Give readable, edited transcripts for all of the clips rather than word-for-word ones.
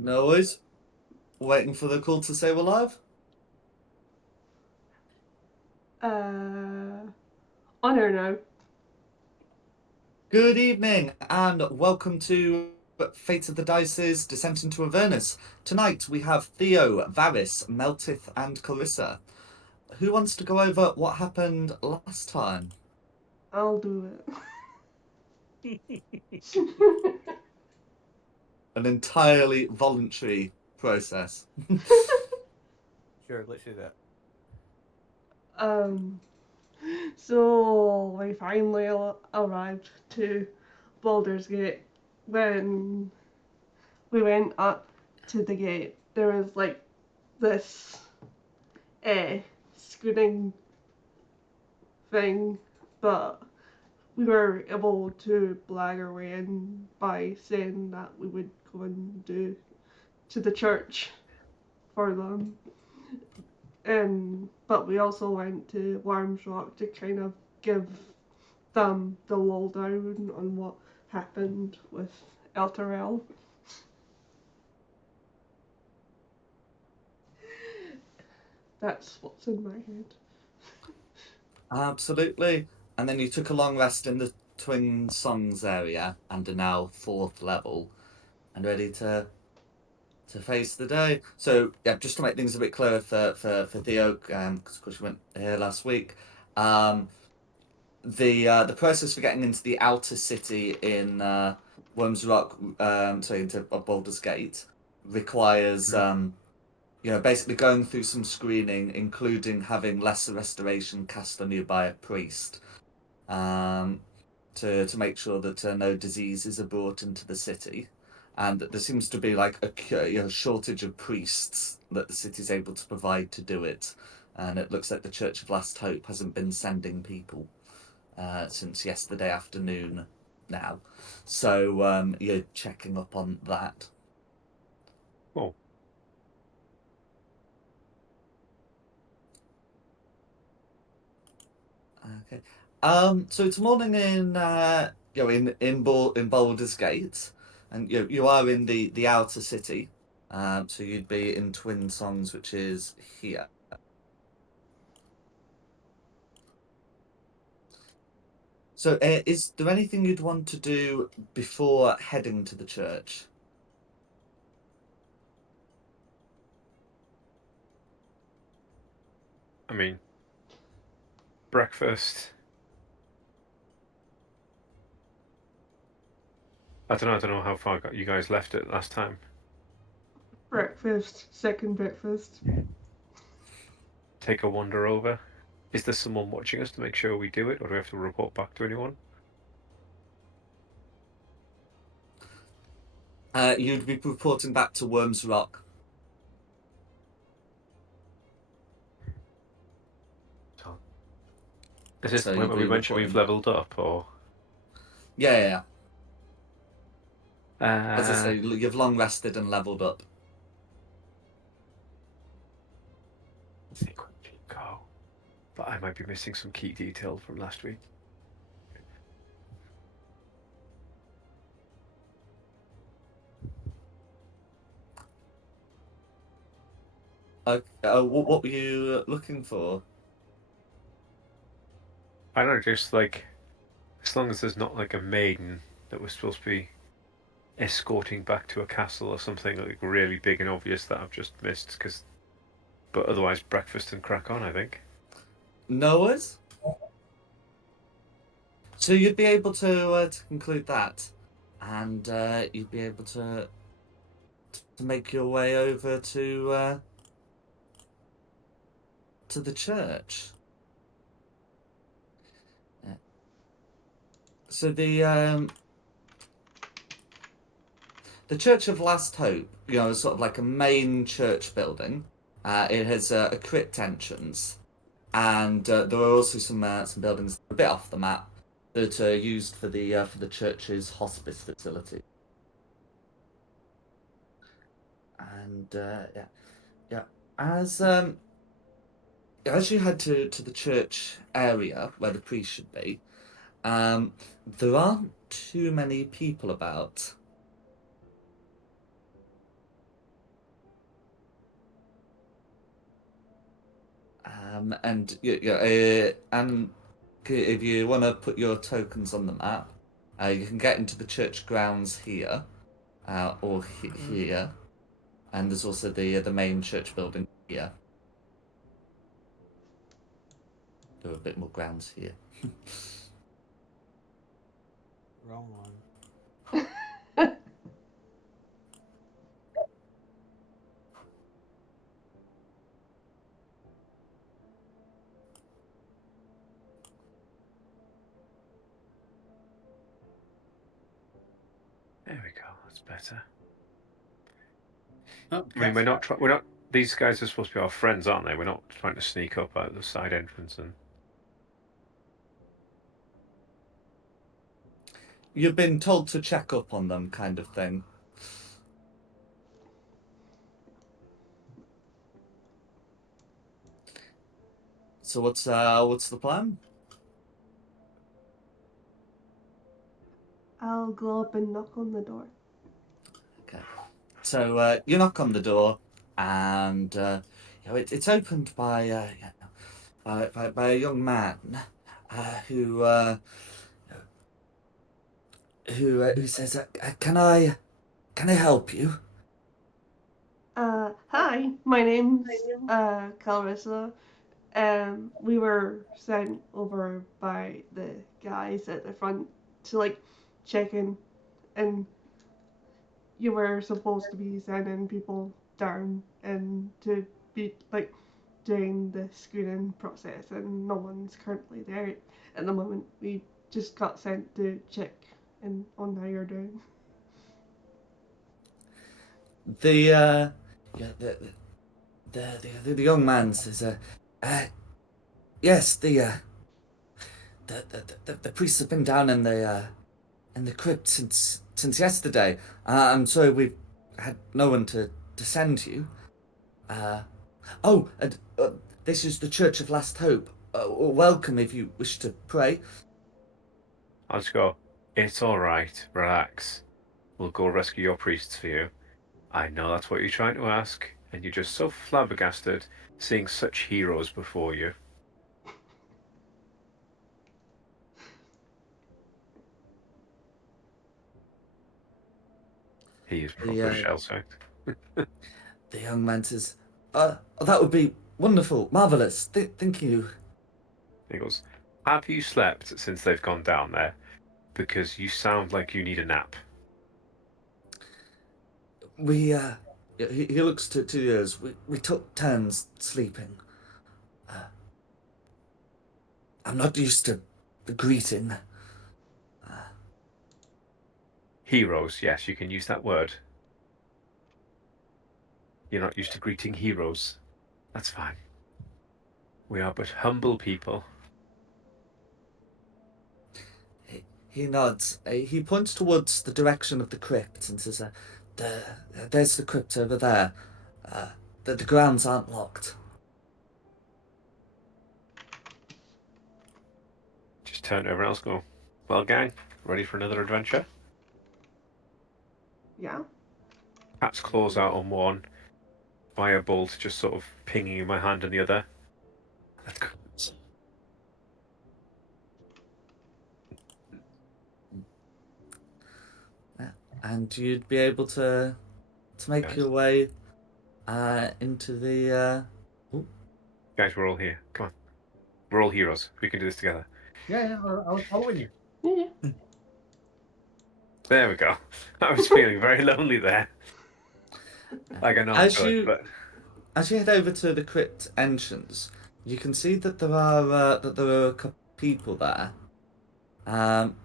No worries. Waiting for the call to say we're live. On air now. Good evening and welcome to Fate of the Dice's Descent into Avernus. Tonight we have Theo, Varys, Meltith, and Clarissa. Who wants to go over what happened last time? I'll do it. An entirely voluntary process. Sure, let's do that. um, so we finally arrived to Baldur's Gate. When we went up to the gate, there was like this screening thing, but we were able to blag our way in by saying that we would go and do to the church for them. But we also went to Worms Rock to kind of give them the lowdown on what happened with Elturel. That's what's in my head. Absolutely. And then you took a long rest in the Twin Songs area and are now fourth level and ready to face the day. So yeah, just to make things a bit clearer for Theo, because of course you went here last week. Um, the process for getting into the outer city in Worms Rock, sorry, into Baldur's Gate, requires basically going through some screening, including having lesser restoration cast on you by a priest, um, to make sure that no diseases are brought into the city. And there seems to be like a shortage of priests that the city's able to provide to do it, and it looks like the Church of Last Hope hasn't been sending people since yesterday afternoon now. So you're checking up on that. Oh. Okay. So it's morning in in Baldur's Gate, and you are in the outer city. So you'd be in Twin Songs, which is here. So is there anything you'd want to do before heading to the church? I mean, breakfast. I don't know how far you guys left it last time. Breakfast, second breakfast. Take a wander over. Is there someone watching us to make sure we do it, or do we have to report back to anyone? You'd be reporting back to Worms Rock. So, is this So the point you'd where be we mentioned we've reporting. leveled up, or? Yeah. As I Uh, say, you've long rested and leveled up. I think we can go, but I might be missing some key detail from last week. What were you looking for? I don't know, just like as long as there's not like a maiden that we're supposed to be escorting back to a castle or something like really big and obvious that I've just missed. But otherwise, breakfast and crack on. I think. Noah's? So you'd be able to conclude that, and you'd be able to make your way over to the church. Yeah. So the Church of Last Hope, is sort of like a main church building. It has a crypt entrance, and there are also some buildings a bit off the map that are used for the church's hospice facility. And yeah, as as you head to the church area where the priest should be, there aren't too many people about. And and if you want to put your tokens on the map, you can get into the church grounds here, or here, and there's also the main church building here. There are a bit more grounds here. Wrong one. There we go. That's better. Oh, I mean, we're not. These guys are supposed to be our friends, aren't they? We're not trying to sneak up out the side entrance and. You've been told to check up on them, kind of thing. So what's the plan? I'll go up and knock on the door. Okay. So you knock on the door, and it's opened by by a young man who who says, "Can I help you?" Hi, my name's Clarissa. We were sent over by the guys at the front to like check in, and you were supposed to be sending people down and to be like doing the screening process, and no one's currently there at the moment. We just got sent to check in on how you're doing. The the young man says, "Yes, the priests have been down in the crypt since yesterday. I'm sorry we've had no one to send you. Uh, oh, and this is the Church of Last Hope. Welcome if you wish to pray." I'll just go. It's all right. Relax. We'll go rescue your priests for you. I know that's what you're trying to ask, and you're just so flabbergasted seeing such heroes before you. He is proper shell-shocked. The young man says, that would be wonderful, marvelous. Thank you." He goes, have you slept since they've gone down there? Because you sound like you need a nap. We he looks to us. We took turns sleeping. I'm not used to the greeting. Heroes, yes, you can use that word. You're not used to greeting heroes. That's fine. We are but humble people. He nods. He points towards the direction of the crypt and says, "There's the crypt over there. The grounds aren't locked." Just turn to everyone else and go, well, gang, ready for another adventure? Yeah. Cat's claws out on one, firebolt just sort of pinging in my hand on the other. Let's go. And you'd be able to make Guys. your way into the. Guys, we're all here. Come on. We're all heroes. We can do this together. Yeah, I was following you. Yeah. There we go. I was feeling very lonely there. Like I know I'm As good, you but as you head over to the crypt entrance, you can see that there are a couple of people there. Um,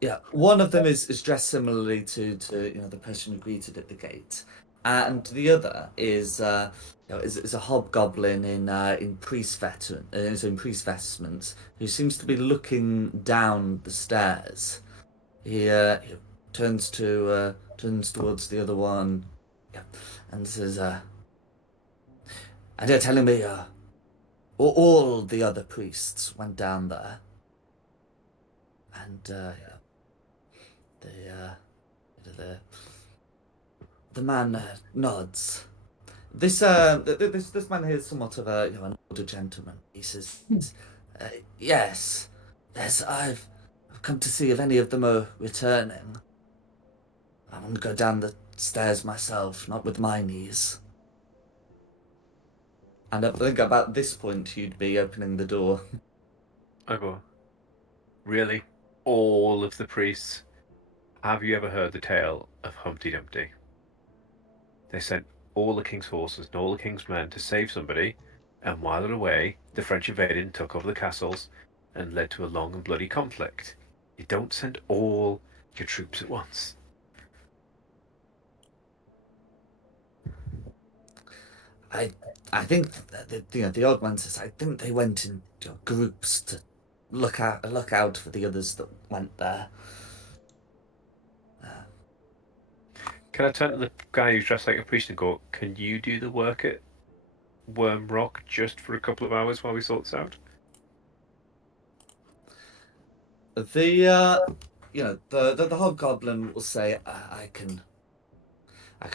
Yeah, one of them is dressed similarly to the person who greeted at the gate, and the other is a hobgoblin in priest vestments who seems to be looking down the stairs. He turns towards the other one, yeah, and says, "And you're telling me all the other priests went down there, and the the man nods. This man here is somewhat of a an older gentleman. He says, uh, "Yes, yes, I've come to see if any of them are returning. I want to go down the stairs myself, not with my knees." And I think about this point, you'd be opening the door. I go, really? All of the priests? Have you ever heard the tale of Humpty Dumpty? They sent all the king's horses and all the king's men to save somebody, and while they're away, the French invaded and took over the castles and led to a long and bloody conflict. You don't send all your troops at once. I think that the old man says I think they went in groups to look out for the others that went there. Can I turn to the guy who's dressed like a priest and go, can you do the work at Worm Rock just for a couple of hours while we sort this out? The hobgoblin will say I can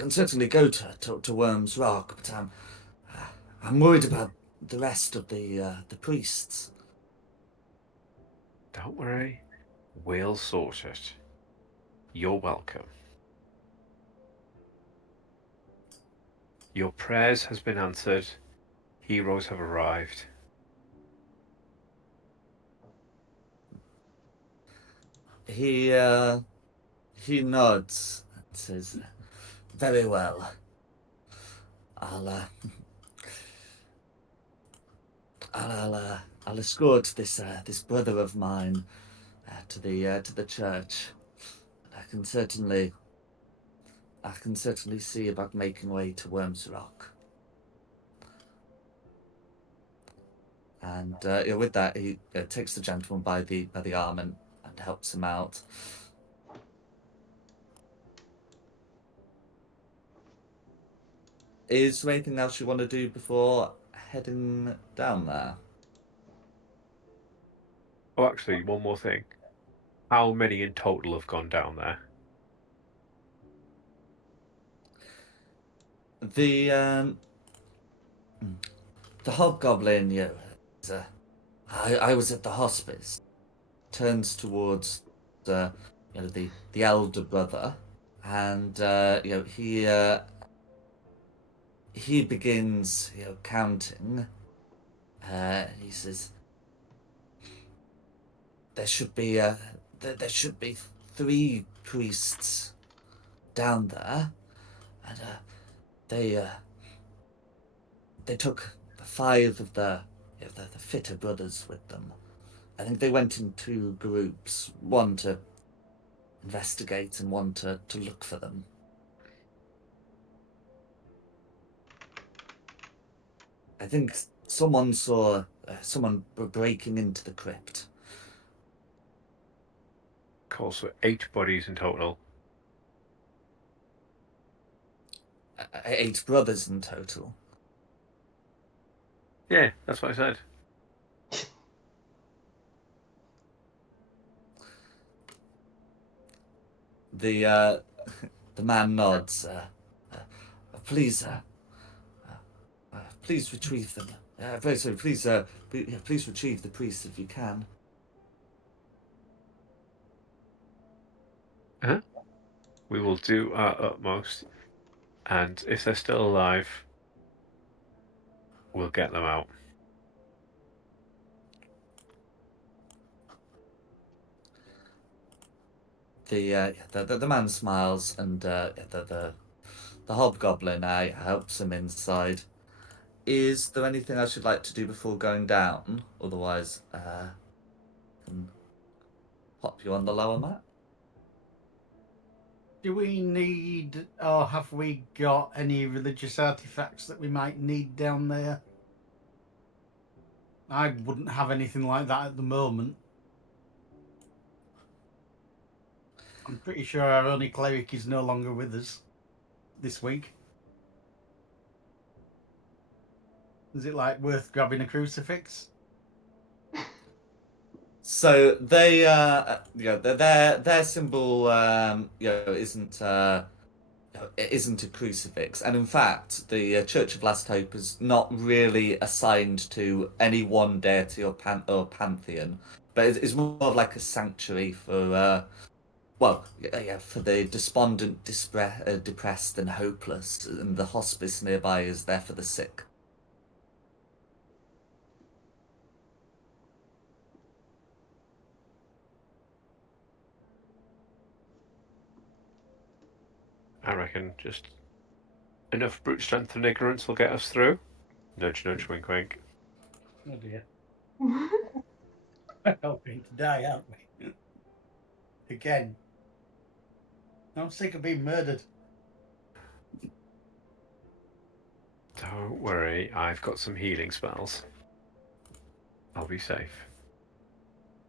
certainly go to Worm's Rock, but I'm worried about the rest of the priests. Don't worry, we'll sort it. You're welcome. Your prayers has been answered. Heroes have arrived. He nods and says, "Very well. I'll uh, I'll escort this brother of mine to the church. I can certainly see about making way to Worm's Rock." And with that, he takes the gentleman by the arm and helps him out. Is there anything else you want to do before heading down there? Oh, actually, one more thing. How many in total have gone down there? The hobgoblin, I was at the hospice. Turns towards the elder brother, and he begins counting. He says, there should be there should be 3 priests down there, and they took 5 of the fitter brothers with them. I think they went in 2 groups, one to investigate and one to look for them. I think someone saw someone breaking into the crypt. Calls for 8 bodies in total. 8 brothers in total. Yeah, that's what I said. The man nods. Please, please retrieve them. Very sorry. Please retrieve the priest if you can. We will do our utmost, and if they're still alive, we'll get them out. The man smiles, and the hobgoblin helps him inside. Is there anything I should like to do before going down? Otherwise, I can pop you on the lower mat. Do we need, or have we got any religious artifacts that we might need down there? I wouldn't have anything like that at the moment. I'm pretty sure our only cleric is no longer with us this week. Is it like worth grabbing a crucifix? So they, their symbol, isn't it isn't a crucifix, and in fact, the Church of Last Hope is not really assigned to any one deity or pantheon, but it's more of like a sanctuary for well, yeah, for the despondent, depressed, and hopeless, and the hospice nearby is there for the sick. I reckon just enough brute strength and ignorance will get us through. Nudge, nudge, wink, wink. Oh dear. We're going to die, aren't we? Again. I'm sick of being murdered. Don't worry, I've got some healing spells. I'll be safe.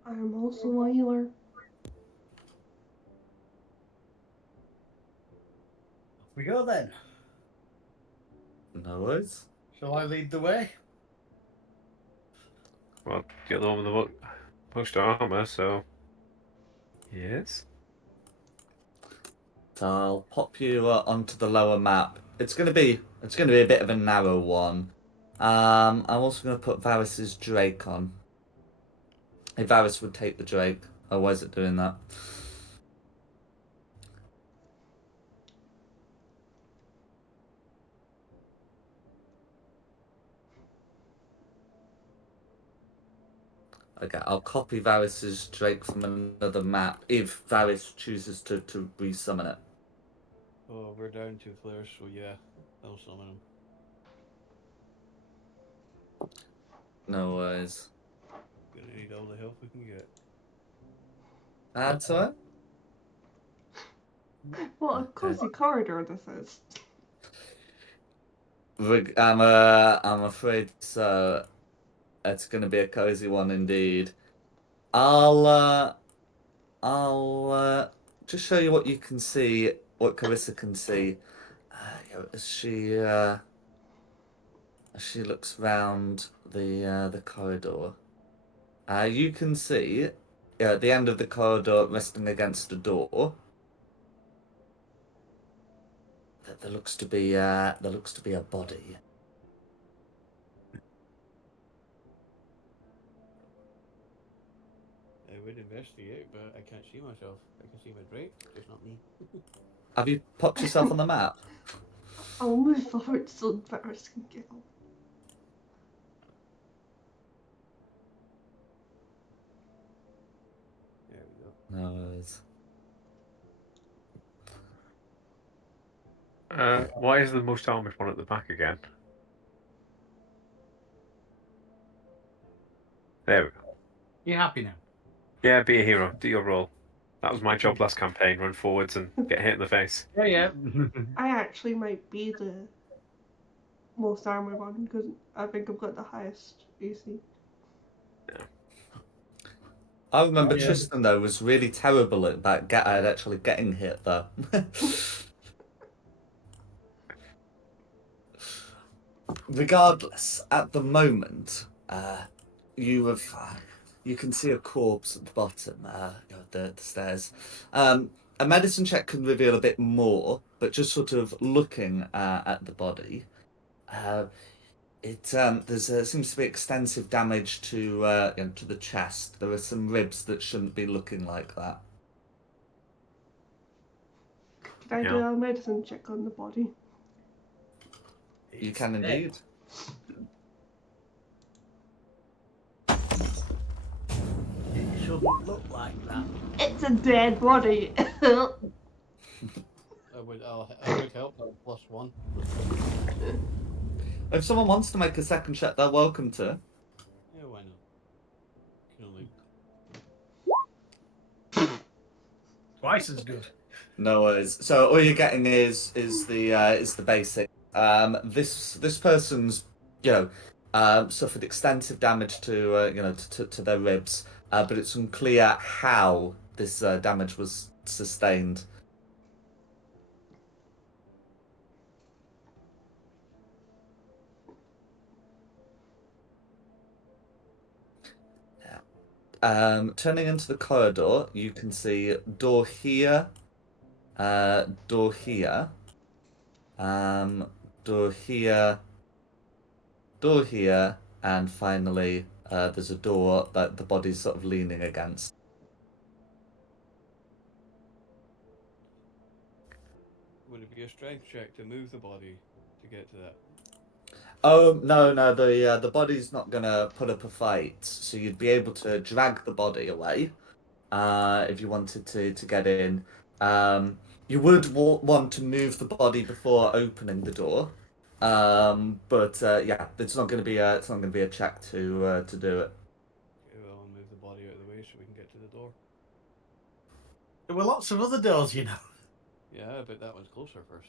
I'm also a healer. Off we go then. No worries. Shall I lead the way? Well, you're the one with the most armor, so yes. So I'll pop you onto the lower map. It's gonna be a bit of a narrow one. I'm also gonna put Varys's Drake on. If Varys would take the Drake. Oh, why is it doing that? Okay, I'll copy Varys's Drake from another map if Varys chooses to resummon it. Oh, we're down 2 players, so yeah, I'll summon him. No worries. Gonna need all the help we can get. That's alright. What a Okay. cozy corridor this is. I'm afraid so. It's gonna be a cozy one indeed. I'll just show you what you can see, what Carissa can see. As she looks round the corridor. You can see at the end of the corridor, resting against a door, that there looks to be a body. I would investigate, but I can't see myself. I can see my Drake, just not me. Have you popped yourself on the map? I'll move forward so Varys can get on. There we go. No worries. Why is the most armored one at the back again? There we go. You happy now? Yeah, be a hero. Do your role. That was my job last campaign. Run forwards and get hit in the face. Yeah, yeah. I actually might be the most armored one because I think I've got the highest AC. I remember Yeah. Tristan though was really terrible at actually getting hit though. Regardless, at the moment, you can see a corpse at the bottom, the stairs. A medicine check can reveal a bit more, but just sort of looking at the body, there seems to be extensive damage to the chest. There are some ribs that shouldn't be looking like that. Can I do a medicine check on the body? You can indeed. It shouldn't look like that. It's a dead body. I would help on +1. If someone wants to make a second check, they're welcome to. Yeah, why not? Can only... Twice as good. No worries. So all you're getting is the basic. This person's suffered extensive damage to to their ribs, but it's unclear how this damage was sustained. Turning into the corridor, you can see door here, door here, Door here, and finally there's a door that the body's sort of leaning against. Would it be a strength check to move the body to get to that? Oh no, the body's not gonna put up a fight, so you'd be able to drag the body away, if you wanted to get in. You would want to move the body before opening the door, but yeah, it's not gonna be a check to do it. Okay, well, I'll move the body out of the way so we can get to the door. There were lots of other doors, you know. Yeah, but that one's closer first.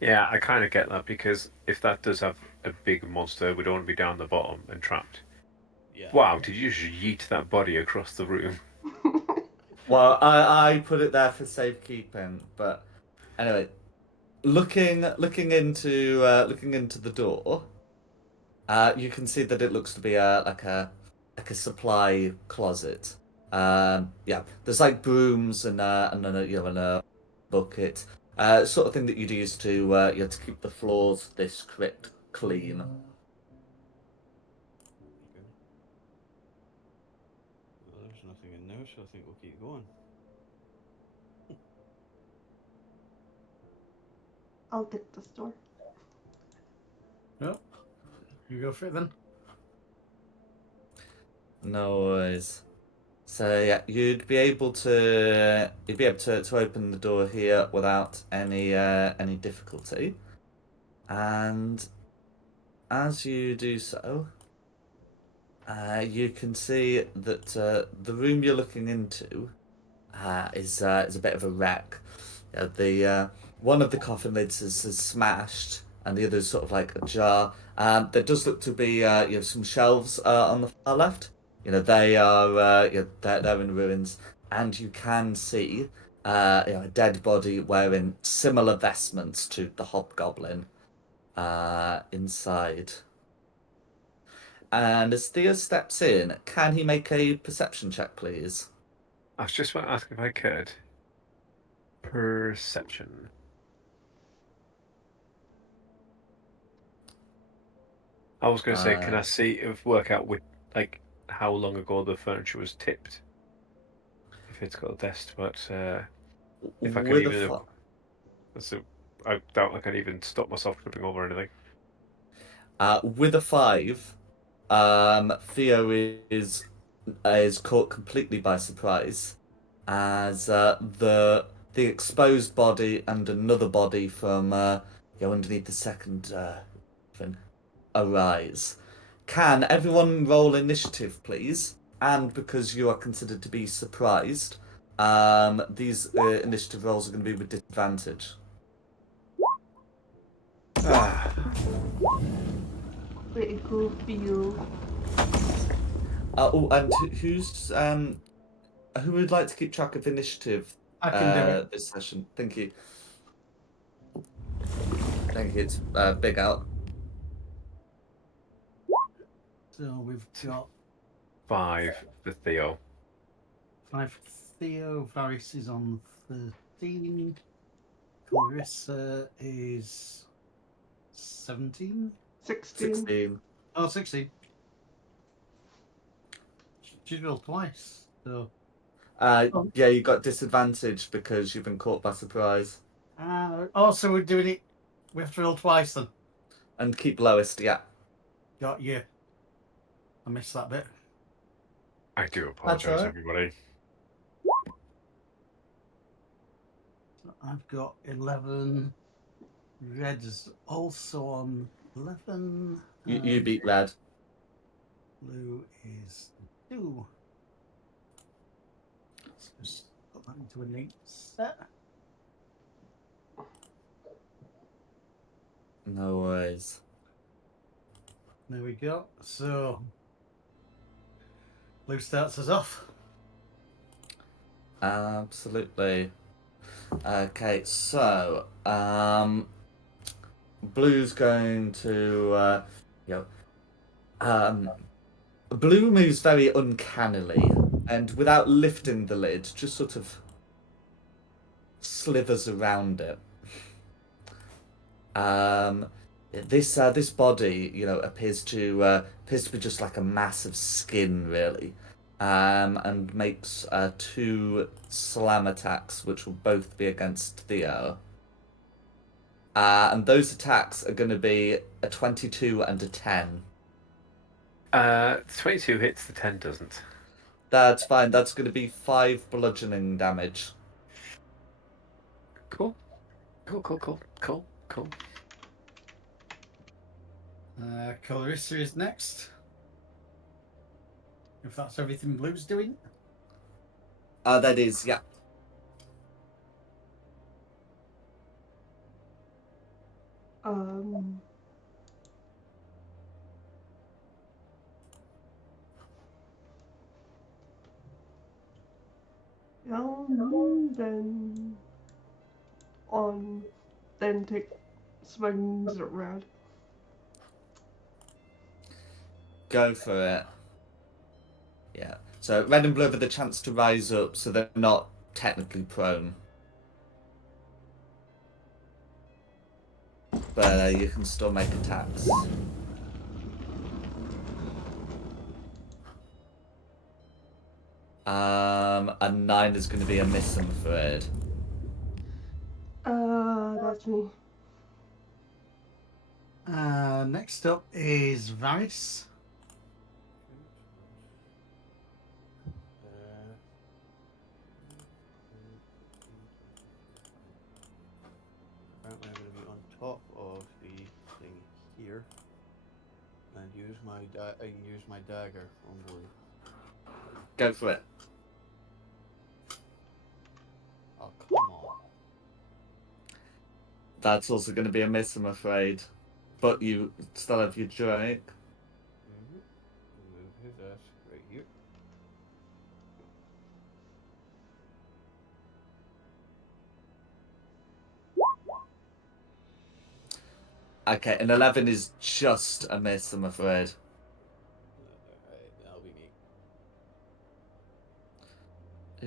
Yeah, I kind of get that because if that does have a big monster, we don't want to be down the bottom and trapped. Yeah. Wow, did you just yeet that body across the room? Well, I put it there for safekeeping, but anyway, looking into the door, you can see that it looks to be like a supply closet. Yeah, there's like brooms and a bucket, sort of thing that you'd use to to keep the floors of this crypt clean. Okay. Well, there's nothing in there, so I think we'll keep going. I'll take this door. Well, you go for it then. No worries. So yeah, you'd be able to open the door here without any difficulty, and as you do so, you can see that the room you're looking into is a bit of a wreck. The one of the coffin lids is smashed, and the other is sort of like ajar. There does look to be some shelves on the far left. They are they're in ruins, and you can see a dead body wearing similar vestments to the hobgoblin inside. And as Theo steps in, can he make a perception check, please? I was just about to ask if I could. Perception. I was going to say, can I see if work out with like how long ago the furniture was tipped? If it's got a test, but if I can With even, I doubt I can even stop myself tripping over anything. with a 5, Theo is caught completely by surprise as the exposed body and another body from underneath the second thing arise. Can everyone roll initiative, please? And because you are considered to be surprised, these initiative rolls are going to be with disadvantage. Way to go, Theo. Oh, and who would like to keep track of initiative I can do it. this session? Thank you. Thank you. It's big out. So we've got 5 for Theo. 5 for Theo. Varys is on 13. Clarissa is 17. 16. 16. Oh, 16. She rolled twice. So. Yeah, you got disadvantage because you've been caught by surprise. So we're doing it. We have to roll twice then. And keep lowest, yeah. Got you. I missed that bit. I do apologise, alright. everybody. So I've got 11. Red is also on 11. You beat red. Blue is 2. Let's just put that into a neat set. No worries. There we go. So Blue starts us off. Absolutely. Okay, so Blue's going to Blue moves very uncannily, and without lifting the lid, just sort of slithers around it. This body, appears to be just like a mass of skin, really, and makes two slam attacks, which will both be against Theo. And those attacks are going to be a 22 and a 10. 22 hits, the 10 doesn't. That's fine. That's going to be 5 bludgeoning damage. Cool. Cool. Clarissa is next. If that's everything Blue's doing. That is, yeah. Um. Then then take swings at Red. Go for it. Yeah. So red and blue have the chance to rise up, so they're not technically prone. But you can still make attacks. A 9 is going to be a miss, I'm afraid. That's me. Next up is Varys. Apparently I'm going to be on top of the thing here, and use my dagger on blue. Go for it. Oh, come on. That's also going to be a miss, I'm afraid. But you still have your Drake. Move his ass right here. Okay, an 11 is just a miss, I'm afraid. Alright, that'll be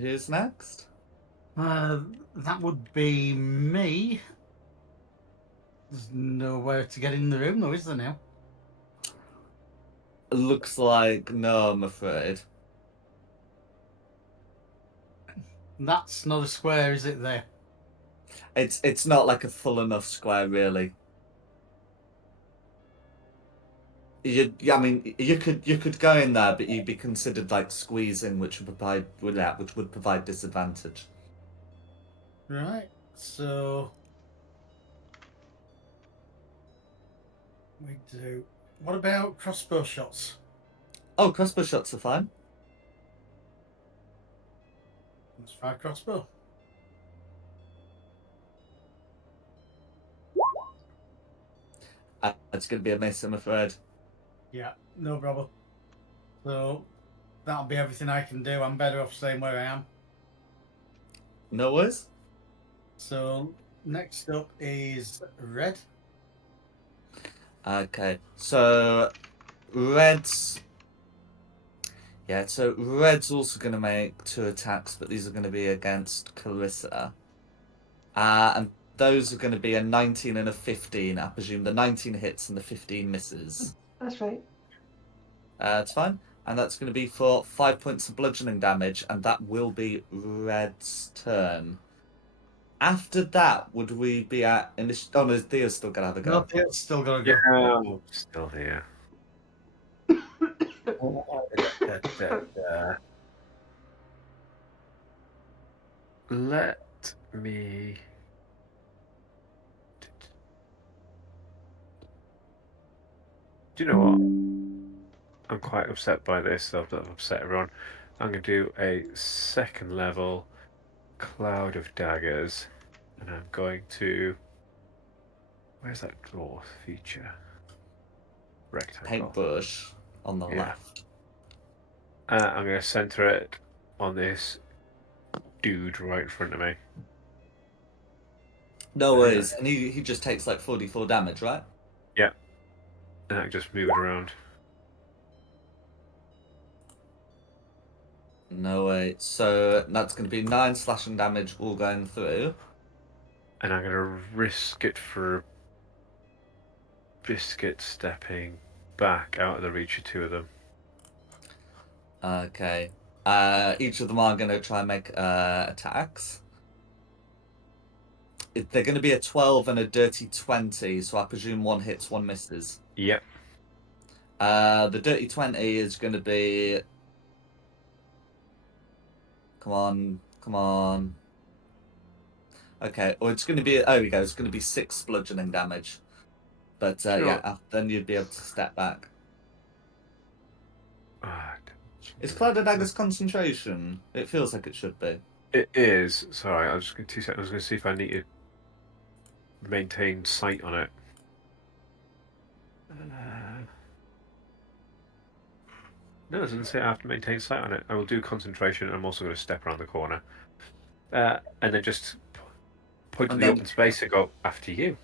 me. Who's next? That would be me. There's nowhere to get in the room, though, is there now? Looks like no, I'm afraid. That's not a square, is it? There. It's not like a full enough square, really. I mean, you could go in there, but you'd be considered like squeezing, which would provide disadvantage. Right. So we do. What about crossbow shots? Oh, crossbow shots are fine. Let's try crossbow. It's going to be a miss, I'm afraid. Yeah, no problem. So that'll be everything I can do. I'm better off staying where I am. No worries. So next up is Red. Okay, so Red's. Yeah, so Red's also going to make 2 attacks, but these are going to be against Clarissa. And those are going to be a 19 and a 15. I presume the 19 hits and the 15 misses. That's right. It's fine. And that's going to be for 5 points of bludgeoning damage, and that will be Red's turn. After that, would we be at initiative? Oh, no, Theo's still going to have a go. No, Theo's still got to go. Yeah, I'm still here. Let me. Do you know what? I'm quite upset by this. I've upset everyone. I'm going to do a 2nd level cloud of daggers, and I'm going to. Where's that draw feature? Rectangle. Paintbrush on the Yeah. left. I'm going to center it on this dude right in front of me. No worries. And he just takes like 44 damage, right? Yeah. And I can just move it around. No way. So that's going to be 9 slashing damage all going through. And I'm going to risk it for Biscuit stepping back out of the reach of two of them. Okay. Each of them are going to try and make attacks. They're going to be a 12 and a dirty 20, so I presume one hits, one misses. Yep. The dirty 20 is going to be... Come on, come on. Okay, or it's going to be... Oh, we go. It's going to be 6 bludgeoning damage. But Sure. yeah, then you'd be able to step back. Ah, Is Cloud of Dagger's concentration? It feels like it should be. it is. Sorry, I'll just give 2 seconds. I was going to see if I need to maintain sight on it. No, it doesn't say I have to maintain sight on it. I will do concentration. I'm also going to step around the corner. And then just point to And the then- open space and go, after you.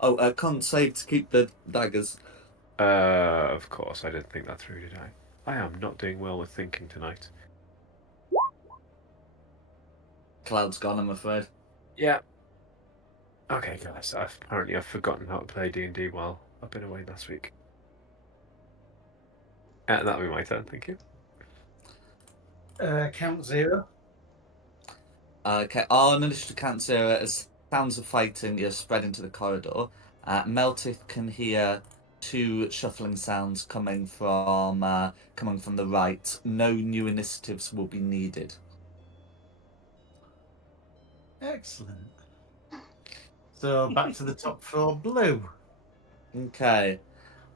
Oh, con save to keep the daggers. Of course, I didn't think that through, did I? I am not doing well with thinking tonight. Cloud's gone, I'm afraid. Yeah. Okay, guys. Apparently I've forgotten how to play D&D while I've been away last week. That'll be my turn, thank you. Count 0. Okay, on initiative count 0, as sounds of fighting are spread into the corridor, Meltith can hear 2 shuffling sounds coming from the right. No new initiatives will be needed. Excellent. So back to the top floor, blue. Okay.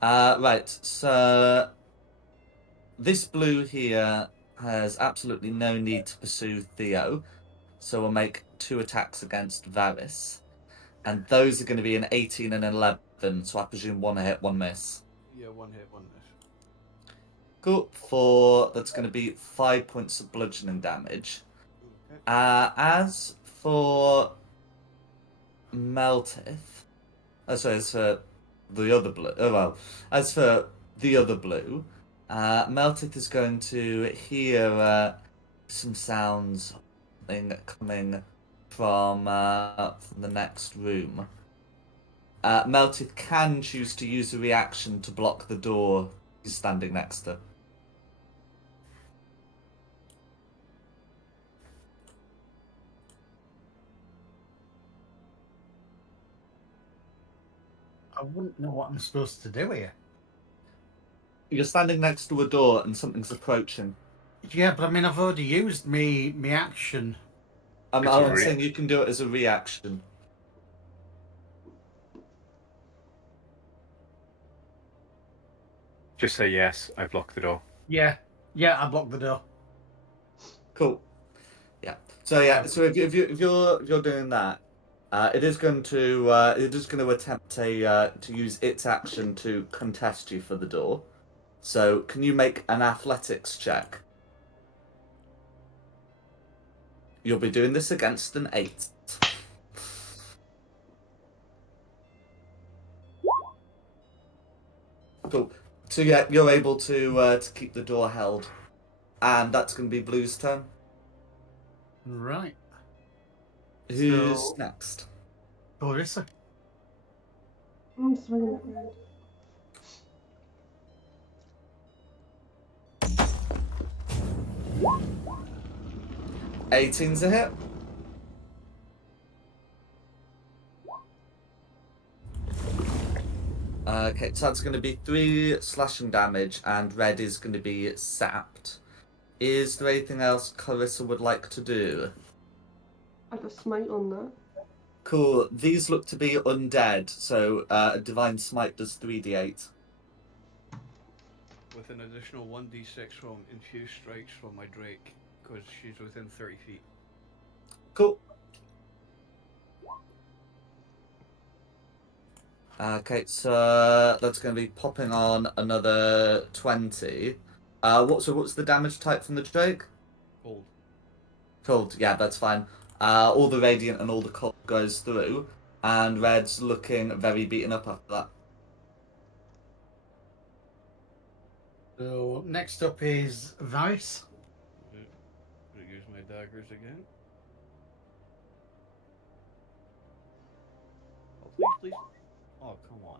Right, so this blue here has absolutely no need to pursue Theo, so we'll make 2 attacks against Varys. And those are going to be an 18 and an 11, so I presume 1 hit, 1 miss. Yeah, 1 hit, 1 miss. Cool. That's going to be 5 points of bludgeoning damage. Okay. As for Meltith, sorry, as for the other blue, as for the other blue, Meltith is going to hear some sounds coming from the next room. Meltith can choose to use a reaction to block the door he's standing next to. I wouldn't know what I'm supposed to do here. You're standing next to a door and something's approaching. Yeah, but I mean, I've already used me action. I'm It's a saying you can do it as a reaction. Just say yes, I blocked the door. Yeah, I blocked the door. Cool. Yeah. So yeah. So if you're doing that, it is going to attempt to use its action to contest you for the door. So can you make an athletics check? You'll be doing this against an 8. Cool. So yeah, you're able to keep the door held, and that's going to be Blue's turn. Right. Who's So- next? Clarissa. I'm swinging it round. Eighteen's a hit. Okay, so that's going to be 3 slashing damage, and Red is going to be sapped. Is there anything else Clarissa would like to do? I got smite on that. Cool. These look to be undead, so a divine smite does 3d8. With an additional 1d6 from infused strikes from my Drake, because she's within 30 feet. Cool. Okay, so that's going to be popping on another 20. What's the damage type from the Drake? Cold. Cold, yeah, that's fine. All the radiant and all the cold goes through, and Red's looking very beaten up after that. So next up is Varys. Gonna use my daggers again. Oh, please, please. Oh, come on.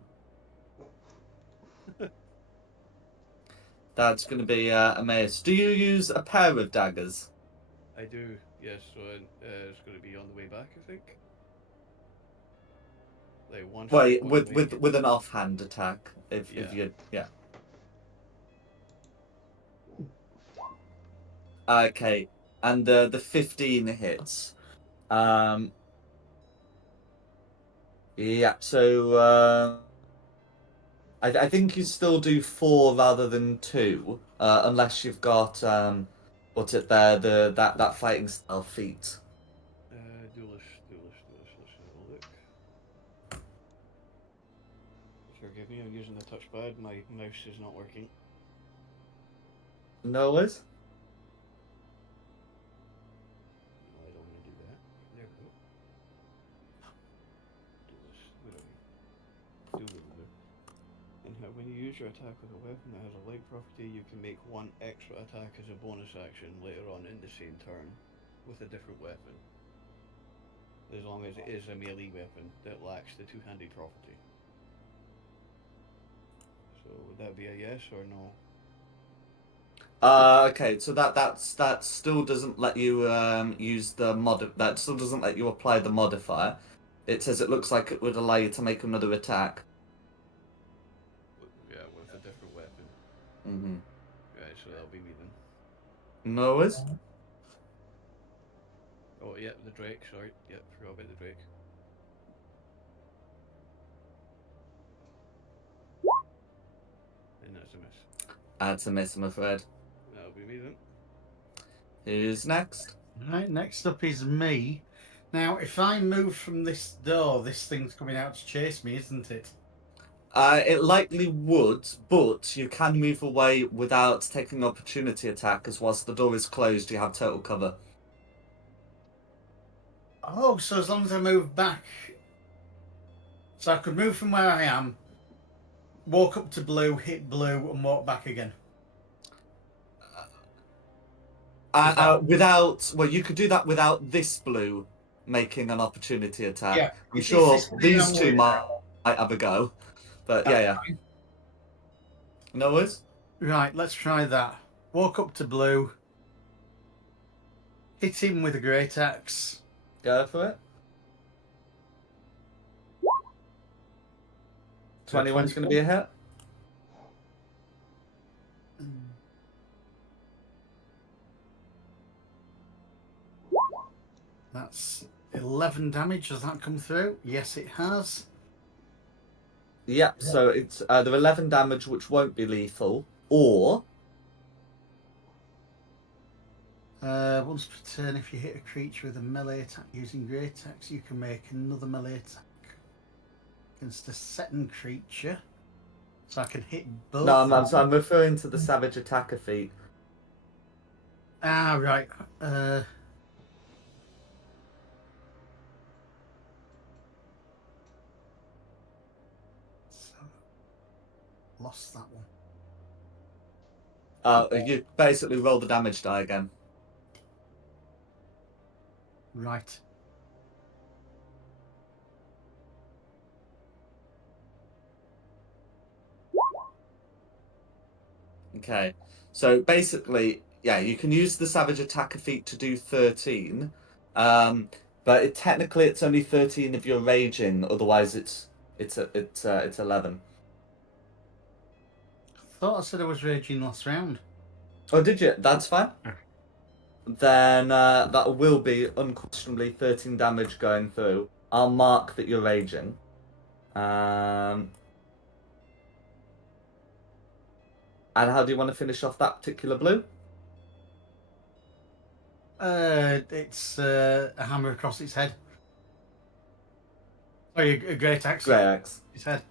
That's going to be a mace. Do you use a pair of daggers? I do, yes. So it's going to be on the way back, I think. Like one Well, shot one way. with an offhand attack. If Yeah. you Okay, and the 15 hits. Yeah. So I think you still do 4 rather than 2, unless you've got what's it there that fighting style feat. Duelist. Let's have a look. Forgive me, I'm using the touchpad. My mouse is not working. No worries. No, I don't want to do that. There we go. Duelist. Where are we? Dueler. And when you use your attack with a weapon that has a light property, you can make 1 extra attack as a bonus action later on in the same turn with a different weapon. As long as it is a melee weapon that lacks the two-handed property. So would that be a yes or no? Okay, so that still doesn't let you use the that still doesn't let you apply the modifier. It says it looks like it would allow you to make another attack. Yeah, with a different weapon. Mm-hmm. Right, so that'll be me then. No worries. Oh, yeah, the Drake, sorry. Yep, forgot about the Drake. And that's a miss. That's a miss, I'm afraid. That'll be me then. Who's next? Right, next up is me. Now, if I move from this door, this thing's coming out to chase me, isn't it? It likely would, but you can move away without taking an opportunity attack, as whilst the door is closed, you have total cover. Oh, so as long as I move back. So I could move from where I am, walk up to blue, hit blue, and walk back again. Well, you could do that without this blue making an opportunity attack. Yeah, I'm it's sure this blue these I'm two worried might have a go, but yeah. Fine. No worries. Right, let's try that. Walk up to blue, hit him with a great axe. Go for it. 21's going to be a hit. That's 11 damage. Does that come through? Yes, it has. Yep, so it's the 11 damage, which won't be lethal, or Once per turn, if you hit a creature with a melee attack using great axe, you can make another melee attack against a second creature. So I can hit both. no, I'm referring to the Savage Attacker feat. Ah, right. So, lost that one. You basically roll the damage die again. Right. Okay, so basically, yeah, you can use the Savage Attacker feat to do 13, but technically it's only 13 if you're raging. Otherwise, it's 11. Thought I said I was raging last round. Oh, did you? That's fine. Then that will be unquestionably 13 damage going through. I'll mark that you're raging. And how do you want to finish off that particular blue? It's a hammer across its head. Sorry, a great axe. Grey axe. Its head.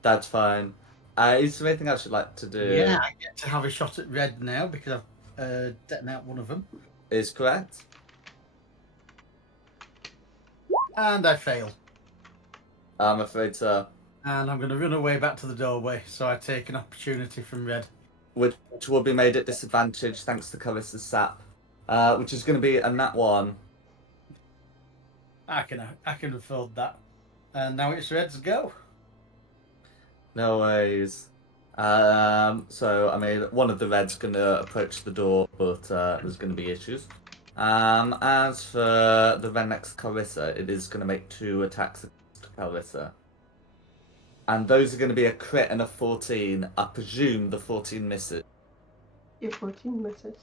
That's fine. Is there anything else you'd like to do? Yeah, I get to have a shot at red now because I've detonated one of them. Is correct. And I fail. I'm afraid so. And I'm going to run away back to the doorway, so I take an opportunity from red. Which will be made at disadvantage thanks to Caryssa's sap. Which is going to be a nat 1. I can afford that. And now it's red's go. No worries. So I mean, one of the red's gonna approach the door, but there's gonna be issues. As for the red next to Carissa, it is gonna make 2 attacks against Carissa. And those are going to be a crit and a 14. I presume the 14 misses. Your 14 misses.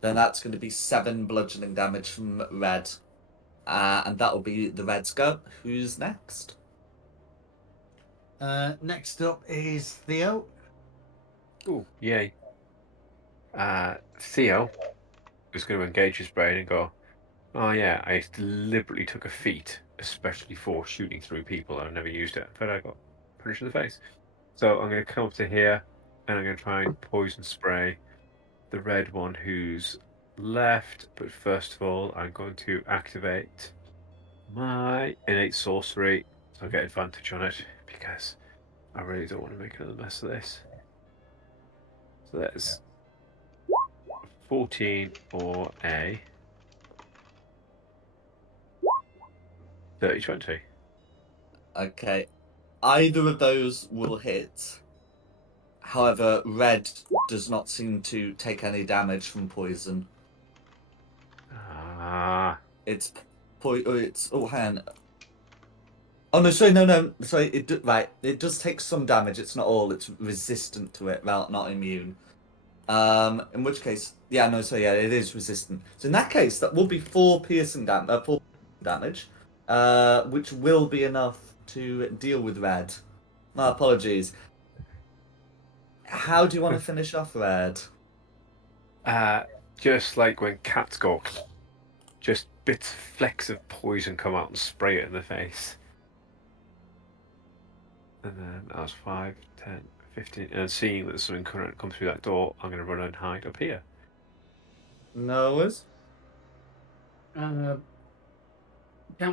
Then that's going to be 7 bludgeoning damage from red. And that'll be the red's go. Who's next? Next up is Theo. Ooh, yay. Theo is going to engage his brain and go, oh yeah, I deliberately took a feat, especially for shooting through people. I've never used it, but I got punished in the face. So I'm going to come up to here, and I'm going to try and poison spray the red one who's left. But first of all, I'm going to activate my innate sorcery, so I get advantage on it, because I really don't want to make another mess of this. So that's 14 or a 30-20. Okay. Either of those will hit. However, red does not seem to take any damage from poison. Ah. It's hang on. Oh no, sorry, no, sorry. Right, it does take some damage. It's not all. It's resistant to it, well, not immune. In which case, yeah, no, so yeah, it is resistant. So in that case, that will be 4 piercing damage, which will be enough to deal with red. My apologies. How do you want to finish off red? Just like when cats go, just bits, flecks of poison come out and spray it in the face. And then that was 5, 10, 15. And seeing that there's something current come through that door, I'm going to run and hide up here. No worries. Count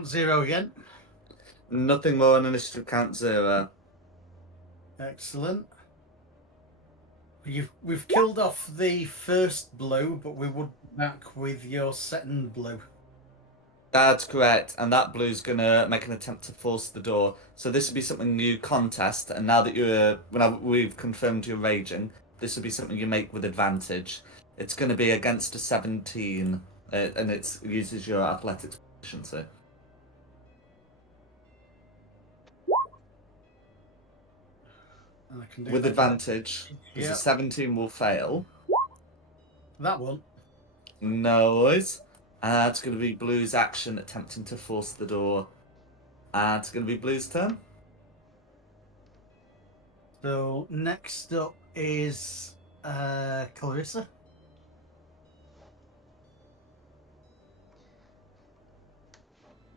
0 again. Nothing more on initiative count 0. Excellent. We've killed off the first blow, but we would be back with your second blow. That's correct, and that blue's gonna make an attempt to force the door. So this would be something you contest, and now that we've confirmed you're raging, this would be something you make with advantage. It's gonna be against a 17, and it uses your athletics proficiency. And I can do With that. advantage, because Yep. a 17 will fail. That one. No worries. It's gonna be blue's action attempting to force the door. It's gonna be blue's turn. So next up is Clarissa.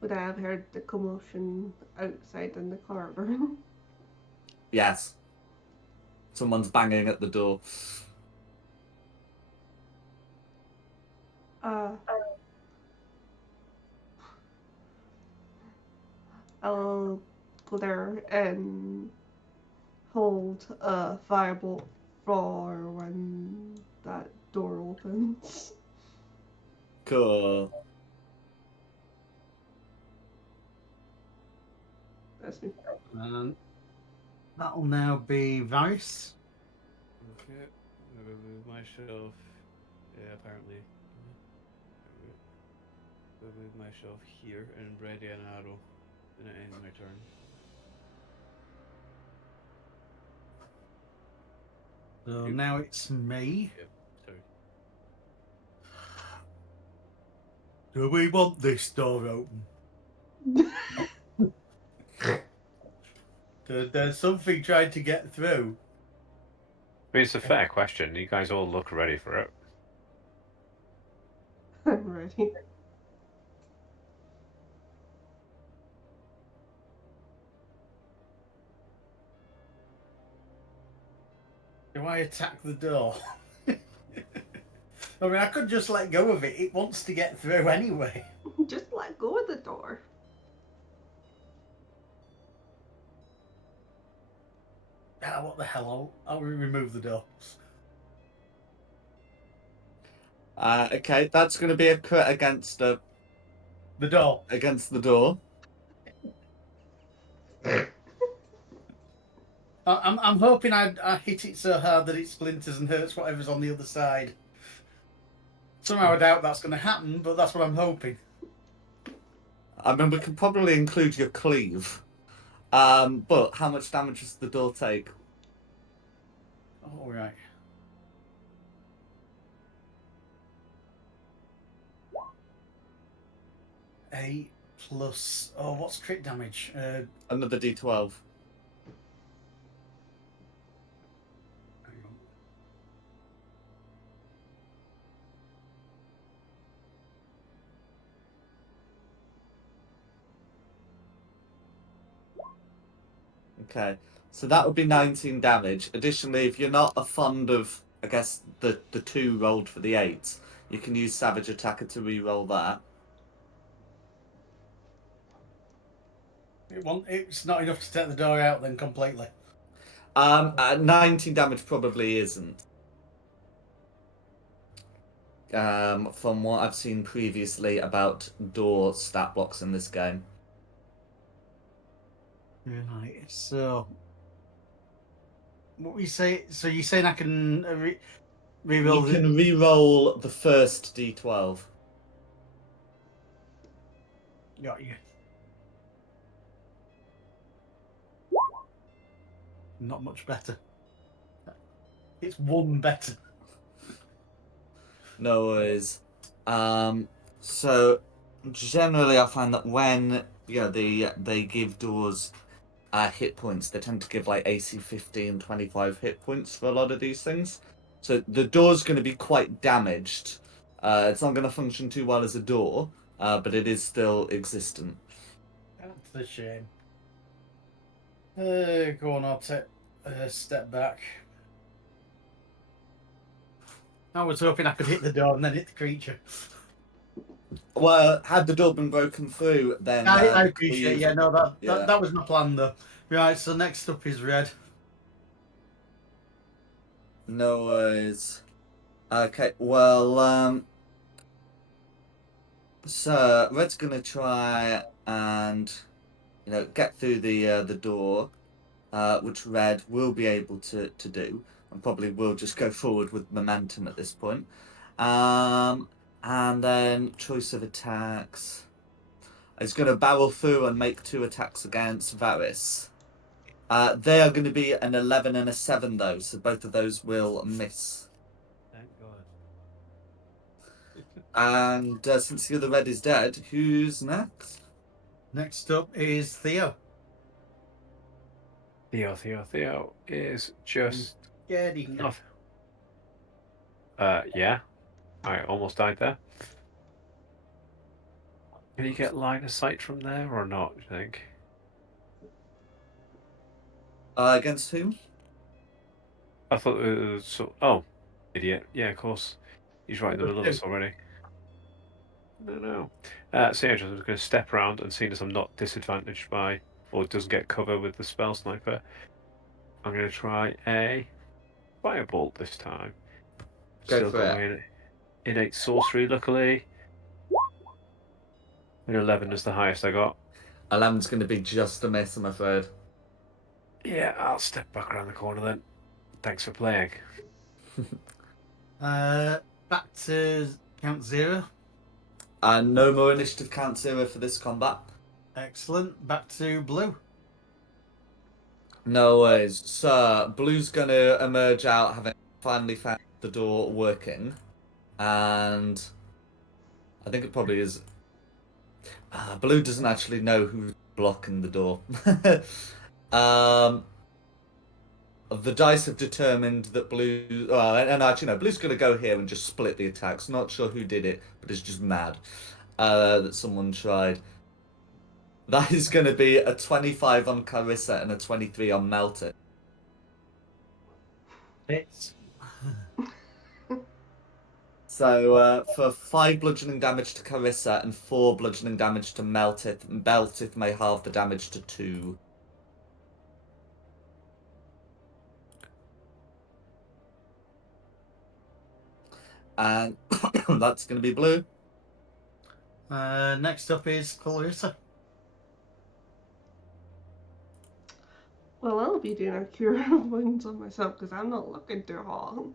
Would I have heard the commotion outside in the corridor? Yes. Someone's banging at the door. I'll go there and hold a firebolt for when that door opens. Cool. That's me. That'll now be Varys. Okay, I'm gonna remove myself. Yeah, apparently. Remove myself here and ready an arrow, and it ends my turn. So now it's me. Yep, sorry. Do we want this door open? There's something trying to get through. I mean, it's a fair question. You guys all look ready for it. I'm ready. Do I attack the door? I mean, I could just let go of it. It wants to get through anyway. Just let go of the door. Ah, what the hell? I'll remove the door. Okay, that's going to be a crit against The door. against the door. I'm hoping I hit it so hard that it splinters and hurts whatever's on the other side. Somehow I doubt that's going to happen, but that's what I'm hoping. I mean, we can probably include your cleave. But how much damage does the door take? All right. Eight plus. Oh, what's crit damage? Another D12. Hang on. Okay, so that would be 19 damage. Additionally, if you're not a fond of, I guess, the 2 rolled for the 8, you can use Savage Attacker to re-roll that. It's not enough to take the door out then completely. 19 damage probably isn't. From what I've seen previously about door stat blocks in this game. Right. So, what we say? So you're saying I can reroll? You can re-roll the first D12. Got you. Not much better. It's one better. No worries. So generally, I find that when they give doors hit points, they tend to give like AC 15, 25 hit points for a lot of these things. So the door's going to be quite damaged. It's not going to function too well as a door, but it is still existent. That's a shame. Go on, I'll take a step back. I was hoping I could hit the door and then hit the creature. Well, had the door been broken through, then I appreciate. cleave- Yeah, no, yeah. that was my plan though. Right, so next up is red. No worries. Okay, well, so red's gonna try and get through the door, which red will be able to do, and probably will just go forward with momentum at this point. And then choice of attacks. It's gonna barrel through and make 2 attacks against Varys. They are going to be an 11 and a 7 though, so both of those will miss. Thank God. And since the other red is dead, who's next? Next up is Theo. Theo is just Scaredy cat. yeah. I almost died there. Can you get line of sight from there or not, do you think? Against whom? I thought it was oh, idiot. Yeah, of course. He's right in the middle of us already. No. So yeah, just going to step around, and seeing as I'm not disadvantaged by, or doesn't get cover with the spell sniper, I'm going to try a firebolt this time. Go Still for got it. my innate sorcery, luckily. An 11 is the highest I got. 11's going to be just a miss, I'm afraid. Yeah, I'll step back around the corner then. Thanks for playing. Back to Count Zero. No more initiative count 0 for this combat. Excellent. Back to Blue. No worries. So, Blue's going to emerge out having finally found the door working. And I think it probably is. Blue doesn't actually know who's blocking the door. The dice have determined that Blue... and actually, no, Blue's going to go here and just split the attacks. Not sure who did it, but it's just mad that someone tried. That is going to be a 25 on Carissa and a 23 on Melted. Hits. So for 5 bludgeoning damage to Carissa and 4 bludgeoning damage to Meltith, Meltith may halve the damage to 2. And that's going to be Blue. Next up is Clarissa. Well, I'll be doing a cure of wounds on myself because I'm not looking too hot.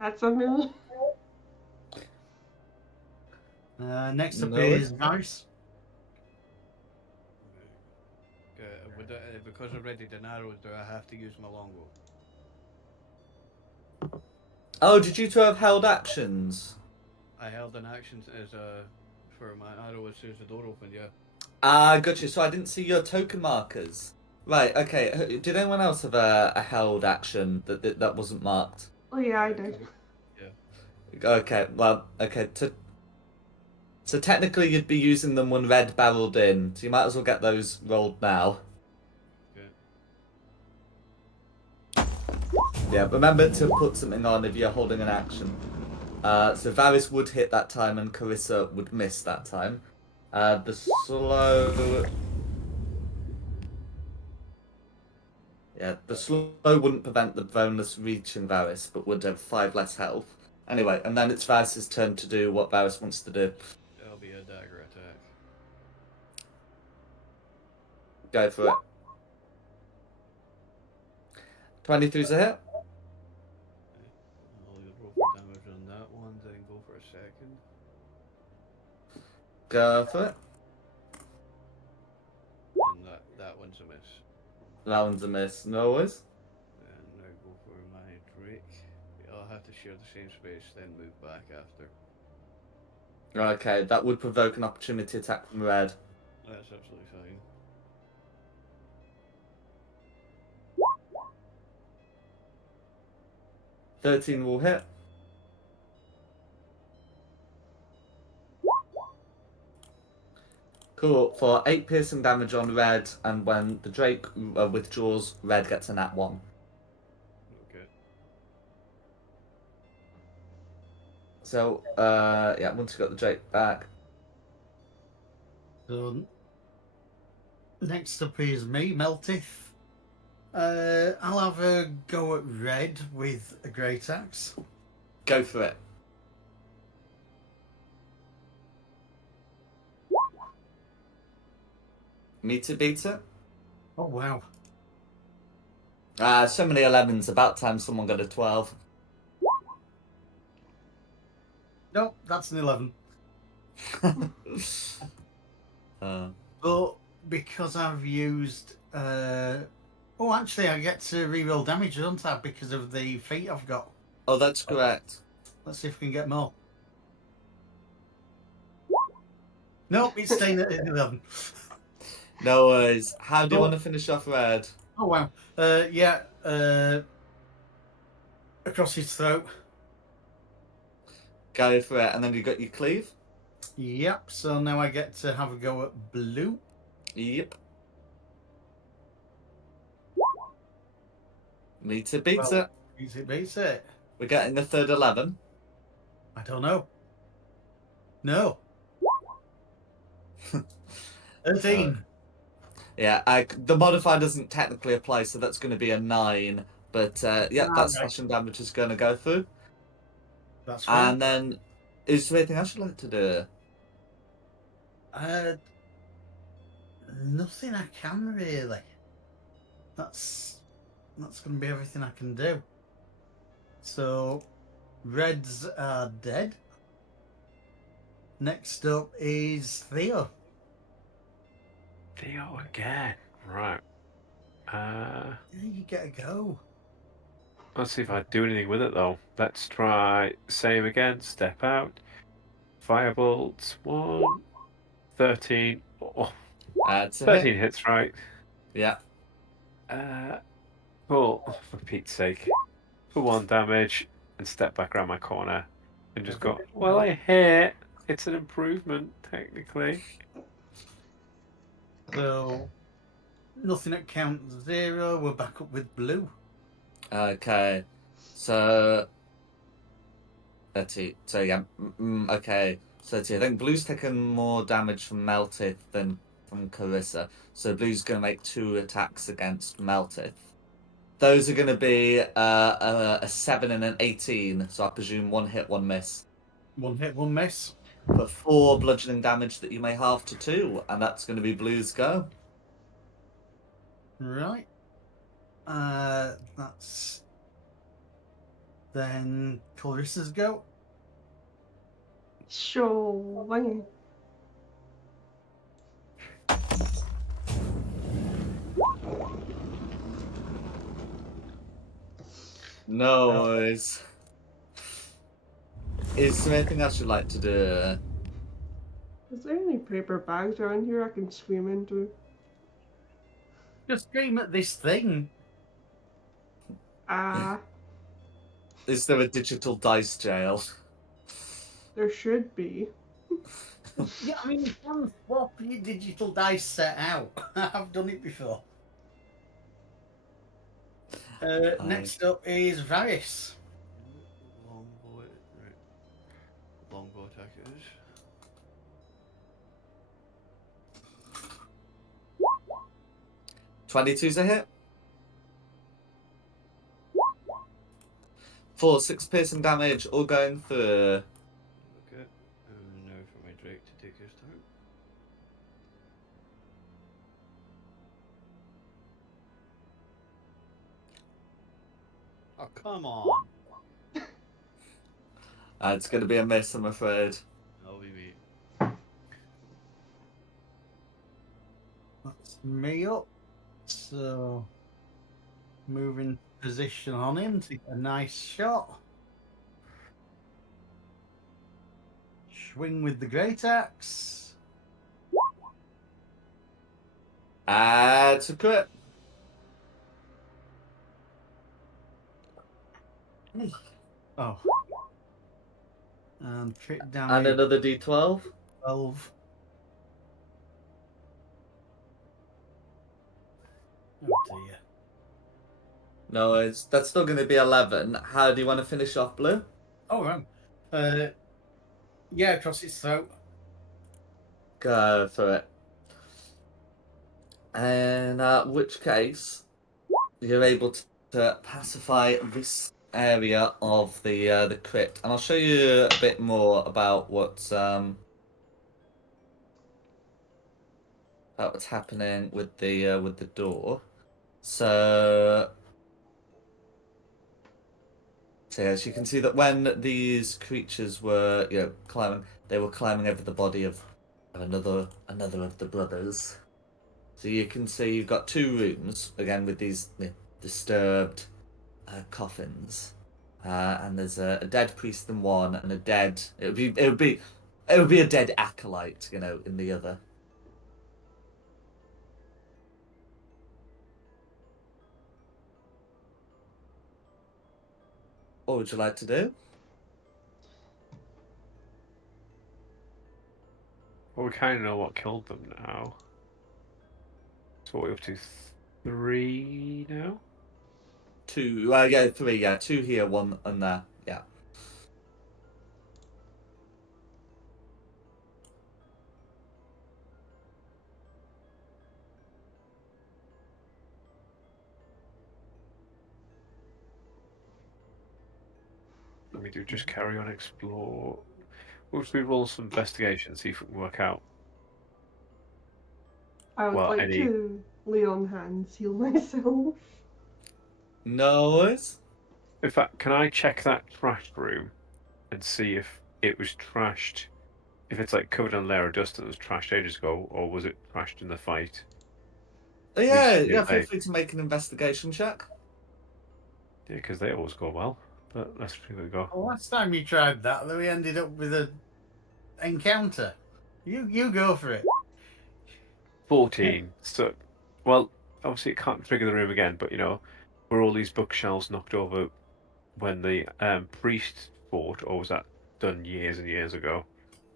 That's a move. Next up No. is Varys. Because I've readied an arrow, do I have to use my longbow? Oh, did you two have held actions? I held an action as for my arrow as soon as the door opened. Yeah. Gotcha. So I didn't see your token markers. Right. Okay. Did anyone else have a held action that wasn't marked? Oh yeah, I did. Okay. Well. Okay. So technically, you'd be using them when red barreled in. So you might as well get those rolled now. Okay. Yeah. Remember to put something on if you're holding an action. So Varys would hit that time and Carissa would miss that time. The slow. Yeah, the slow wouldn't prevent the bonus reaching Varys, but would have 5 less health. Anyway, and then it's Varys' turn to do what Varys wants to do. That'll be a dagger attack. Go for it. 23's a hit. I'll roll for damage on that one, then go for a second. Go for it. And that one's a miss. That one's a miss. No worries. And now go for my Drake. I'll have to share the same space, then move back after. Okay, that would provoke an opportunity attack from red. That's absolutely fine. $13 will hit. Cool. For 8 piercing damage on red, and when the Drake withdraws, red gets a nat 1. Okay. So, yeah, once you got the Drake back. So next up is me, Meltith. I'll have a go at red with a great axe. Go for it. Meter beater? Oh wow! So many 11s. About time someone got a 12. Nope, that's an 11. uh, But because I've used, oh, actually, I get to reroll damage, don't I? Because of the feat I've got. oh, that's correct. Let's see if we can get more. Nope, it's staying at 11. No worries. How do you Oh. want to finish off red? Oh wow! Yeah, across his throat. Go for it. And then you got your cleave? Yep. So now I get to have a go at blue. Yep. Meter beats Well, it. Beats it. We're getting a third 11. I don't know. No. 13. Yeah, the modifier doesn't technically apply, so that's going to be a 9. But yeah, that right. slashing damage is going to go through. That's fine. And then, is there anything else you'd like to do? Nothing I can really. That's going to be everything I can do. So, reds are dead. Next up is Theo. Theo again. Right. Yeah, you get a go. Let's see if I do anything with it though. Let's try save again. Step out. Firebolt 1. 13. Oh, That's a 13 hit. hits, right? Yeah. Cool. For Pete's sake. For 1 damage and step back around my corner and just go, well, I hit. It's an improvement, technically. So, nothing at count 0. We're back up with blue. Okay. So, 30. So, yeah. Okay. So, I think blue's taken more damage from Melted than from Carissa. So blue's going to make 2 attacks against Meltith. Those are going to be a 7 and an 18. So I presume 1 hit, 1 miss. 1 hit, 1 miss. For 4 bludgeoning damage that you may halve to 2, and that's going to be blue's go. Right. That's then Clarissa's go. Showing. Noise. Is there anything else you'd like to do? Is there any paper bags around here I can swim into? Just scream at this thing. Is there a digital dice jail? There should be. Yeah, I mean, you can swap your digital dice set out. I've done it before. Next up is Varys. Longbow, right. Longbow attack it is. $22's a hit. 4, 6 piercing damage, all going through. Okay. Now for my Drake to take his turn. Oh, come on! It's going to be a miss, I'm afraid. I'll be me. That's me up. So, moving position on him to get a nice shot. Swing with the great axe. It's a crit. Oh. And crit And damage another d12. 12. Oh dear. No, that's still going to be 11. How do you want to finish off, Blue? Oh, right. Yeah, across its throat. Go for it. In which case, you're able to pacify this area of the crypt, and I'll show you a bit more about what's happening with the door. So as you can see that when these creatures were climbing, they were climbing over the body of another of the brothers. So you can see you've got 2 rooms again with these disturbed coffins, and there's a dead priest in one, and a dead. It would be a dead acolyte, in the other. What would you like to do? Well, we kind of know what killed them now. So what are we up to? 3 now? 2, 3, 2 here, 1 and there, yeah. Let me just carry on explore. We'll just roll some investigation, see if we can work out. I would like any- to lay on hands, heal myself. No worries. In fact, can I check that trashed room and see if it was trashed? If it's like covered in a layer of dust and it was trashed ages ago, or was it trashed in the fight? Yeah, feel free to make an investigation check. Yeah, because they always go well. But let's give it a go. Well, last time you tried that, we ended up with a encounter. You go for it. 14. So, well, obviously it can't trigger the room again, but were all these bookshelves knocked over when the priest fought, or was that done years and years ago?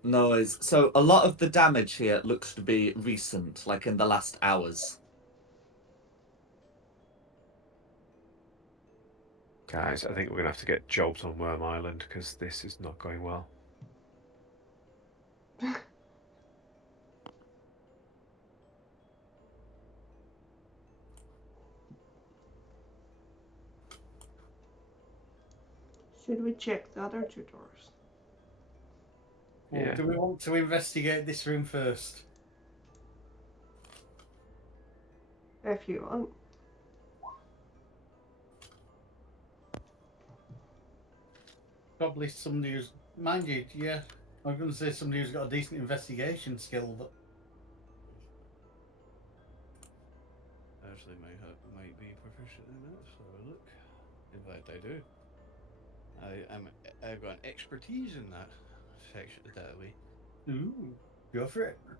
No worries. So a lot of the damage here looks to be recent, like in the last hours. Guys, I think we're going to have to get jobs on Worm Island, because this is not going well. Should we check the other two doors? Well, Yeah. do we want to investigate this room first? If you want. Probably somebody who's, mind you, yeah. I was going to say somebody who's got a decent investigation skill, but Actually, might be proficient in that. So look, in fact, I do. I've got an expertise in that section that way. ooh, go for it. Right.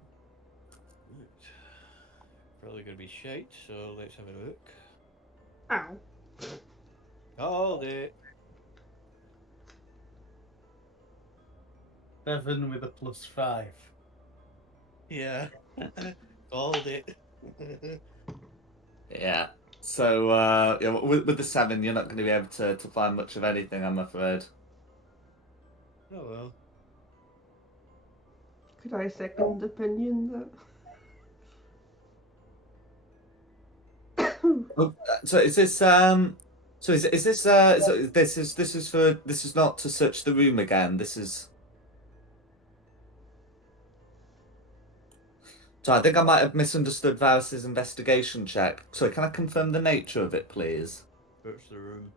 Probably gonna be shite. So let's have a look. Ow. Called it. 7 with a +5. Yeah. Called it. Yeah. So yeah, with the 7, you're not going to be able to find much of anything, I'm afraid. Oh well. Could I second opinion that? Oh, so is this so is this so this is not to search the room again. This is. So I think I might have misunderstood Varus's investigation check. So can I confirm the nature of it, please? Search the room.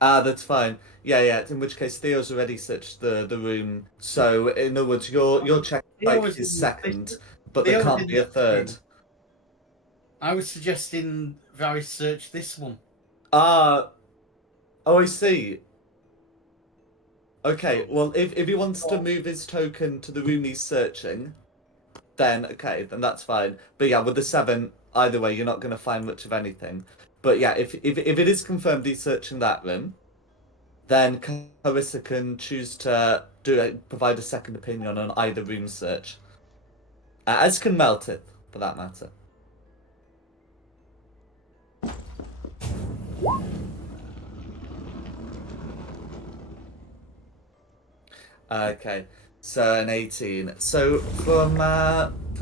Ah, that's fine. Yeah. In which case, Theo's already searched the room. So in other words, your check Theo like was is in- second, but there Theo was can't in be a this third. room. I was suggesting Varys search this one. Ah, oh, I see. Okay, So, well, if he wants to move his token to the room he's searching, then okay, then that's fine. But yeah, with the 7, either way, you're not going to find much of anything. But yeah, if it is confirmed he's searching that room, then Carissa can choose to provide a second opinion on either room search. As can Meltith, for that matter. Okay, so an 18. So from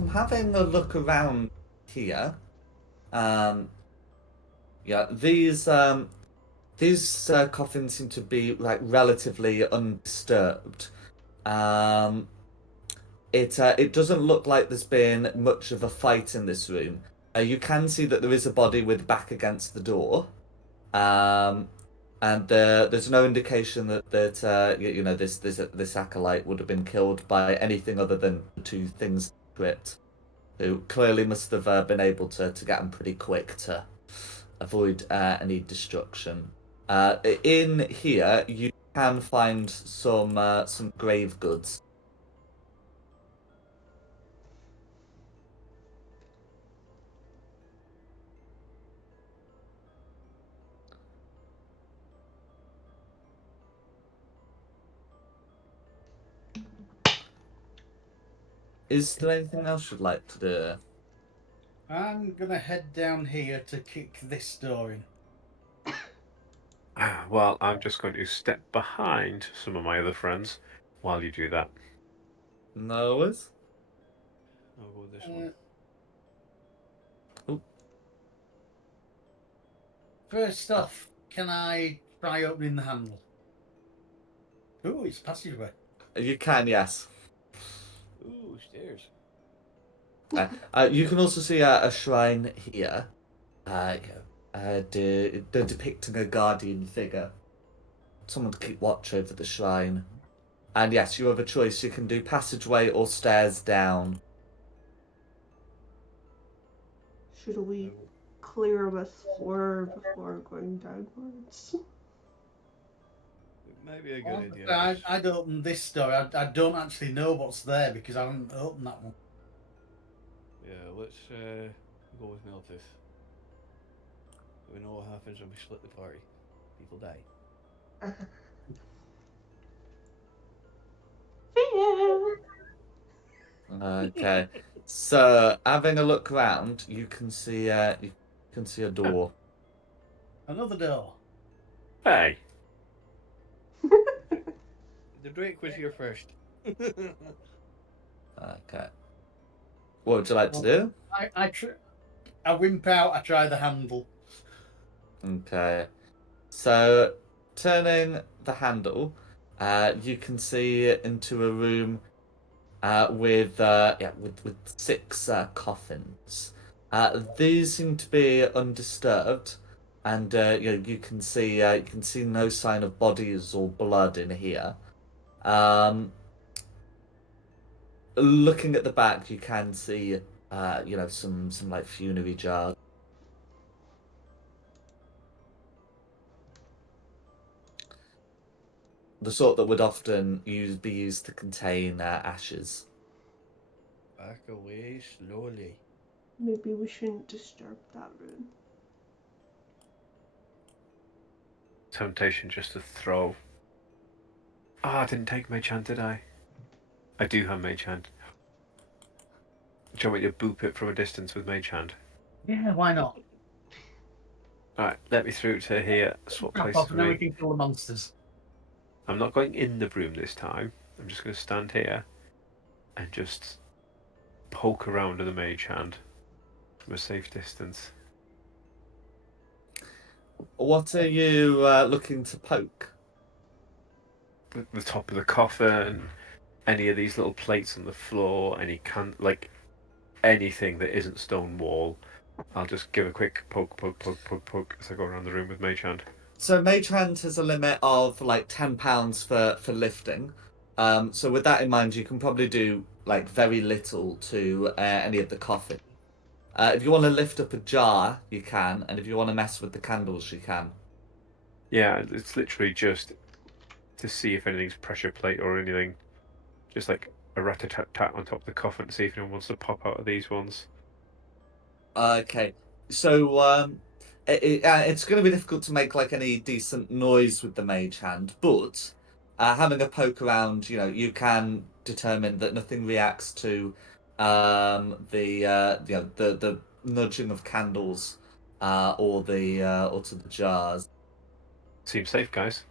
having a look around here, yeah, these coffins seem to be like relatively undisturbed. It doesn't look like there's been much of a fight in this room. You can see that there is a body with back against the door. And there's no indication that you know this acolyte would have been killed by anything other than the two things in the crypt, who clearly must have been able to get them pretty quick to avoid any destruction. In here, you can find some grave goods. Is there anything else you'd like to do? I'm going to head down here to kick this door in. Well, I'm just going to step behind some of my other friends while you do that. No worries. I'll go this one. First off, can I try opening the handle? Ooh, it's passageway. You can, yes. Ooh, stairs. You can also see a shrine here, depicting a guardian figure, someone to keep watch over the shrine. And yes, you have a choice. You can do passageway or stairs down. Should we clear this floor before going downwards? It might be a good idea. I'd open this door. I don't actually know what's there because I haven't opened that one. Yeah, let's go with Meltith. We know what happens when we split the party. People die. Okay. So having a look around, you can see a door. Another door. Hey, The Drake was here first. Okay. What would you like to do? I wimp out. I try the handle. Okay. So turning the handle, you can see into a room with 6 coffins. These seem to be undisturbed, and you can see no sign of bodies or blood in here. Looking at the back, you can see some like funerary jars. The sort that would often be used to contain ashes. Back away slowly. Maybe we shouldn't disturb that room. Temptation just to throw. Ah, I didn't take Mage Hand, did I? I do have Mage Hand. Do you want me to boop it from a distance with Mage Hand? Yeah, why not? Alright, let me through to here. Swap Wrap places up with and then we me. can kill the monsters. I'm not going in the room this time. I'm just going to stand here and just poke around with a Mage Hand from a safe distance. What are you looking to poke? The top of the coffin, any of these little plates on the floor, anything that isn't stone wall. I'll just give a quick poke as I go around the room with Mage Hand. So Mage Hand has a limit of like £10 for lifting. So with that in mind, you can probably do like very little to any of the coffin. If you want to lift up a jar, you can, and if you want to mess with the candles, you can. Yeah, it's literally just to see if anything's pressure plate or anything. Just like a rat-a-tat-tat on top of the coffin to see if anyone wants to pop out of these ones. Okay, so it's going to be difficult to make like any decent noise with the Mage Hand, but having a poke around, you can determine that nothing reacts to the nudging of candles or to the jars. Seems safe, guys.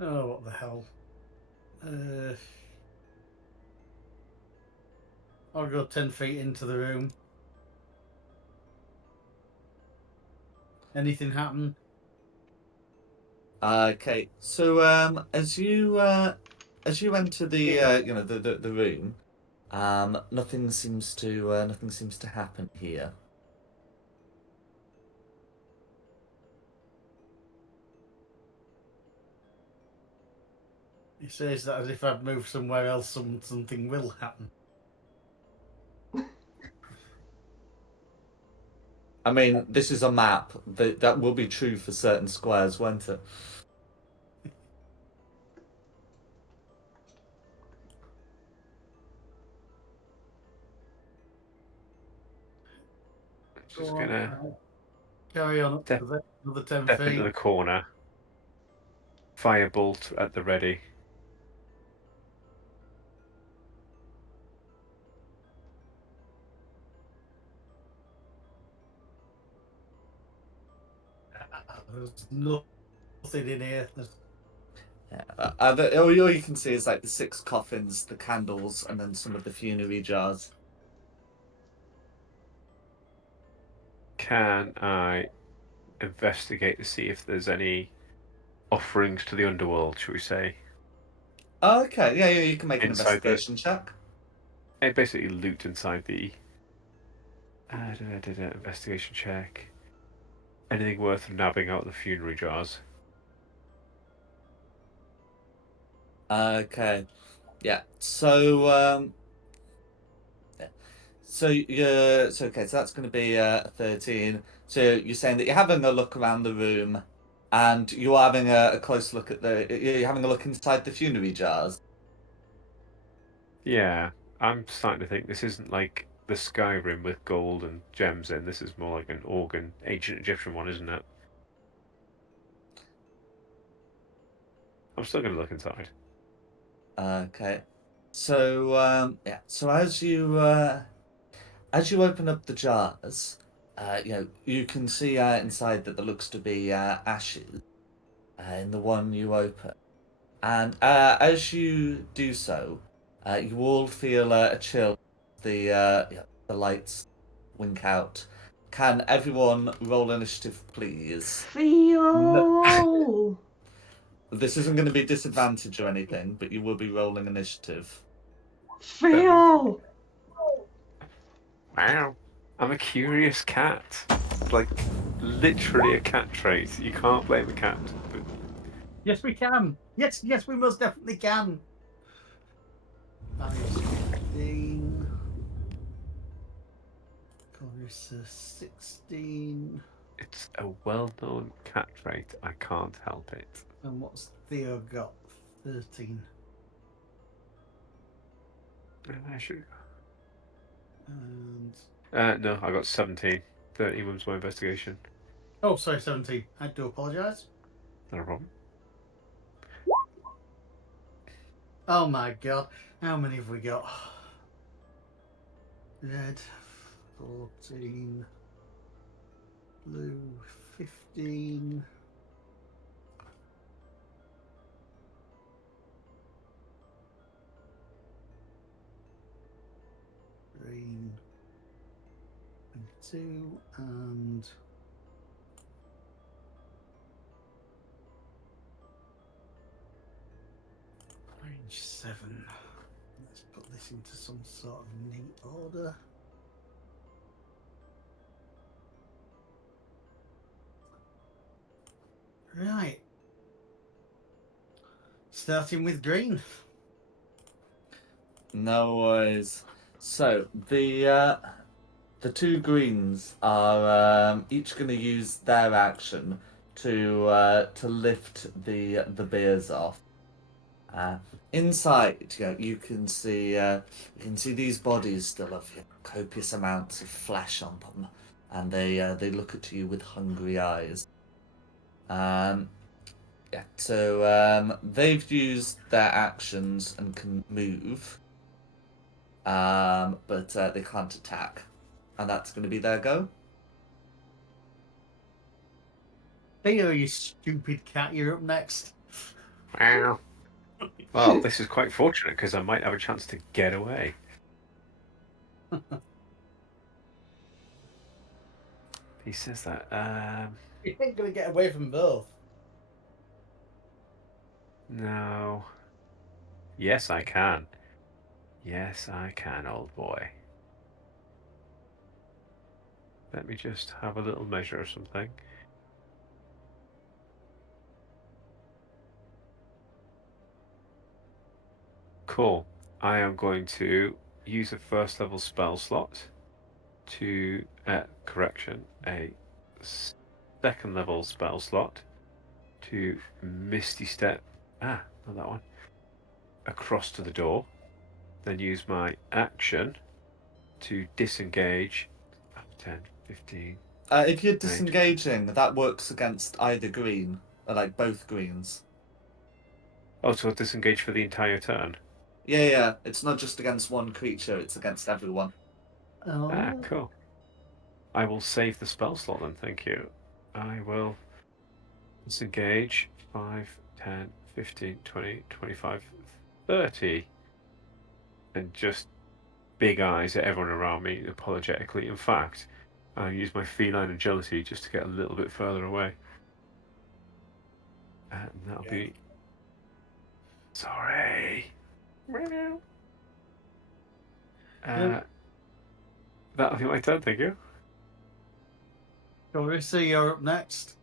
Oh, what the hell. I'll go 10 feet into the room. Anything happen? Okay, so as you enter the the room, nothing seems to happen here. He says that as if I've moved somewhere else, something will happen. I mean, this is a map. That will be true for certain squares, won't it? Just Go on, gonna carry on up step, to there, another 10 step feet. into the corner. Firebolt at the ready. There's nothing in here. Yeah. All you can see is like the 6 coffins, the candles, and then some of the funerary jars. Can I investigate to see if there's any offerings to the underworld, shall we say? Okay, yeah, you can make an Inside the investigation check. basically loot inside the investigation check. Anything worth nabbing out of the funerary jars? Okay, yeah. So yeah. So that's going to be 13. So you're saying that you're having a look around the room, and you're having a close look at you're having a look inside the funerary jars. Yeah, I'm starting to think this isn't like the Skyrim with gold and gems in. This is more like an organ, ancient Egyptian one, isn't it? I'm still going to look inside. Okay. So yeah. So as you open up the jars, you can see inside that there looks to be ashes in the one you open, and as you do so, you all feel a chill. The lights wink out, Can everyone roll initiative, please? Theo! This isn't going to be disadvantage or anything, but you will be rolling initiative. Theo! Wow. I'm a curious cat. Like, literally a cat trait. You can't blame a cat. But Yes, we can. Yes, we most definitely can. That is 15. Clarissa 16. it's a well-known cat trait. I can't help it. And what's Theo got? 13. I should... And no, I got 17. 13 was my investigation. oh, sorry, 17. I do apologise. Not a problem. Oh my god, how many have we got? Red 14, blue 15. Green 22 and orange 7. Let's put this into some sort of neat order. Right. Starting with green. No worries. So the two greens are each going to use their action to lift the beers off. Inside, you can see these bodies still have copious amounts of flesh on them, and they look at you with hungry eyes. So they've used their actions and can move, but they can't attack, and that's going to be their go. Theo, you stupid cat, you're up next. Wow. Well, this is quite fortunate because I might have a chance to get away. He says that. You ain't gonna get away from both. No. Yes, I can. Yes, I can, old boy. Let me just have a little measure or something. Cool. I am going to use a first level spell slot to, correction, a second level spell slot to Misty Step, not that one, across to the door. Then use my action to disengage. 10, 15. If you're disengaging, that works against either green, or like both greens. Oh, so I'll disengage for the entire turn? Yeah. It's not just against one creature, it's against everyone. Oh. Cool. I will save the spell slot then, thank you. I will disengage 5, 10, 15, 20, 25, 30. And just big eyes at everyone around me apologetically. In fact, I use my feline agility just to get a little bit further away. And that'll be... Sorry. That'll be my turn, thank you. Clarissa, you're up next.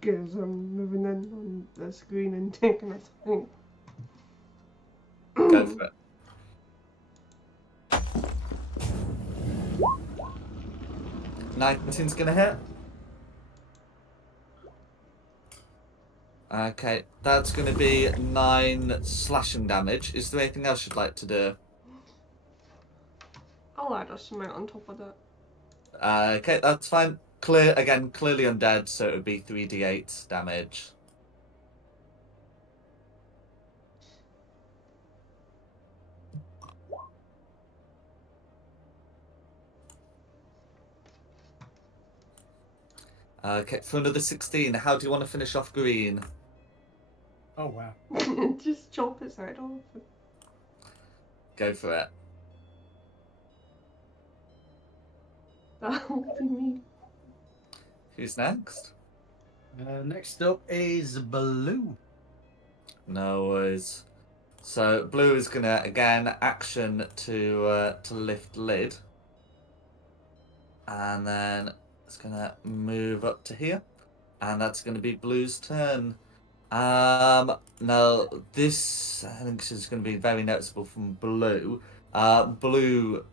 Guess I'm moving in on the screen and taking a thing. Go for it. Nineteen's gonna hit. Okay, that's gonna be 9 slashing damage. Is there anything else you'd like to do? I'll add a cement on top of that. Okay, that's fine. Clearly undead, so it would be 3d8 damage. Okay, for another 16, how do you want to finish off green? Oh, wow. Just chop his head off. Go for it. That will be me. Who's next? Next up is Blue. No worries. So Blue is gonna again action to lift lid, and then it's gonna move up to here, and that's gonna be Blue's turn. Now this I think is gonna be very noticeable from Blue. Blue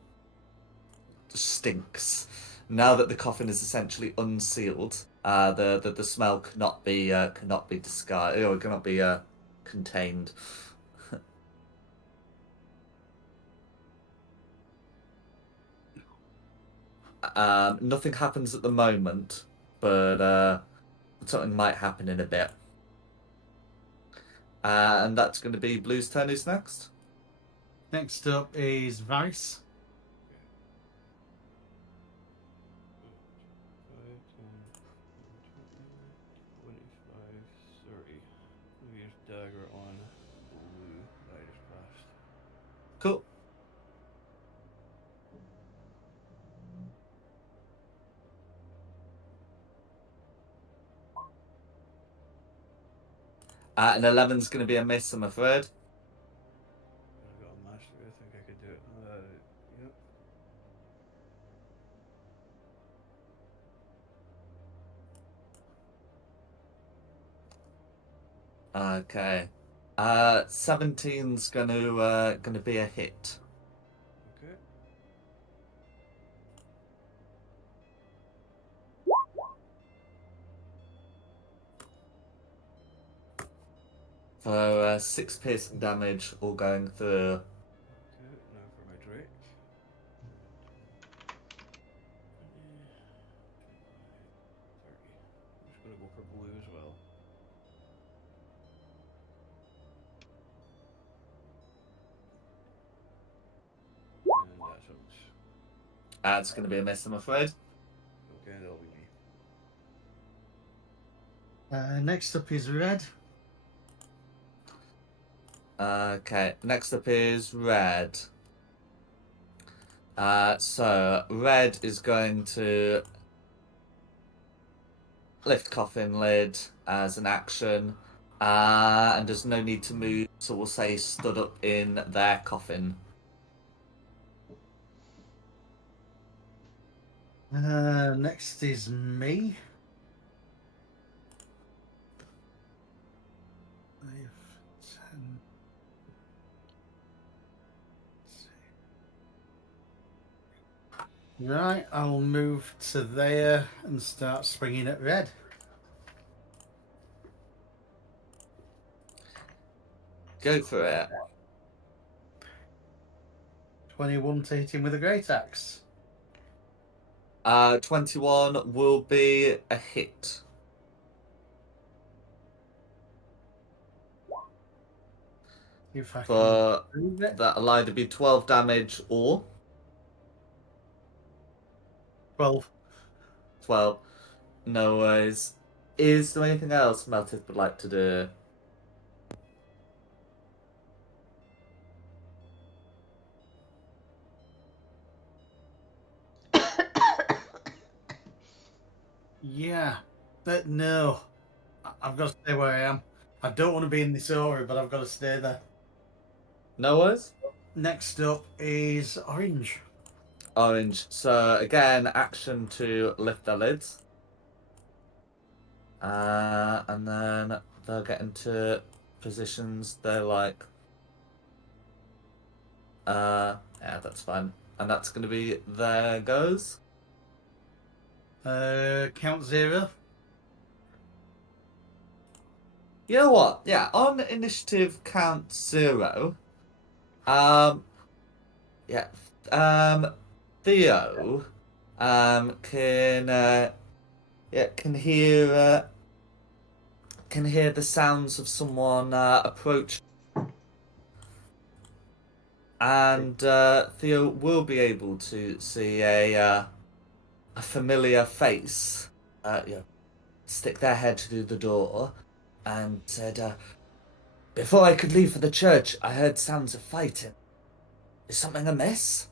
stinks now that the coffin is essentially unsealed. The smell cannot be disguised or cannot be contained. Nothing happens at the moment, but something might happen in a bit. And that's going to be Blue's turn. Who's next? Next up is Vice. 5, 10, 25, 30. Let me use dagger on blue that I just passed. Cool. An 11's going to be a miss, I'm afraid. I got a mastery, I think I could do it. Yep. Okay. 17's gonna be a hit. Okay. For 6 piercing damage, all going through. Okay, now for my Drake. 30. I'm just gonna go for blue as well. And that's it. That's gonna be a miss, I'm afraid. Okay, that'll be me. Next up is Red. Okay, next up is Red. So Red is going to lift coffin lid as an action, and there's no need to move, so we'll say stood up in their coffin. Next is me. 5, 10. Right, I'll move to there and start swinging at Red. Go for it. 21 to hit him with a great axe. 21 will be a hit. If I can For prove it. that'll either be 12 damage or 12. 12. No worries. Is there anything else Meltith would like to do? Yeah, but no. I've got to stay where I am. I don't want to be in this aura, but I've got to stay there. No worries? Next up is Orange. Orange. So again, action to lift their lids. And then they'll get into positions they're like. Yeah, that's fine. And that's going to be there goes. Count 0. You know what? Yeah, on initiative count 0. Yeah. Theo. Can hear the sounds of someone approach. And Theo will be able to see a familiar face, stick their head through the door, and said, "Before I could leave for the church, I heard sounds of fighting. Is something amiss?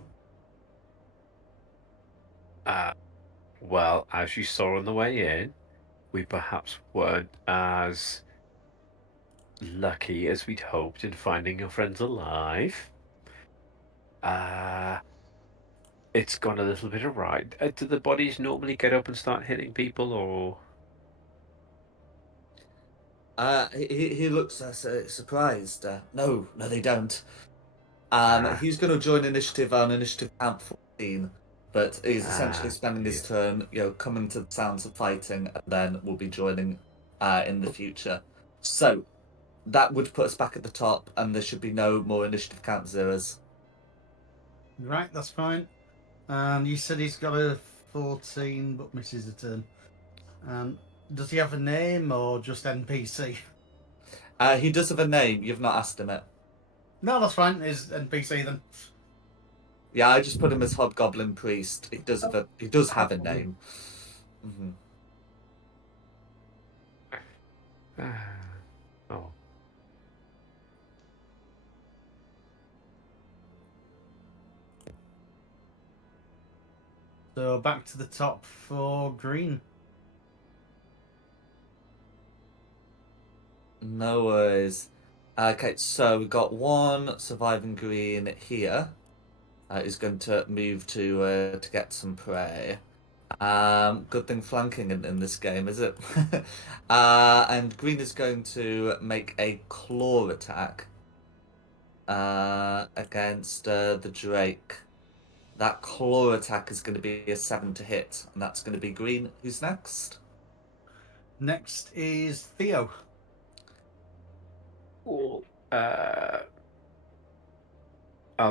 Well, as you saw on the way in, we perhaps weren't as lucky as we'd hoped in finding your friends alive. It's gone a little bit awry. Do the bodies normally get up and start hitting people, or? He looks surprised. No, they don't. Ah, He's going to join initiative on initiative count 14, but he's essentially ah, spending his dear. turn, coming to the sounds of fighting, and then will be joining in the future. So that would put us back at the top, and there should be no more initiative count zeros. Right, that's fine. And you said he's got a 14, but misses a turn. Does he have a name or just NPC? He does have a name. You've not asked him it. No, that's fine. Is NPC then? Yeah, I just put him as Hobgoblin Priest. He does have a name. Mm-hmm. Oh. So back to the top for green. No worries. Okay, so we've got one surviving green here. Who's going to move to get some prey. Good thing flanking in this game, is it? And green is going to make a claw attack against the Drake. That claw attack is going to be a 7 to hit, and that's going to be green. Who's next? Next is Theo. Cool. I'll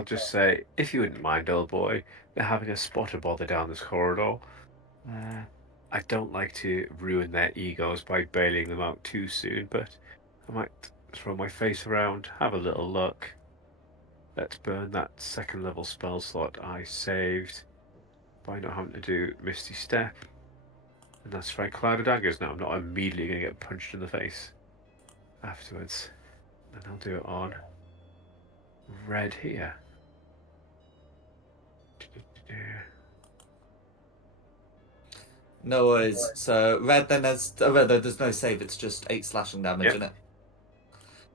just say, if you wouldn't mind, old boy, they're having a spotter bother down this corridor. I don't like to ruin their egos by bailing them out too soon, but I might throw my face around, have a little look. Let's burn that second level spell slot I saved by not having to do Misty Step. And that's right, Cloud of Daggers now. I'm not immediately going to get punched in the face afterwards. And I'll do it on red here. No worries. So red then has there's no save. It's just 8 slashing damage, Yep. isn't it?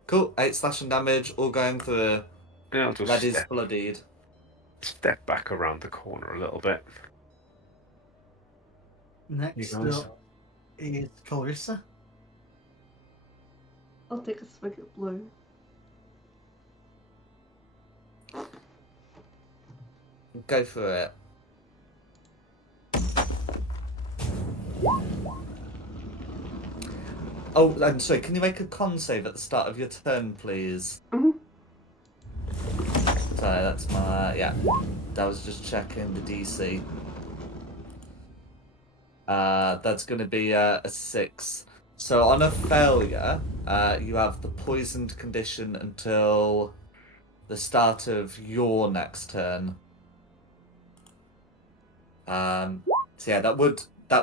Cool. 8 slashing damage, all going through. And I'll just Red is bloodied. step back around the corner a little bit. Next You guys? up is Clarissa. I'll take a swig at blue. Go for it. Oh, and sorry, can you make a con save at the start of your turn, please? Mhm. Sorry, that's my... yeah. That was just checking the DC. That's going to be a 6. So on a failure, you have the poisoned condition until the start of your next turn. So yeah, that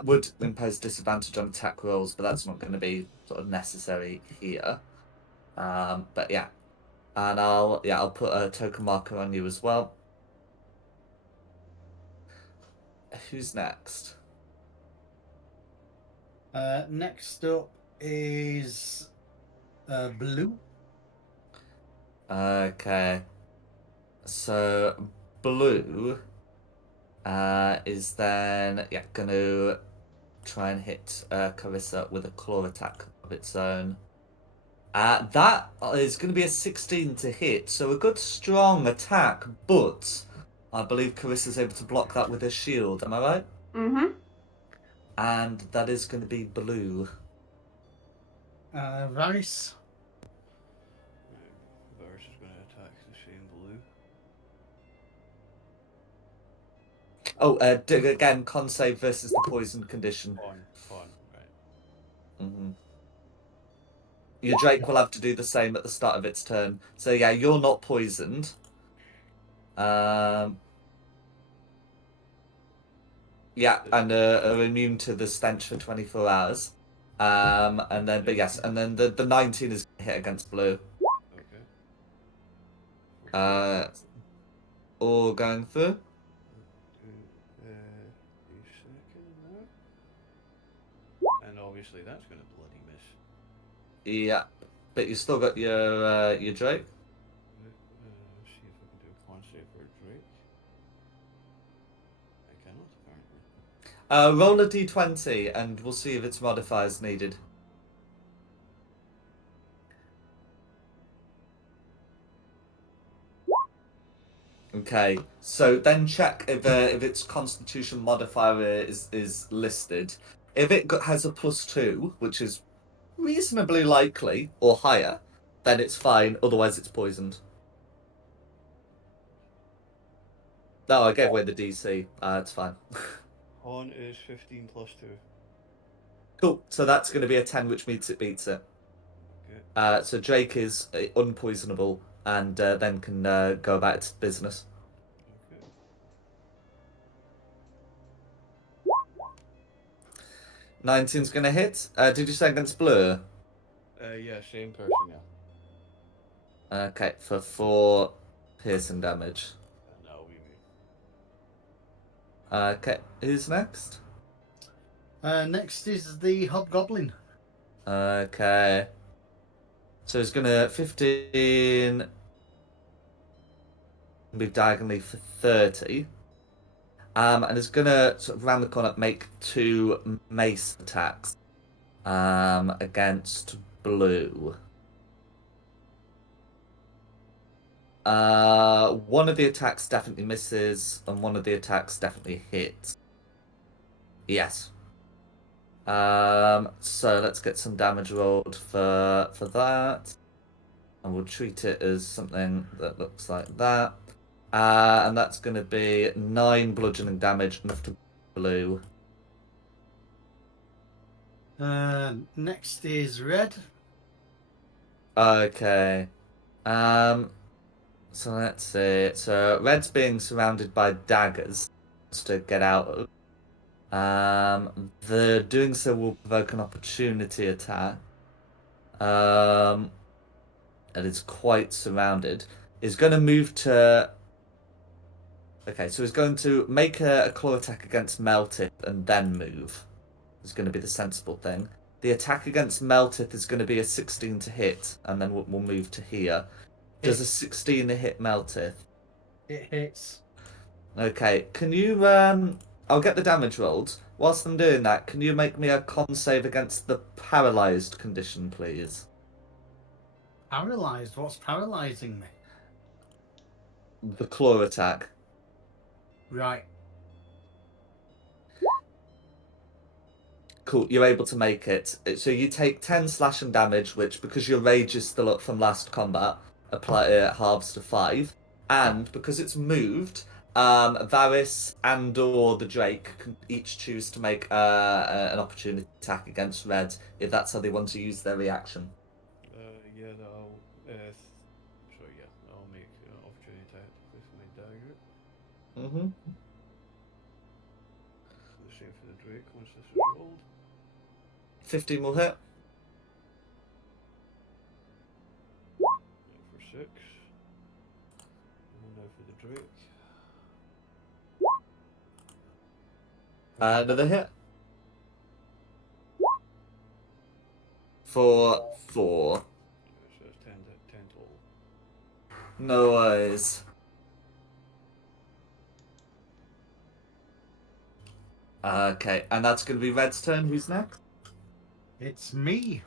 would impose disadvantage on attack rolls, but that's not going to be sort of necessary here. But yeah, and I'll put a token marker on you as well. Who's next? Next up is Blue. Okay, so blue is then gonna try and hit Carissa with a claw attack of its own. That is going to be a 16 to hit, so a good strong attack, but I believe Carissa's able to block that with her shield, am I right? Mhm. And that is going to be blue. Varys. Varus is going to attack the same blue. Oh, again, con save versus the poisoned condition. On, right. Your Drake will have to do the same at the start of its turn. So yeah, you're not poisoned. Yeah, and are immune to the stench for 24 hours. And then, but yes, and then the 19 is hit against blue. Okay. Uh, All going through. A second now. And obviously that's going to bloody miss. Yeah, but you still got your Drake. See if I can do a con save for Drake. I cannot, apparently. Roll a d20 and we'll see if its modifier is needed. Okay, so then check if its Constitution modifier is listed. If it has a +2, which is reasonably likely or higher, then it's fine. Otherwise, it's poisoned. No, I gave away the DC. It's fine. Con is 15 plus 2. Cool. So that's going to be a 10, which means it beats it. Okay. So Drake is unpoisonable and then can go about its business. Okay. 19's going to hit. Did you say against Blur? Yeah, same person, yeah. Okay, for 4 piercing damage. And that'll be me. Okay, who's next? Next is the Hobgoblin. Okay. So it's going to 15... be diagonally for 30. And it's going to, sort of round the corner, make 2 mace attacks against Blue. One of the attacks definitely misses, and one of the attacks definitely hits. Yes. So let's get some damage rolled for that. And we'll treat it as something that looks like that. And that's going to be 9 bludgeoning damage, enough to Blue. Next is Red. Okay. So let's see. So Red's being surrounded by daggers to get out of. The doing so will provoke an opportunity attack. And it's quite surrounded. Is going to move to. Okay, so he's going to make a claw attack against Meltith and then move. Is going to be the sensible thing. The attack against Meltith is going to be a 16 to hit, and then we'll move to here. Does a 16 hit Meltith? It hits. Okay, can you I'll get the damage rolled. Whilst I'm doing that, can you make me a con save against the paralyzed condition, please? Paralyzed? What's paralyzing me? The claw attack. Right. Cool, you're able to make it. So you take 10 slashing damage, which, because your rage is still up from last combat, halves to 5. And because it's moved, Varys and or the Drake can each choose to make an opportunity attack against Red if that's how they want to use their reaction. Yeah, that'll. Sorry, yeah, I'll make an opportunity attack with my dagger. Mm-hmm. The same for the Drake once this is rolled. 15 will hit. For 6. And now for the Drake. Another hit. For 4. So it's 10 total. No worries. Okay, and that's going to be Red's turn. Who's next? It's me.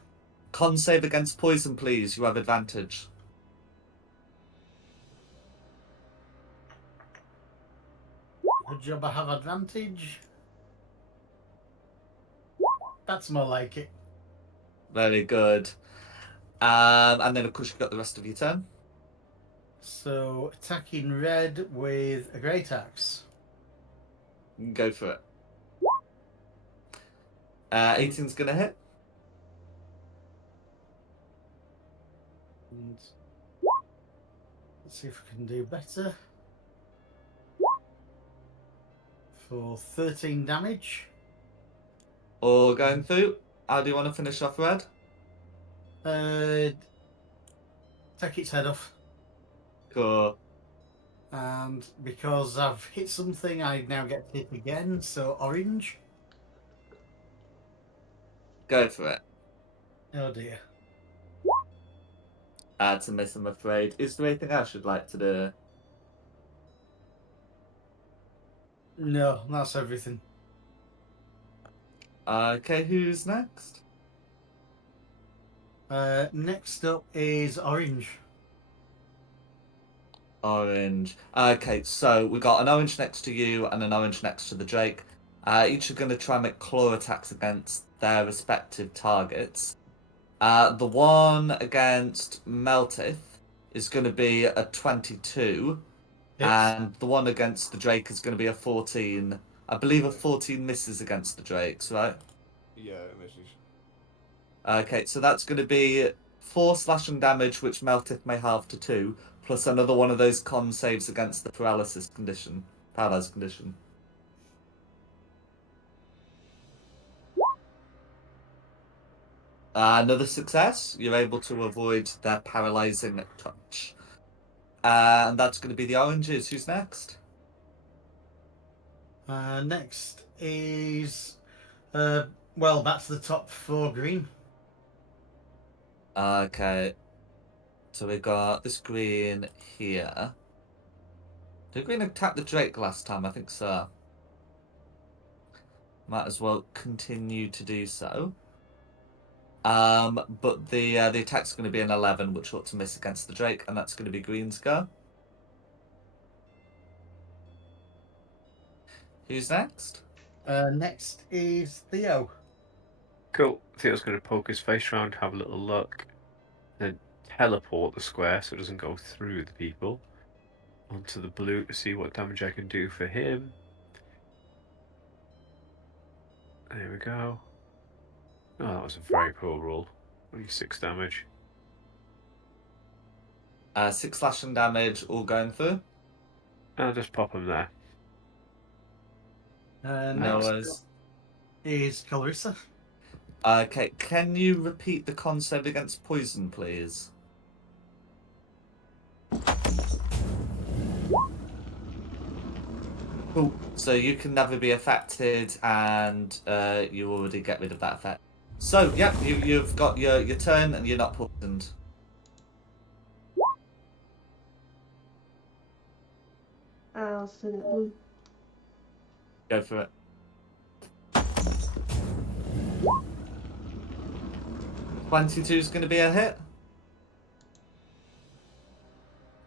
Con save against poison, please. You have advantage. Good job I have advantage. That's more like it. Very good. And then, of course, you've got the rest of your turn. So, attacking Red with a Great Axe. Go for it. 18's going to hit. And let's see if we can do better. For 13 damage. Or going through. How do you want to finish off Red? Take its head off. Cool. And because I've hit something, I now get hit again. So orange. Go for it. Oh dear. It's a miss, I'm afraid. Is there anything else you'd like to do? No, that's everything. Okay, who's next? Next up is orange. Orange. Okay, so we got an orange next to you and an orange next to the Drake. Each are going to try and make claw attacks against their respective targets. The one against Meltith is going to be a 22, Hits. and the one against the Drake is going to be a 14. I believe a 14 misses against the Drakes, right? Yeah, it misses. Okay, so that's going to be 4 slashing damage, which Meltith may halve to 2, plus another one of those con saves against the paralysis condition. Paralyzed condition. Another success. You're able to avoid their paralyzing touch. And that's going to be the oranges. Who's next? Next is well, that's the top 4 green. Okay. So we got this green here. Did green attack the Drake last time? I think so. Might as well continue to do so. But the attack's going to be an 11, which ought to miss against the Drake, and that's going to be green's go. Who's next? Next is Theo. Cool. Theo's going to poke his face around, have a little look, then teleport the square so it doesn't go through the people onto the blue to see what damage I can do for him. There we go. Oh, that was a very poor roll. Only 6 damage. 6 slashing damage, all going through. I'll just pop him there. No Next worries. up is Clarissa. Okay, can you repeat the concept against poison, please? Cool. So you can never be affected, and you already get rid of that effect. So, yeah, you've got your turn, and you're not poisoned. I'll send it blue. Go for it. 22 is going to be a hit.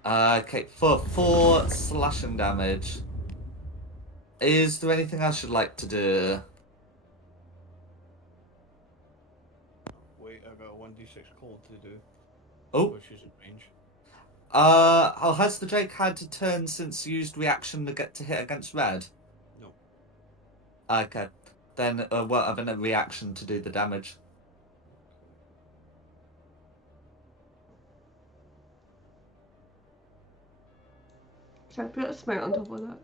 Okay, for 4 slashing damage. Is there anything else you'd like to do? Wait, I got a 1d6 cold to do, Oh, which is in range. has the Drake had to turn since you used reaction to get to hit against red? No. Okay, then well, I've a reaction to do the damage. Can I put a smite on top of that?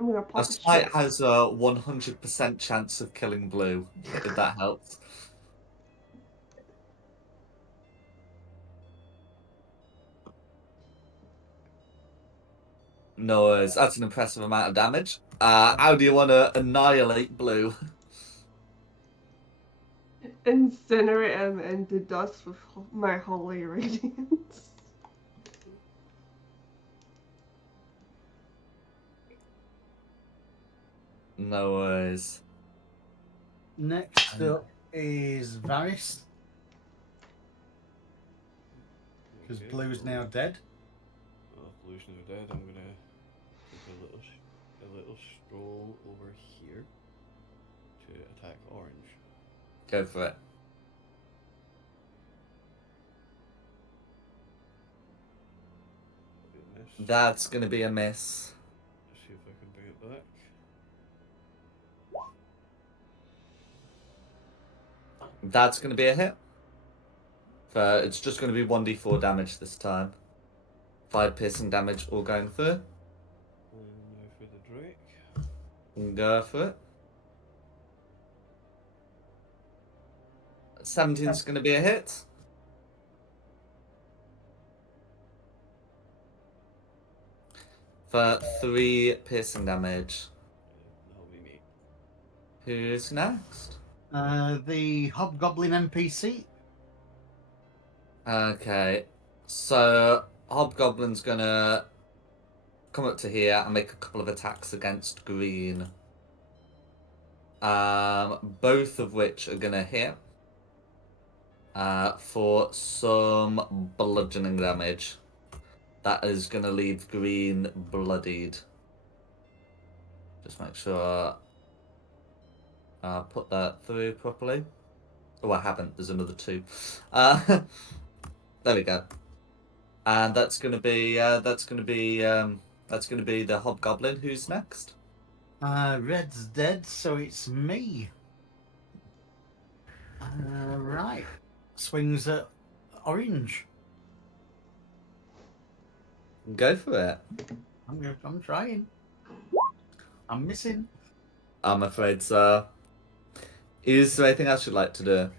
I'm gonna A pop a smite shit. has a 100% chance of killing blue, if that helps. No worries, that's an impressive amount of damage. How do you want to annihilate blue? Incinerate him into dust with my holy radiance. No worries. Next up is Varys, because Okay, Blue's so- now dead. Well, Blue's now dead. I'm gonna take a little stroll over here to attack Orange. Go for it. Miss. That's going to be a miss. Let's see if I can bring it back. That's going to be a hit. It's just going to be 1d4 damage this time. 5 piercing damage all going through. And now for the Drake. Go for it. 17's going to be a hit. For 3 piercing damage. That'll be me. Who's next? The Hobgoblin NPC. Okay, so Hobgoblin's gonna come up to here and make a couple of attacks against Green. Both of which are gonna hit. For some bludgeoning damage. That is gonna leave Green bloodied. Just make sure I put that through properly. Oh, I haven't. There's another 2. There we go. And that's gonna be the Hobgoblin. Who's next? Red's dead, so it's me. Right. Swings at Orange. Go for it. I'm trying. I'm missing. I'm afraid so. Is there anything else you'd like to do?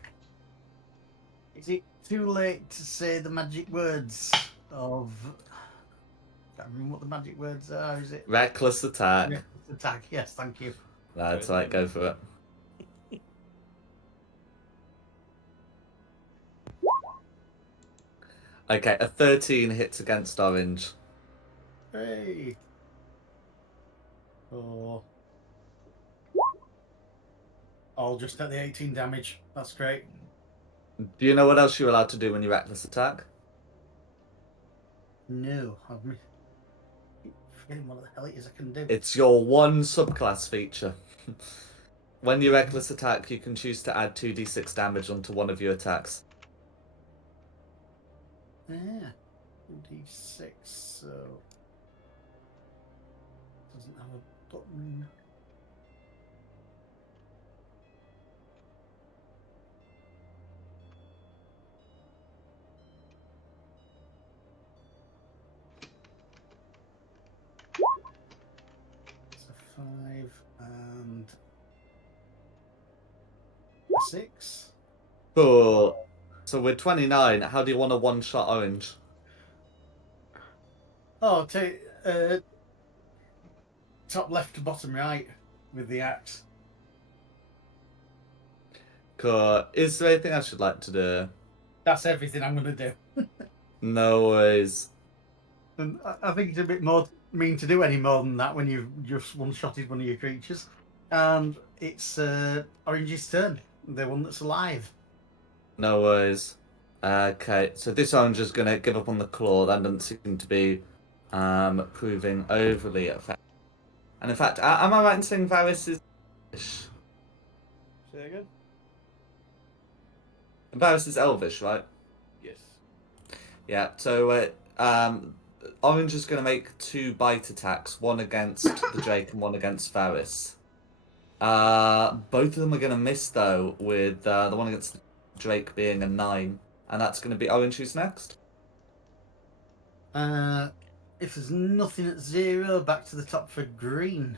Is it too late to say the magic words of... I can't remember what the magic words are, is it? Reckless attack. Reckless attack, yes, thank you. That's right, go for it. Okay, a 13 hits against Orange. Hey. Oh. All just at the 18 damage. That's great. Do you know what else you're allowed to do when you reckless attack? No, I'm forgetting what the hell it is I can do. It's your one subclass feature. When you reckless attack, you can choose to add 2d6 damage onto one of your attacks. Yeah. 2d6, so... Doesn't have a button. It's a 5 and a 6. Cool. So with 29, how do you want to one-shot Orange? Oh, take top left to bottom right with the axe. Cool. Is there anything else you'd like to do? That's everything I'm going to do. No worries. And I think it's a bit more mean to do any more than that when you've just one-shotted one of your creatures. And it's Orange's turn, the one that's alive. No worries. Okay, so this Orange is going to give up on the claw. That doesn't seem to be proving overly effective. And in fact, am I right in saying Varys is Elvish? Say again? Varys is Elvish, right? Yes. Yeah, so Orange is going to make 2 bite attacks, one against the Drake and one against Varys. Both of them are going to miss, though, with the one against the Drake being a 9. And that's going to be Orange. Who's next? If there's nothing at 0, back to the top for Green.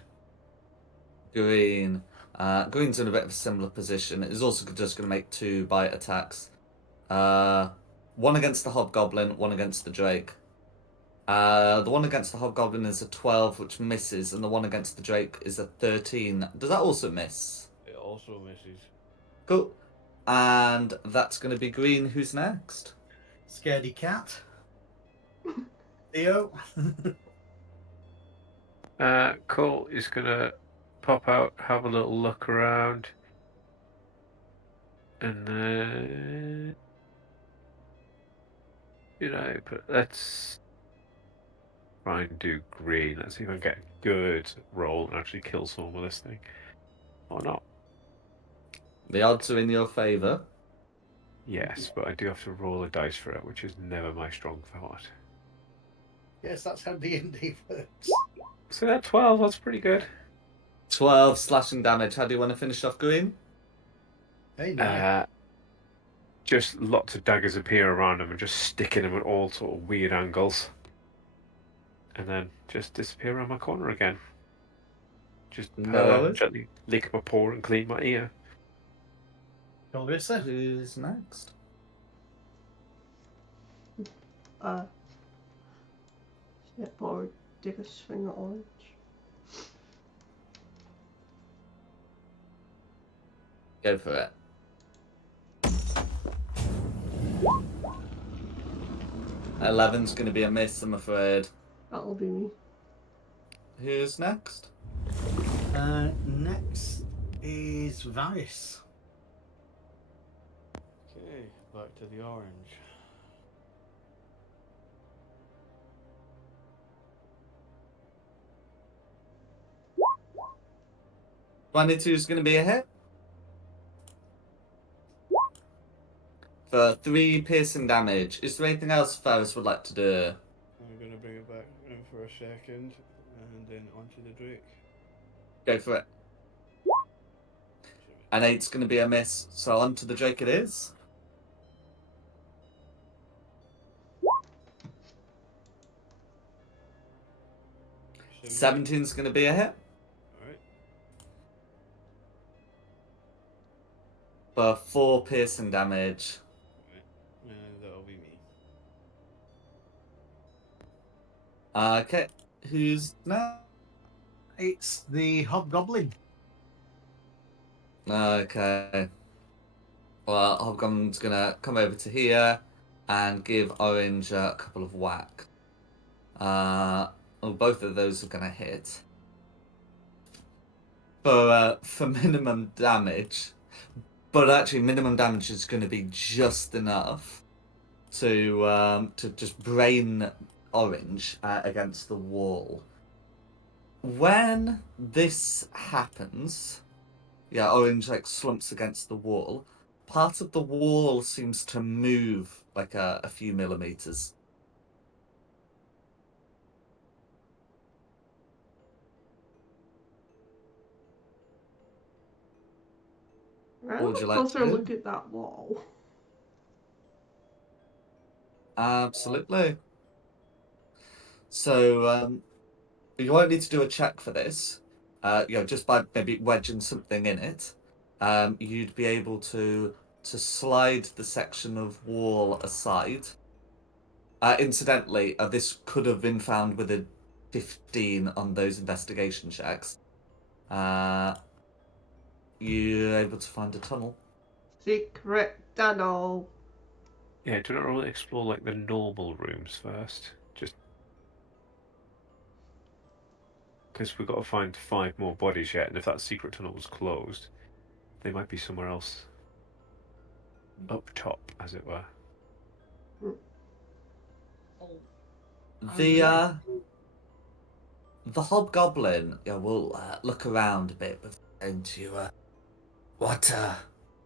Green. Green's in a bit of a similar position. It's also just going to make 2 bite attacks. One against the Hobgoblin, one against the Drake. The one against the Hobgoblin is a 12, which misses, and the one against the Drake is a 13. Does that also miss? It also misses. Cool. And that's going to be Green. Who's next? Scaredy cat. Theo. Cole is gonna pop out, have a little look around, and then but let's try and do Green. Let's see if I can get a good roll and actually kill someone with this thing, or not. The odds are in your favour. Yes, but I do have to roll a dice for it, which is never my strong part. Yes, that's how D&D works. So that 12, that's pretty good. 12 slashing damage. How do you want to finish off Green? Hey, no. Just lots of daggers appear around him and just sticking him at all sort of weird angles. And then just disappear around my corner again. Just No. gently lick my paw and clean my ear. Clarissa? Who's next? Step forward, take a swing at orange. Go for it. Eleven's going to be a miss, I'm afraid. That'll be me. Who's next? Next is Varys. Okay, back to the orange. Is going to be a hit. For 3 piercing damage. Is there anything else Ferris would like to do? I'm gonna bring it back for a second, and then onto the Drake. Go for it. An 8's going to be a miss, so on to the Drake it is. 17's going to be a hit. Alright. For 4 piercing damage. And that'll be me. Okay, who's now? It's the Hobgoblin. Okay. Well, Hobgoblin's going to come over to here and give Orange a couple of whack. Both of those are going to hit. For minimum damage. But actually, minimum damage is going to be just enough to just brain Orange against the wall. When this happens, yeah, Orange like slumps against the wall. Part of the wall seems to move like a few millimeters. Right, What would have you a like to closer do? look at that wall. Absolutely. So you won't need to do a check for this. Just by maybe wedging something in it, you'd be able to slide the section of wall aside. Incidentally, this could have been found with a 15 on those investigation checks. You're able to find a tunnel. Secret tunnel. Yeah, do not really explore like the normal rooms first, just because we've got to find 5 more bodies yet, and if that secret tunnel was closed, they might be somewhere else. Up top, as it were. The hobgoblin will look around a bit before going to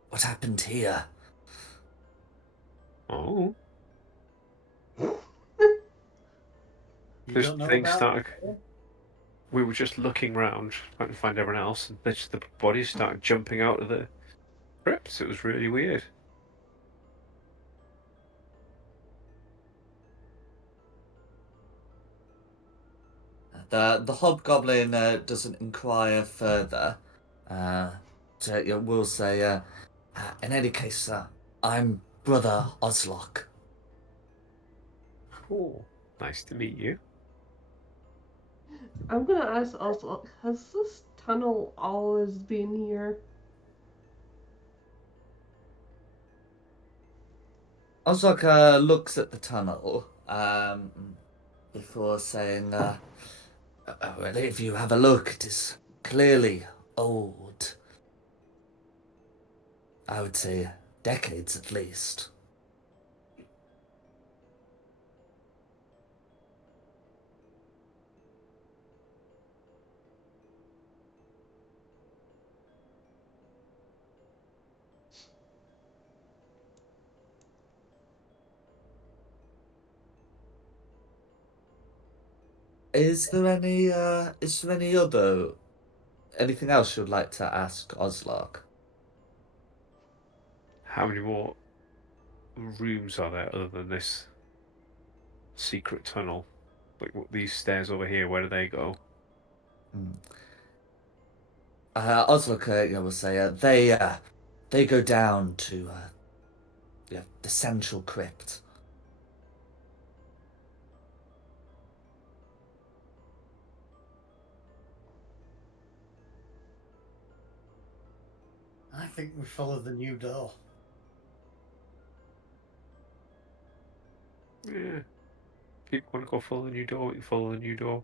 what happened here? Oh, You just don't know things about started. We were just looking round, trying to find everyone else, and the bodies started jumping out of the crypts. It was really weird. The hobgoblin doesn't inquire further. We'll say, in any case, I'm Brother Oslock. Cool. Nice to meet you. I'm gonna ask also, has this tunnel always been here? Oslock looks at the tunnel before saying, well, if you have a look, it is clearly old. I would say decades at least. Is there any other anything else you'd like to ask Oslock? How many more rooms are there other than this secret tunnel? Like these stairs over here, where do they go? Oslook, will say they go down to the central crypt. I think we follow the new door. Yeah. If you want to go follow the new door, we can follow the new door.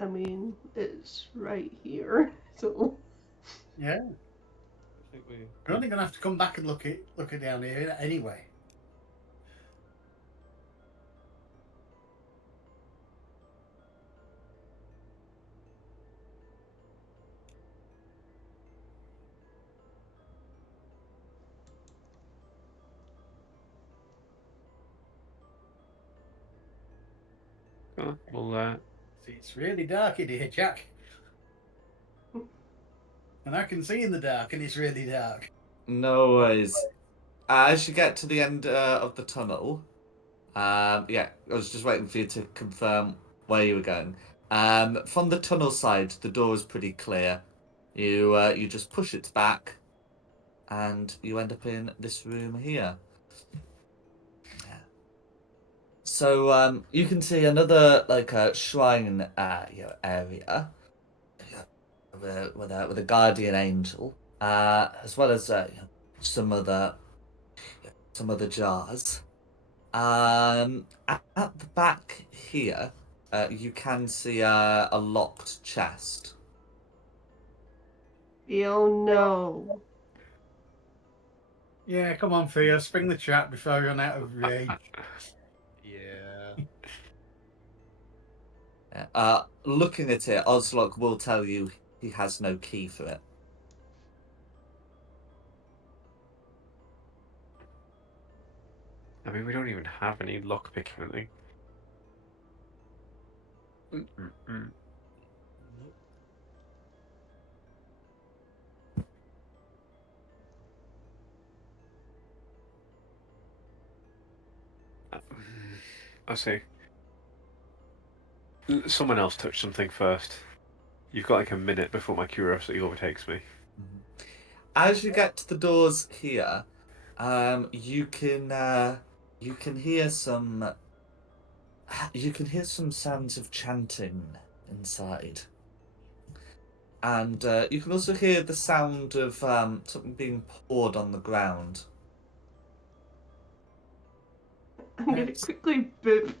I mean, it's right here, so Yeah. I think we. We're only gonna have to come back and look at down here anyway. Well, See, it's really dark in here, Jack. And I can see in the dark, and it's really dark. No worries. As you get to the end of the tunnel, I was just waiting for you to confirm where you were going. From the tunnel side, the door is pretty clear. You just push it back, and you end up in this room here. So you can see another shrine area with a guardian angel, as well as some other jars. At the back here, you can see a locked chest. oh no. Yeah, come on, Theo, spring the trap before I run out of rage. Yeah. Looking at it, Oslock will tell you he has no key for it. I mean, we don't even have any lockpicking or anything. Mm-mm-mm. Nope. I see. Someone else touch something first. You've got like a minute before my curiosity overtakes me. As you get to the doors here, you can hear some sounds of chanting inside, and you can also hear the sound of something being poured on the ground. I'm gonna quickly boop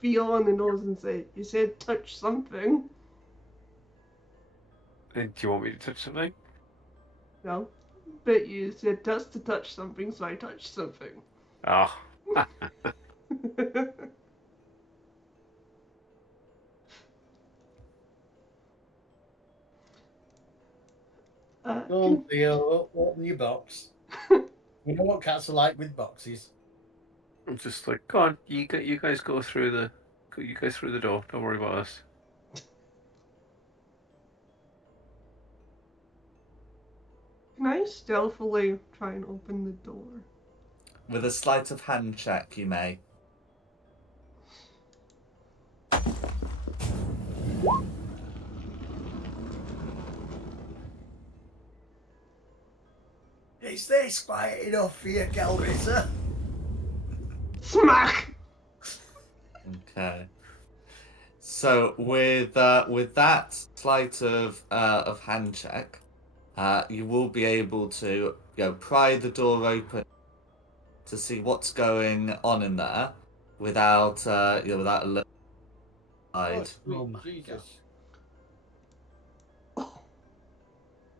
feel on the nose and say, you said touch something. Do you want me to touch something? No. But you said to touch something, so I touched something. Ah. Go on, Theo, open your box. You know what cats are like with boxes. I'm just like, go on, you guys go through the door. Don't worry about us. Can I stealthily try and open the door? With a sleight of hand check, you may. Is this quiet enough for you, Calritter? Smack! Okay. So with that sleight of hand check, you will be able to pry the door open to see what's going on in there without without a look Oh, inside. sweet Oh my Jesus.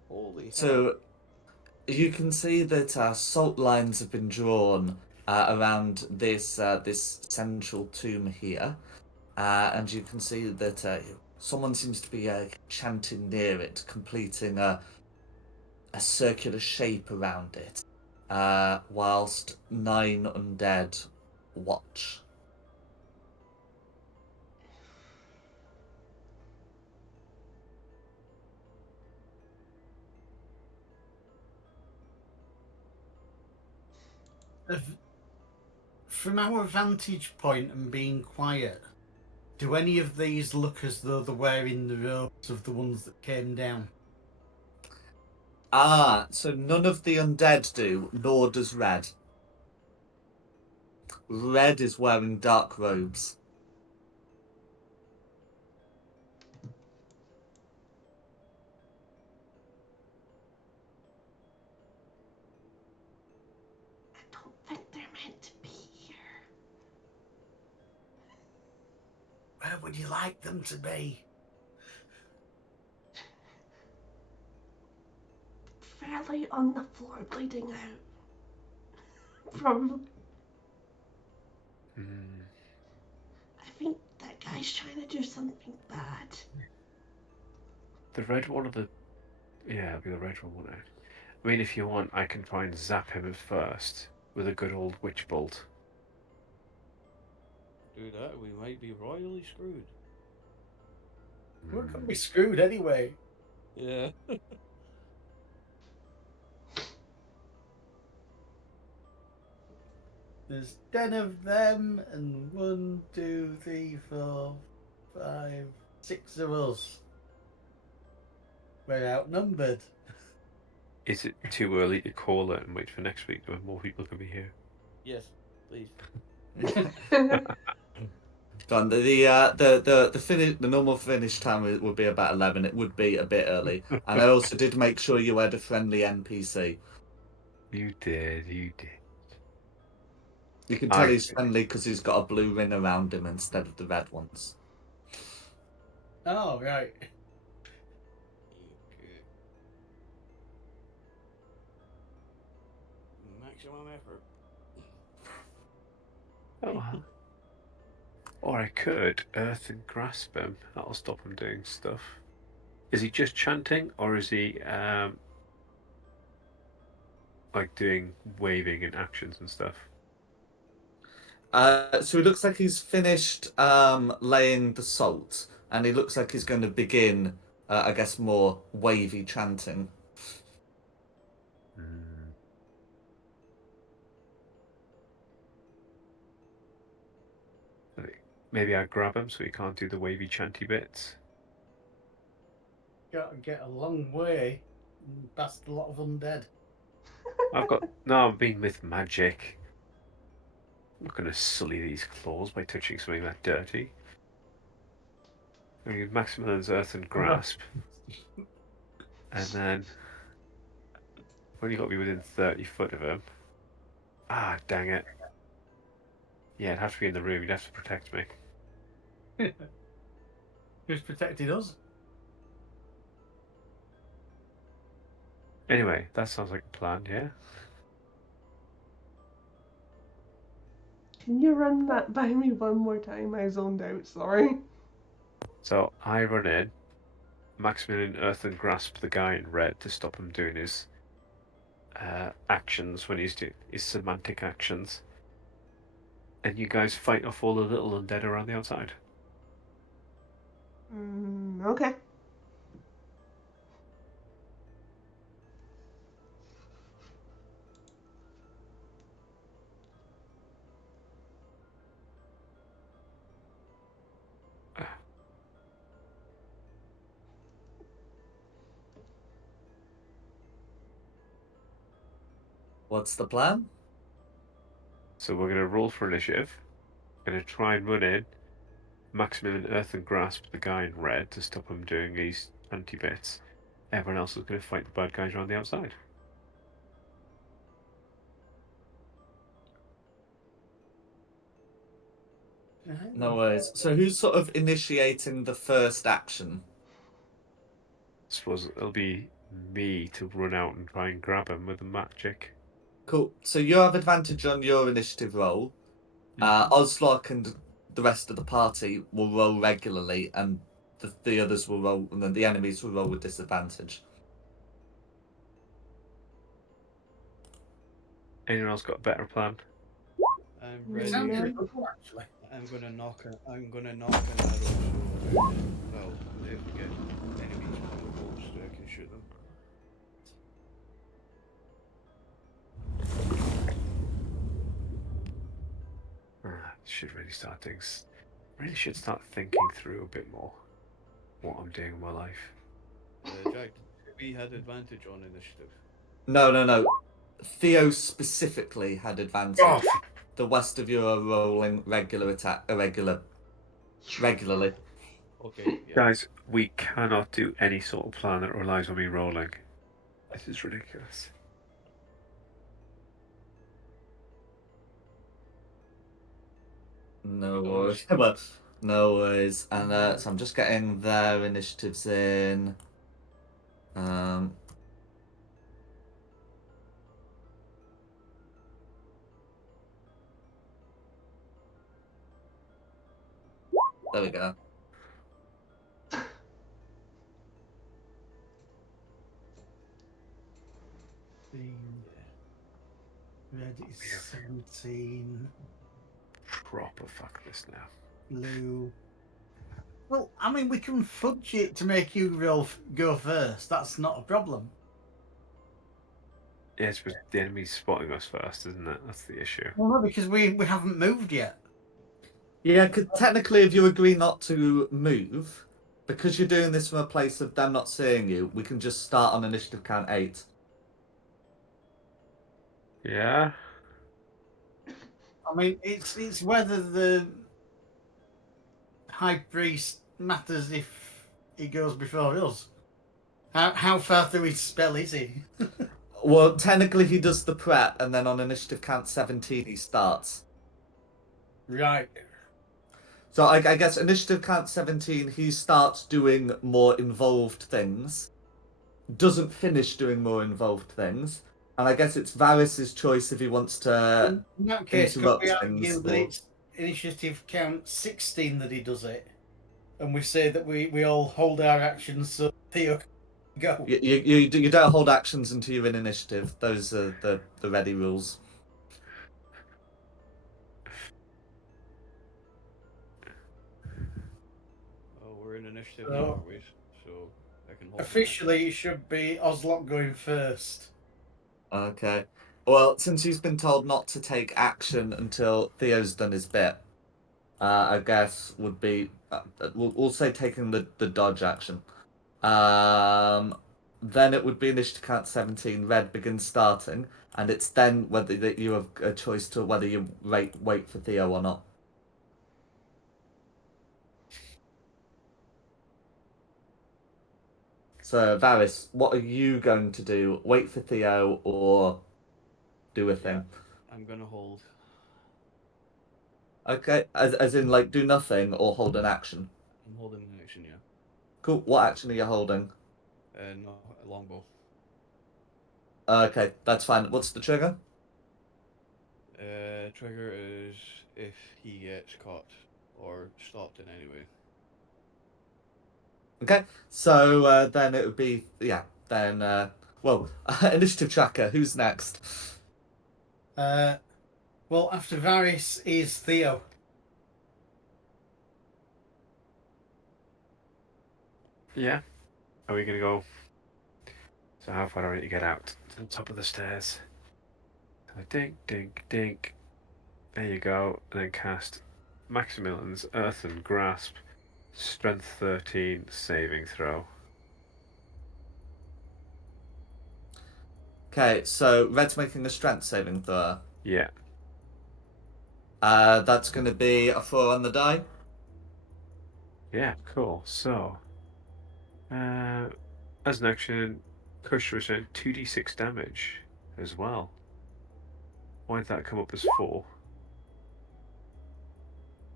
Holy hell. So you can see that salt lines have been drawn around this central tomb here, and you can see that someone seems to be chanting near it, completing a circular shape around it, whilst 9 undead watch. From our vantage point and being quiet, do any of these look as though they're wearing the robes of the ones that came down? Ah, so none of the undead do, nor does Red. Red is wearing dark robes. I don't think they're meant to be here. Where would you like them to be? Fairly on the floor, bleeding out. Probably. Hmm. I think that guy's trying to do something bad. The red one or the... Yeah, it'll be the red one, won't it? I mean, if you want, I can try and zap him at first with a good old witch bolt. Do that, we might be royally screwed. We're going to be screwed anyway. Yeah. There's 10 of them, and 1, 2, 3, 4, 5, 6 of us. We're outnumbered. Is it too early to call it and wait for next week when more people can be here? Yes, please. John, the normal finish time would be about 11. It would be a bit early, and I also did make sure you had a friendly NPC. You did, you did. You can tell he's friendly because he's got a blue ring around him instead of the red ones. Oh, right. Okay. Maximum effort. Oh. Or I could earth and grasp him. That'll stop him doing stuff. Is he just chanting, or is he like doing waving and actions and stuff? So it looks like he's finished laying the salt, and he looks like he's going to begin, I guess, more wavy chanting. Mm. Maybe I grab him so he can't do the wavy chanty bits. Got to get a long way past a lot of undead. I'm being with magic. I'm not going to sully these claws by touching something that dirty. I'm going to use Maximilian's Earth and Grasp. And then... I've only got to be within 30 foot of him. Ah, dang it. Yeah, it'd have to be in the room. You'd have to protect me. Who's protected us? Anyway, that sounds like a plan, yeah? Can you run that by me one more time? I zoned out, sorry. So I run in. Maximilian Earth and Grasp the guy in red to stop him doing his actions when he's doing his semantic actions. And you guys fight off all the little undead around the outside. Okay. What's the plan? So we're going to roll for initiative. Going to try and run in. Maximilian Earth and Grasp the guy in red to stop him doing his anti-bits. Everyone else is going to fight the bad guys around the outside. No worries. So who's sort of initiating the first action? I suppose it'll be me to run out and try and grab him with the magic. Cool. So you have advantage on your initiative roll. Oslock and the rest of the party will roll regularly, and the others will roll, and then the enemies will roll with disadvantage. Anyone else got a better plan? I'm Yeah. ready. Sounds Yeah. pretty cool, actually. I'm gonna knock an arrow so well, if we get enemies close so I can shoot them. should really start doing. Really should start thinking through a bit more what I'm doing in my life. Jack, we had advantage on initiative. No. Theo specifically had advantage. Oh, The rest of you are rolling regularly. Okay, yeah. guys, we cannot do any sort of plan that relies on me rolling. This is ridiculous. No worries. Well, no worries. And so I'm just getting their initiatives in. There we go. Red is 17. Proper fuck this now. Blue. Well, I mean, we can fudge it to make you go first. That's not a problem. Yeah, it's because the enemy's spotting us first, isn't it? That's the issue. Well, no, because we haven't moved yet. Yeah, technically, if you agree not to move, because you're doing this from a place of them not seeing you, we can just start on initiative count 8. Yeah. I mean, it's whether the high priest matters if he goes before us. How far through his spell is he? Well, technically, he does the prep, and then on initiative count 17, he starts. Right. So I guess initiative count 17, he starts doing more involved things, doesn't finish doing more involved things, and I guess it's Varys's choice if he wants to In that case, could interrupt we argue things. that Or... it's initiative count 16 that he does it, and we say that we all hold our actions so Theo can go? You don't hold actions until you're in initiative. Those are the ready rules. We're in initiative So, now, aren't we? So I can hold my officially, it should be Oslop going first. Okay. Well, since he's been told not to take action until Theo's done his bit, I guess would be we'll say taking the dodge action. Then it would be initiative count 17. Red begins starting, and it's then whether that you have a choice to whether you wait for Theo or not. So Varys, what are you going to do? Wait for Theo or do a thing? I'm gonna hold. Okay, as in like do nothing or hold an action. I'm holding an action, yeah. Cool. What action are you holding? No, a longbow. Okay, that's fine. What's the trigger? Trigger is if he gets caught or stopped in any way. Okay, so then it would be Then well, initiative tracker. Who's next? Well, after Varys is Theo. Yeah. Are we gonna go? So how far do we need to get out? To the top of the stairs. Dink, dink, dink. There you go. And then cast Maximilian's Earthen Grasp, Strength 13, saving throw. Okay, so Red's making a strength saving throw. Yeah. That's going to be a 4 on the die. Yeah, cool. So, as an action, Kush return 2d6 damage as well. Why did that come up as 4?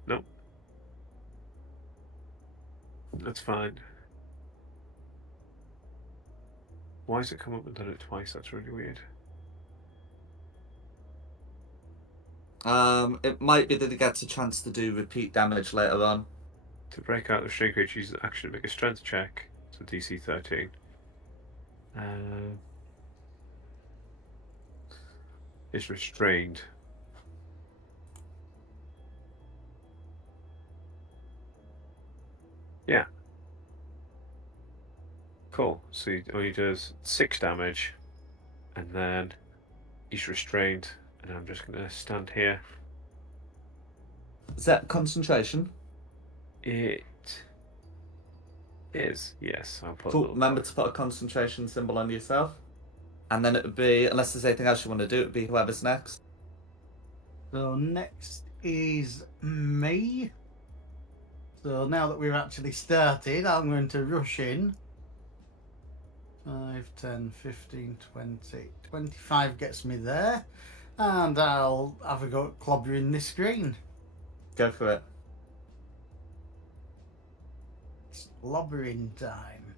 Nope. That's fine. Why has it come up and done it twice? That's really weird. It might be that he gets a chance to do repeat damage later on. To break out the restrained creature, uses action to make a strength check. So DC 13. It's restrained. Yeah. Cool. So he only does 6 damage, and then he's restrained, and I'm just going to stand here. Is that concentration? It is, yes. I'll put a Cool. little Remember mark. to put a concentration symbol on yourself. And then it would be, unless there's anything else you want to do, it would be whoever's next. So next is me. So now that we've actually started, I'm going to rush in. 5, 10, 15, 20, 25 gets me there. And I'll have a go at clobbering this screen. Go for it. It's clobbering time.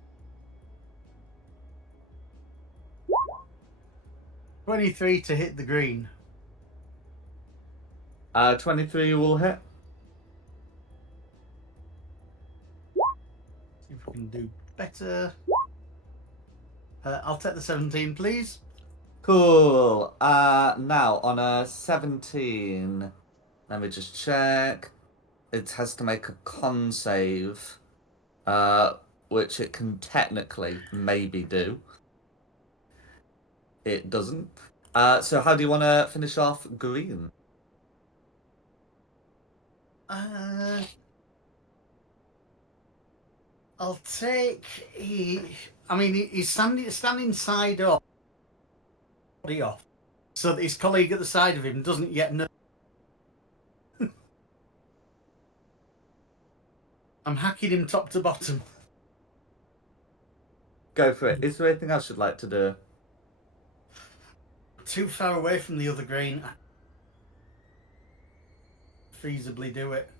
23 to hit the green. 23 will hit. See if we can do better. I'll take the 17, please. Cool. Now on a 17, let me just check. It has to make a con save, which it can technically maybe do. It doesn't. So how do you want to finish off green? I'll take. He's standing side up, body off, so that his colleague at the side of him doesn't yet know. I'm hacking him top to bottom. Go for it. Is there anything else you'd like to do? Too far away from the other green. Feasibly do it.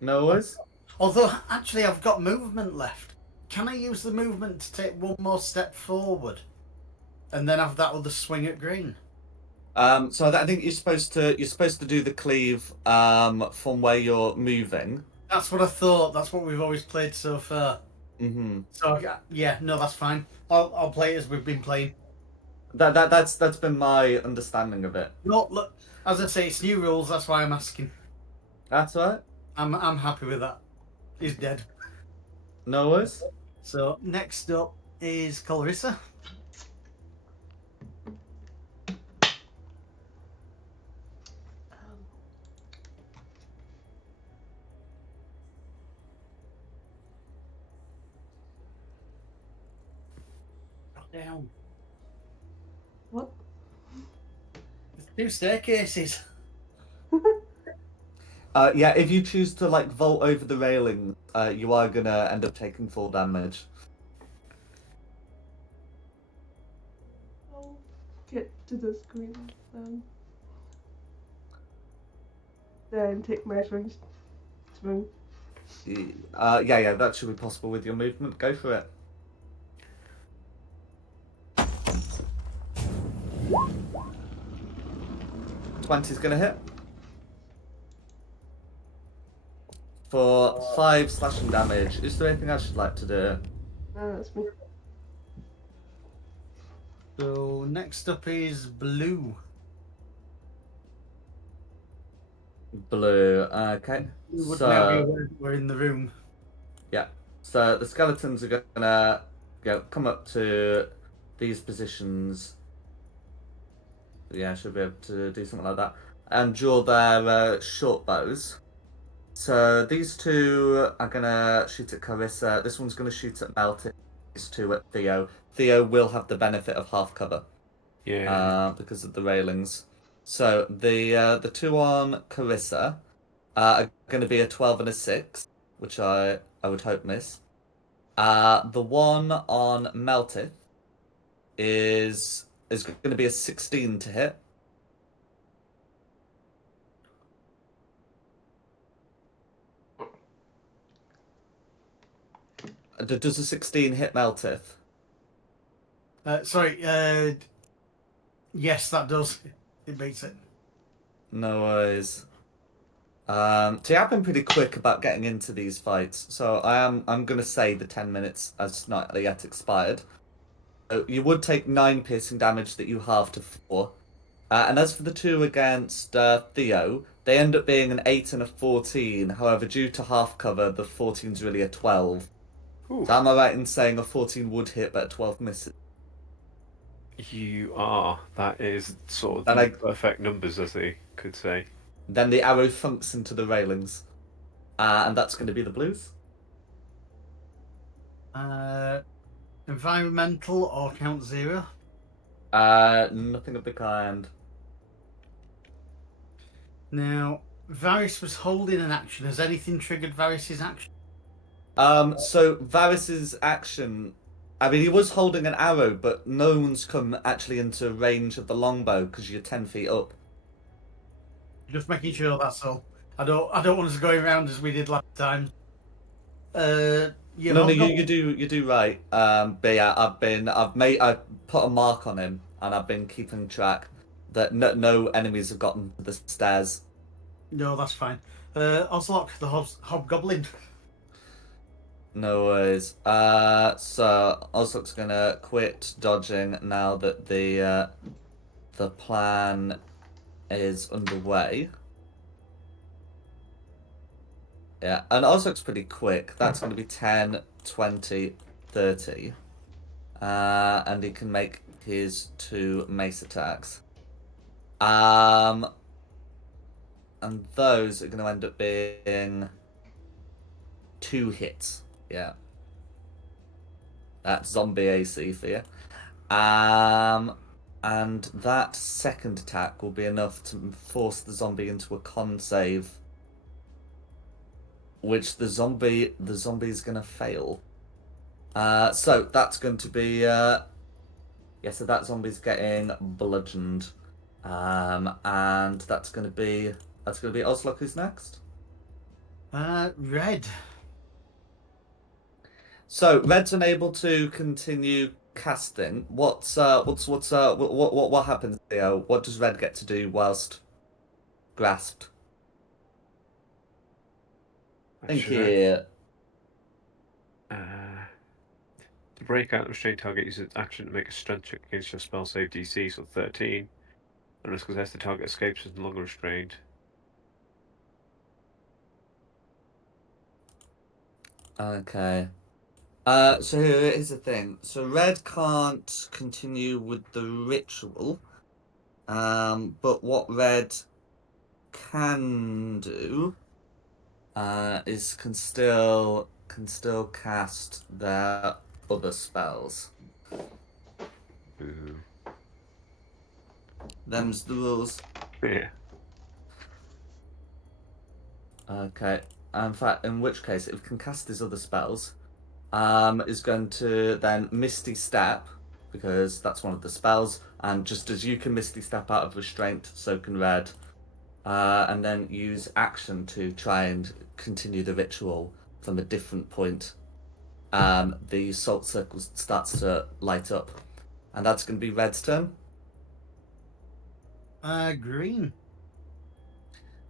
No worries. Although, actually, I've got movement left. Can I use the movement to take one more step forward, and then have that other swing at green? So I think you're supposed to do the cleave from where you're moving. That's what I thought. That's what we've always played so far. Mm-hmm. So yeah, no, that's fine. I'll play it as we've been playing. That's been my understanding of it. No, look, as I say, it's new rules. That's why I'm asking. That's right. I'm happy with that. He's dead. No worries. So next up is Clarissa. Down. What? There's 2 staircases. Yeah, if you choose to like vault over the railing, you are gonna end up taking full damage. I'll get to the screen then take my swing. Yeah, that should be possible with your movement. Go for it. Is gonna hit for 5 slashing damage. Is there anything else you'd like to do? That's me. So next up is Blue. Blue. Okay. Blue would So now be aware that we're in the room. yeah. So the skeletons are gonna come up to these positions. Yeah, should be able to do something like that. And draw their short bows. So these 2 are gonna shoot at Carissa. This one's gonna shoot at Melted. These 2 at Theo. Theo will have the benefit of half cover. Yeah. Because of the railings. So the 2 on Carissa are gonna be a 12 and a 6, which I would hope miss. The one on Melted is going to be a 16 to hit. Does a 16 hit Meltith? Sorry. Yes, that does. It beats it. No worries. So I've been pretty quick about getting into these fights, so I'm going to say the 10 minutes has not yet expired. You would take 9 piercing damage that you halve to 4. And as for the 2 against Theo, they end up being an 8 and a 14. However, due to half cover, the 14's really a 12. Ooh. So am I right in saying a 14 would hit, but a 12 misses? You are. That is sort of And the perfect numbers, as they could say. Then the arrow thunks into the railings. And that's going to be the blues. Environmental or count 0? Nothing of the kind. Now, Varys was holding an action. Has anything triggered Varys's action? So Varys's action. I mean, he was holding an arrow, but no one's come actually into range of the longbow because you're 10 feet up. Just making sure, that's all. I don't want us going around as we did last time. No, you do right. But yeah, I've put a mark on him, and I've been keeping track that no enemies have gotten to the stairs. No, that's fine. Oslock, the hobgoblin. No worries. So Oslock's gonna quit dodging now that the plan is underway. Yeah, and Oslock's pretty quick. That's going to be 10, 20, 30. And he can make his 2 mace attacks. And those are going to end up being 2 hits. Yeah. That's zombie AC for you. And that second attack will be enough to force the zombie into a con save, which the zombie's gonna fail. So that's going to be so that zombie's getting bludgeoned. And that's gonna be Oslock who's next. Red. So Red's unable to continue casting. What happens, Theo? What does Red get to do whilst grasped? Think here. To break out the restrained target, use its action to make a strength check against your spell save DC, so 13. Unless the target escapes is no longer restrained. Okay. So here's the thing. So Red can't continue with the ritual. But what Red can do is can still cast their other spells. Ooh. Them's the rules. Yeah. Okay. In fact, in which case, if it can cast his other spells, is going to then Misty Step, because that's one of the spells, and just as you can Misty Step out of restraint, so can Red. And then use action to try and continue the ritual from a different point. The salt circle starts to light up, and that's going to be Red's turn. Green.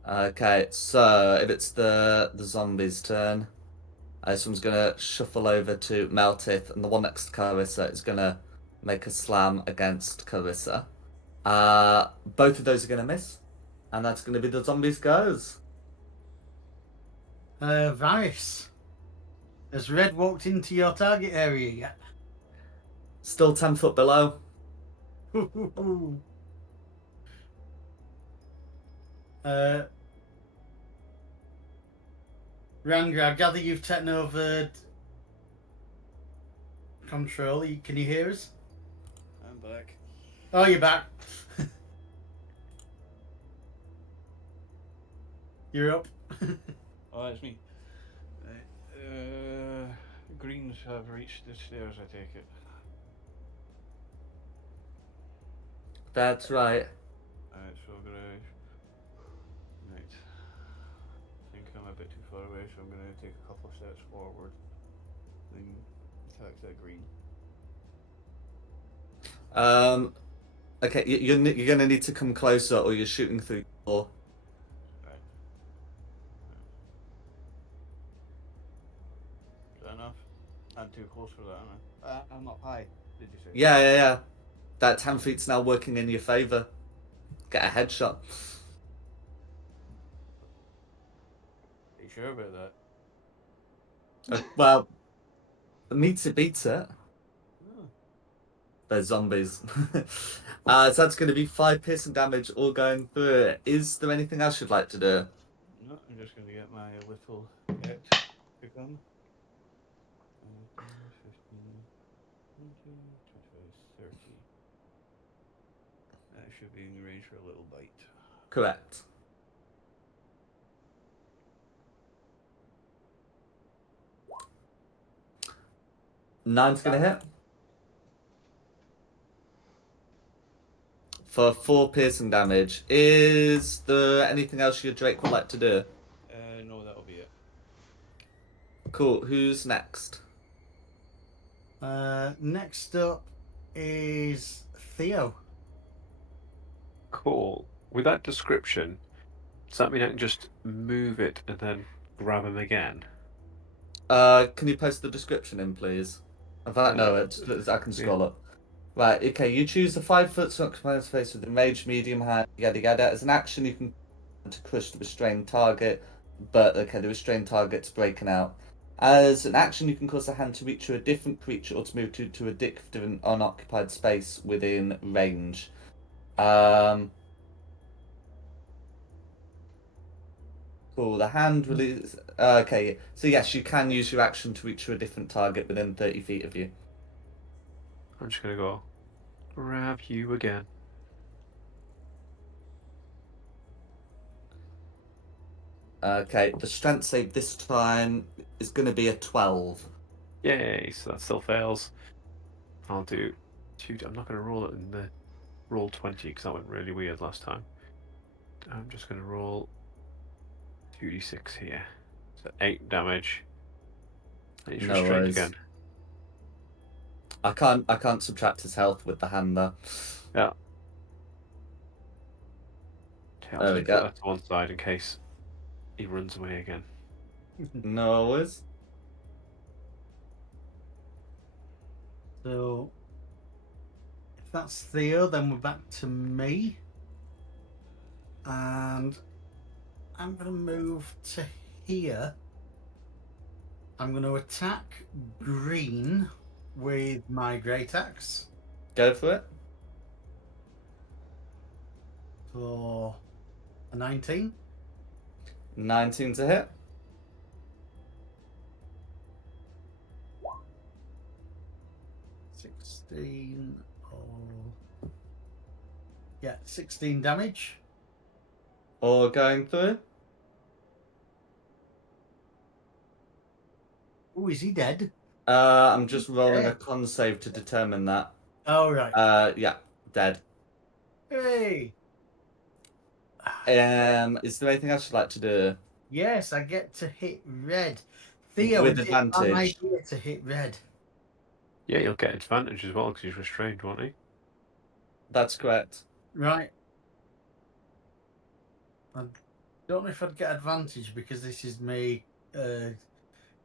Okay, so if it's the zombie's turn, this one's gonna shuffle over to Meltith, and the one next to Carissa is gonna make a slam against Carissa. Both of those are gonna miss, and that's gonna be the zombies goes. Varys. Has Red walked into your target area yet? Still 10 foot below. Ranga, I gather you've taken over control. Can you hear us? I'm back. Oh, you're back. You're up. Oh, it's me. Right. Greens have reached the stairs, I take it. That's right. Alright, so I'm gonna. Right. I think I'm a bit too far away, so I'm gonna take a couple of steps forward. Then attack that green. Okay, you're gonna need to come closer, or you're shooting through the door. Right. Is that enough? I'm too close for that, am I? I'm up high, did you say? Yeah. That 10 feet's now working in your favor. Get a headshot. Are you sure about that? Well, meets it beats it. Oh. They're zombies. So that's going to be 5 piercing damage all going through it. Is there anything else you'd like to do? No, I'm just going to get my little pet to come. 10, 15, 20, 25, 30. That should be in range for a little bite. Correct. Nine's going to hit. For 4 piercing damage. Is there anything else your Drake would like to do? No, that'll be it. Cool. Who's next? Next up is Theo. Cool. With that description, does that mean I can just move it and then grab him again? Can you post the description in, please? In fact, no, I can scroll up. Right, okay, you choose the 5-foot occupied space with the mage, medium hand, yada yada. As an action, you can to crush the restrained target, but okay, the restrained target's breaking out. As an action, you can cause the hand to reach to a different creature or to move to a different unoccupied space within range. Cool, the hand release. Okay, so yes, you can use your action to reach to a different target within 30 feet of you. I'm just gonna go grab you again. Okay, the strength save this time is going to be a 12. Yay! So that still fails. I'll do 2. I'm not gonna roll it in the roll 20 because that went really weird last time. I'm just gonna roll 2d6 here. So 8 damage. And he's No restrained worries. again. I can't subtract his health with the hand there. Yeah. Okay, There I'll we just go. put that to one side in case he runs away again. No worries. So, if that's Theo, then we're back to me. And I'm going to move to here. I'm going to attack green with my great axe Go for it. for a 19. 19 to hit. Yeah, 16 damage. Or going through. Oh, is he dead? I'm just rolling a Dead. con save to determine that. Oh, right. Yeah, dead. Hey! Is there anything else you'd like to do? Yes, I get to hit red. Theo, With is it an advantage. idea to hit red? Yeah, you'll get advantage as well because he's restrained, won't he? That's correct. Right. I don't know if I'd get advantage because this is my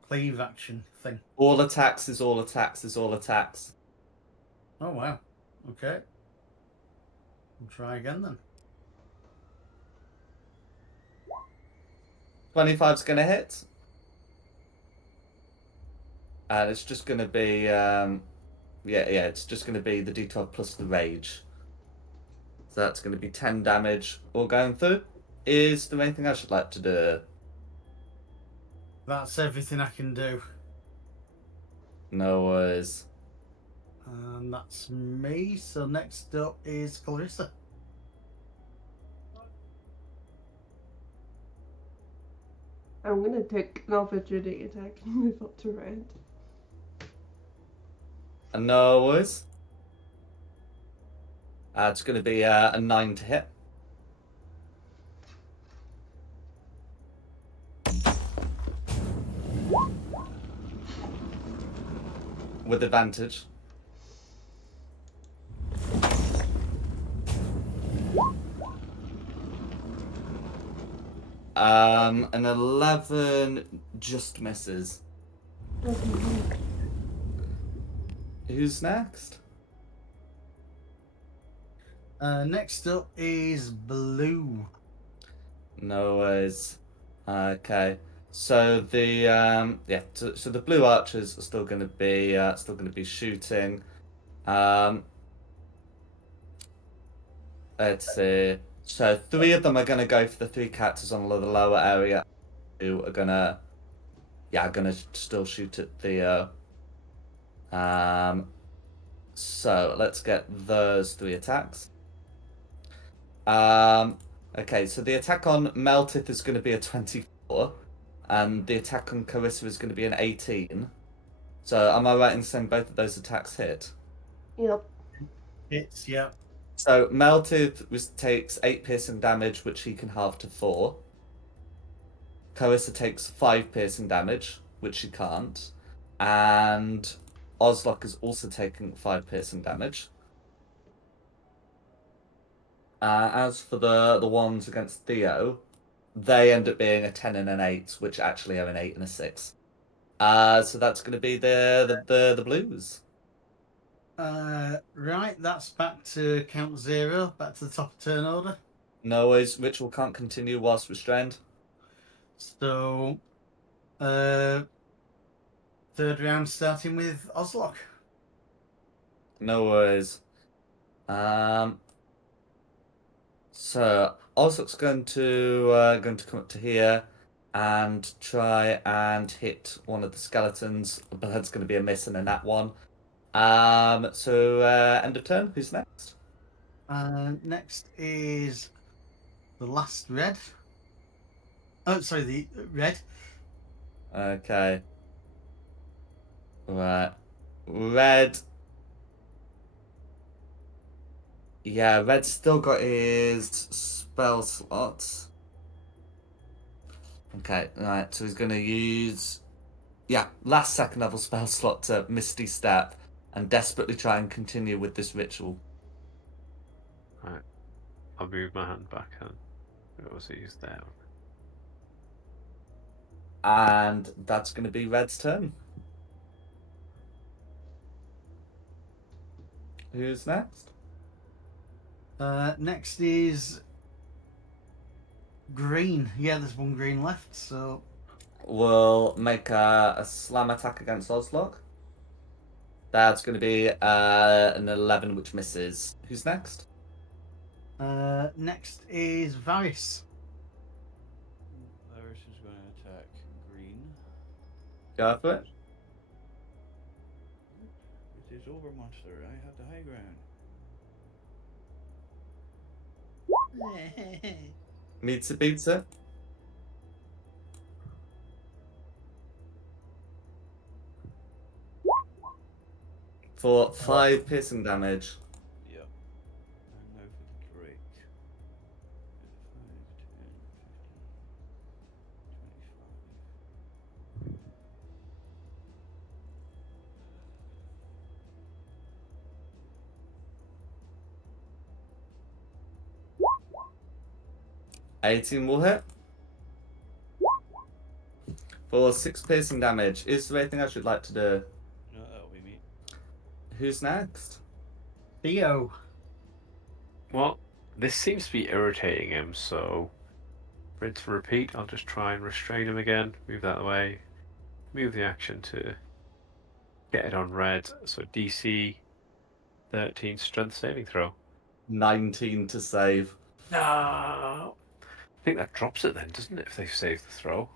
cleave action thing. All attacks is all attacks is all attacks. Oh, wow. Okay. We'll try again then. 25's going to hit. And it's just going to be, it's just going to be the d12 plus the rage. So that's going to be 10 damage all going through. Is there anything else you'd like to do? That's everything I can do. No worries. And that's me. So next up is Clarissa. I'm gonna take an opportunity attack and move up to red. No worries. It's going to be a 9 to hit. With advantage. An 11 just misses. Who's next? Next up is Blue. No worries. Okay. So the so the blue archers are still going to be shooting. Let's see. So 3 of them are gonna go for the 3 cactus on the lower area. 2 are gonna, gonna still shoot at Theo. So let's get those 3 attacks. Okay, so the attack on Meltith is going to be a 24, and the attack on Carissa is going to be an 18. So am I right in saying both of those attacks hit? Yep. It's, yeah. So Meltith takes 8 piercing damage, which he can halve to 4. Carissa takes 5 piercing damage, which she can't. And Oslock is also taking 5 piercing damage. As for the ones against Theo, they end up being a 10 and an 8, which actually are an 8 and a 6. So that's going to be the blues. Right, that's back to count 0, back to the top of turn order. No worries, ritual can't continue whilst restrained. So, third round starting with Oslock. No worries. So Oslock's going to come up to here and try and hit one of the skeletons, but that's going to be a miss and a nat 1. So end of turn. Who's next? Next is the last red. Oh, sorry, the red. Okay. Right. Red. Yeah, Red's still got his spell slots. Okay, right. So he's going to use, last second level spell slot to Misty Step and desperately try and continue with this ritual. Right. I'll move my hand back and it was used there. And that's going to be Red's turn. Who's next? Next is green. Yeah, there's one green left, so We'll make a slam attack against Oslock. That's going to be an 11, which misses. Who's next? next is Varys. Varys is going to attack green. Go for it. It is over, monster. I have the high ground. Meets it, beats it. For 5 piercing damage. Yep. And now for the Drake. 5, 10, 15, 25. 18 will hit. For 6 piercing damage. Is there anything I should like to do? No, that'll be me. Who's next? Theo. Well, this seems to be irritating him, so rinse and repeat. I'll just try and restrain him again. Move that away. Move the action to get it on red. So DC 13 strength saving throw. 19 to save. No! I think that drops it then, doesn't it, if they save the throw?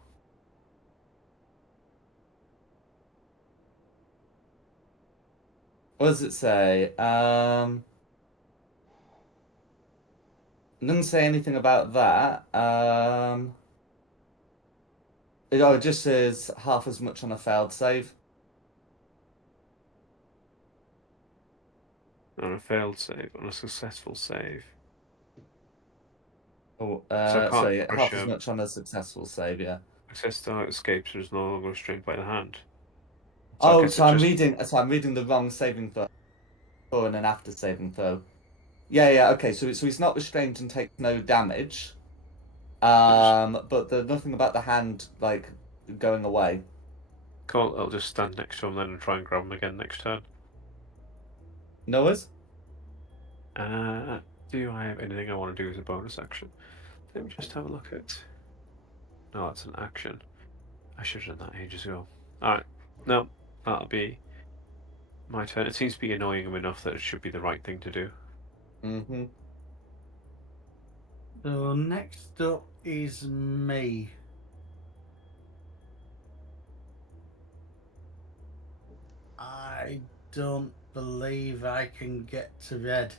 What does it say? It doesn't say anything about that. It just says half as much on a failed save. On a failed save, on a successful save. Oh, So I can't sorry, push half as him. much on a successful save, yeah. Success target escapes or is no longer restrained by the hand. Oh, guess so it I'm just- reading. So I'm reading the wrong saving throw, and an after saving throw. Yeah. Okay. So he's not restrained and takes no damage. But there's nothing about the hand like going away. Cool, I'll just stand next to him then and try and grab him again next turn. Noah's? Do I have anything I want to do as a bonus action? Let me just have a look at. No, that's an action. I should have done that ages ago. Alright, no, that'll be my turn. It seems to be annoying him enough that it should be the right thing to do. Mm-hmm. So next up is me. I don't believe I can get to red.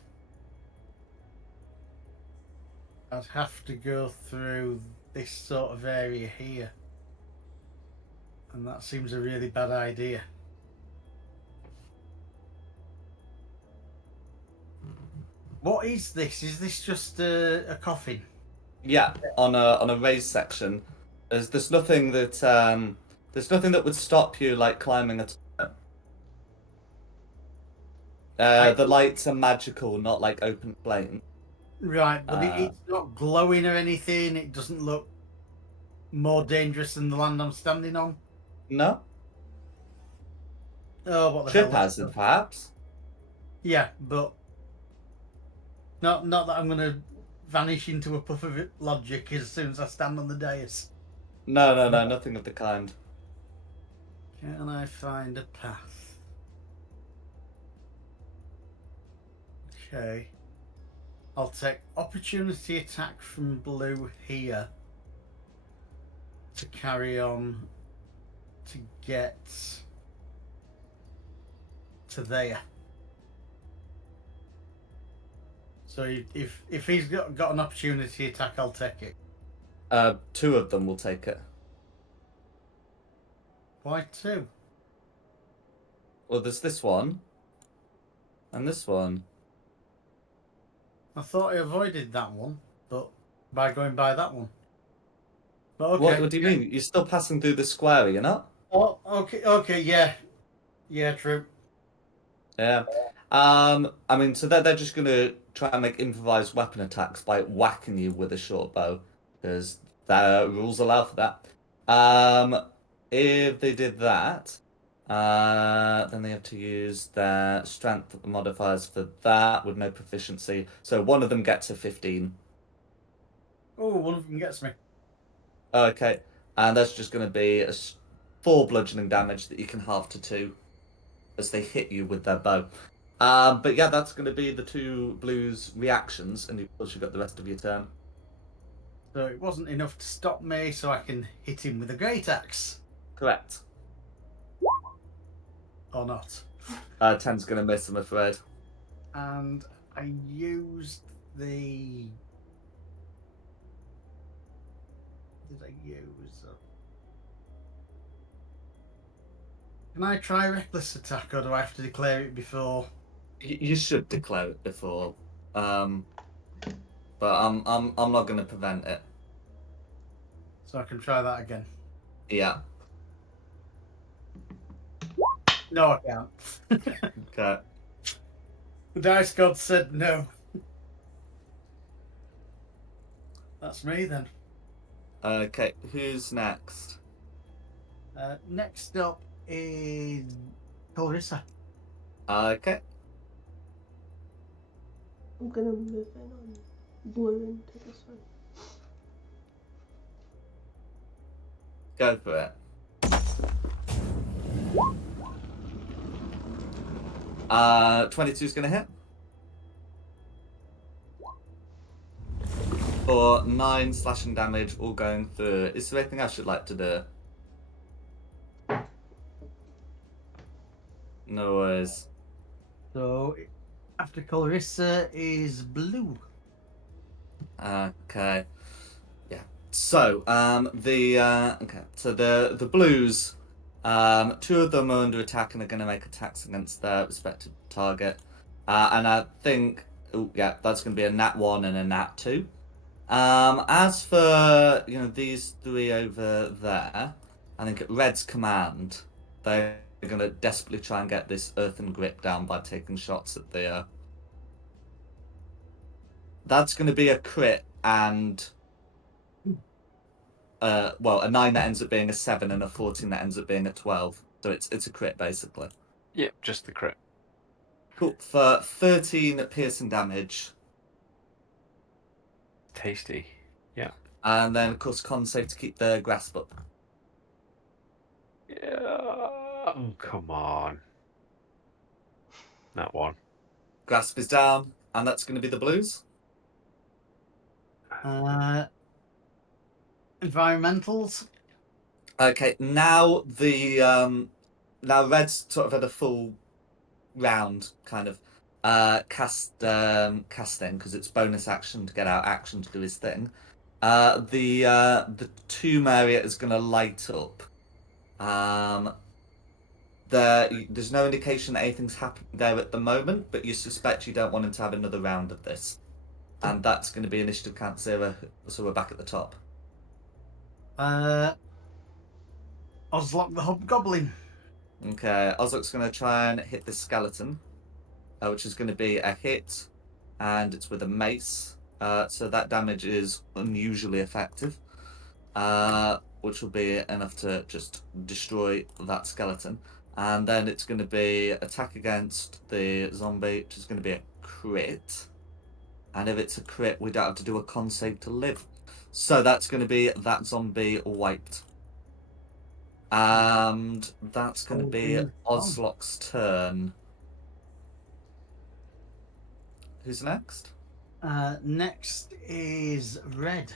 I'd have to go through this sort of area here. And that seems a really bad idea. What is this? Is this just a coffin? Yeah, on a raised section. There's nothing that would stop you like climbing a tower. The lights are magical, not like open flame. Right, but Uh, it's not glowing or anything. It doesn't look more dangerous than the land I'm standing on. no? Oh, what the hell? Trip hazard, perhaps? Yeah, but not that I'm gonna vanish into a puff of logic as soon as I stand on the dais. No, nothing of the kind. Can I find a path? Okay. I'll take opportunity attack from blue here to carry on to get to there. So if he's got an opportunity attack, I'll take it. Two of them will take it. Why two? Well, there's this one. And this one. I thought I avoided that one, but by going by that one. But okay. What do you mean? You're still passing through the square, you're not? Oh, okay, yeah, true. Yeah. I mean, so they're just gonna try and make improvised weapon attacks by whacking you with a short bow, because the rules allow for that. If they did that, then they have to use their strength modifiers for that with no proficiency. So one of them gets a 15. Oh, one of them gets me. Okay, and that's just going to be 4 bludgeoning damage that you can halve to 2 as they hit you with their bow. But yeah, that's going to be the two blues' reactions, and you've also got the rest of your turn. So it wasn't enough to stop me, so I can hit him with a great axe. Correct. Or not. 10's going to miss, I'm afraid. And I used the... Did I use... Can I try reckless attack, or do I have to declare it before? You should declare it before, but I'm not going to prevent it. So I can try that again. Yeah. No, I can't. Okay. The dice god said no. That's me then. Okay, who's next? Next up is Clarissa. Okay. I'm gonna move in on blue into this one. Go for it. 22's gonna hit. For 9 slashing damage, all going through. Is there anything else you'd like to do? No worries. So after Clarissa is blue. Okay. Yeah. So, the blues, 2 of them are under attack and are going to make attacks against their respective target. And I think, that's going to be a nat 1 and a nat 2. As for, these 3 over there, I think at Red's command, they're going to desperately try and get this earthen grip down by taking shots at the... That's going to be a crit and... a 9 that ends up being a 7 and a 14 that ends up being a 12. So it's a crit, basically. Yeah, just the crit. Cool. For 13 piercing damage. Tasty. Yeah. And then, of course, con save to keep the grasp up. Yeah. Oh, come on. That one. Grasp is down, and that's going to be the blues. Environmentals. Okay, now now Red's sort of had a full round kind of casting because it's bonus action to get out action to do his thing. The tomb area is going to light up. There's no indication that anything's happening there at the moment, but you suspect you don't want him to have another round of this, and that's going to be initiative count 0, so we're back at the top. Ozlock the Hobgoblin. Okay, Ozok's going to try and hit the skeleton, which is going to be a hit, and it's with a mace. So that damage is unusually effective, which will be enough to just destroy that skeleton. And then it's going to be attack against the zombie, which is going to be a crit. And if it's a crit, we don't have to do a con save to live. So that's going to be that zombie wiped. And that's going to be Oslock's turn. Who's next? Next is Red.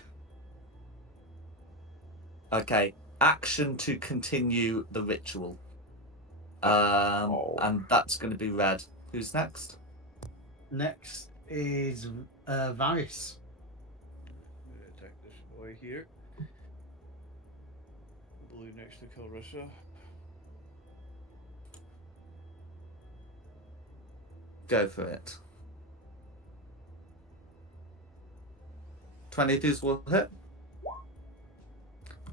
Okay, action to continue the ritual. And that's going to be Red. Who's next? Next is Varys. I'm gonna attack this boy here. Blue next to Calrissa. Go for it. 22s will hit.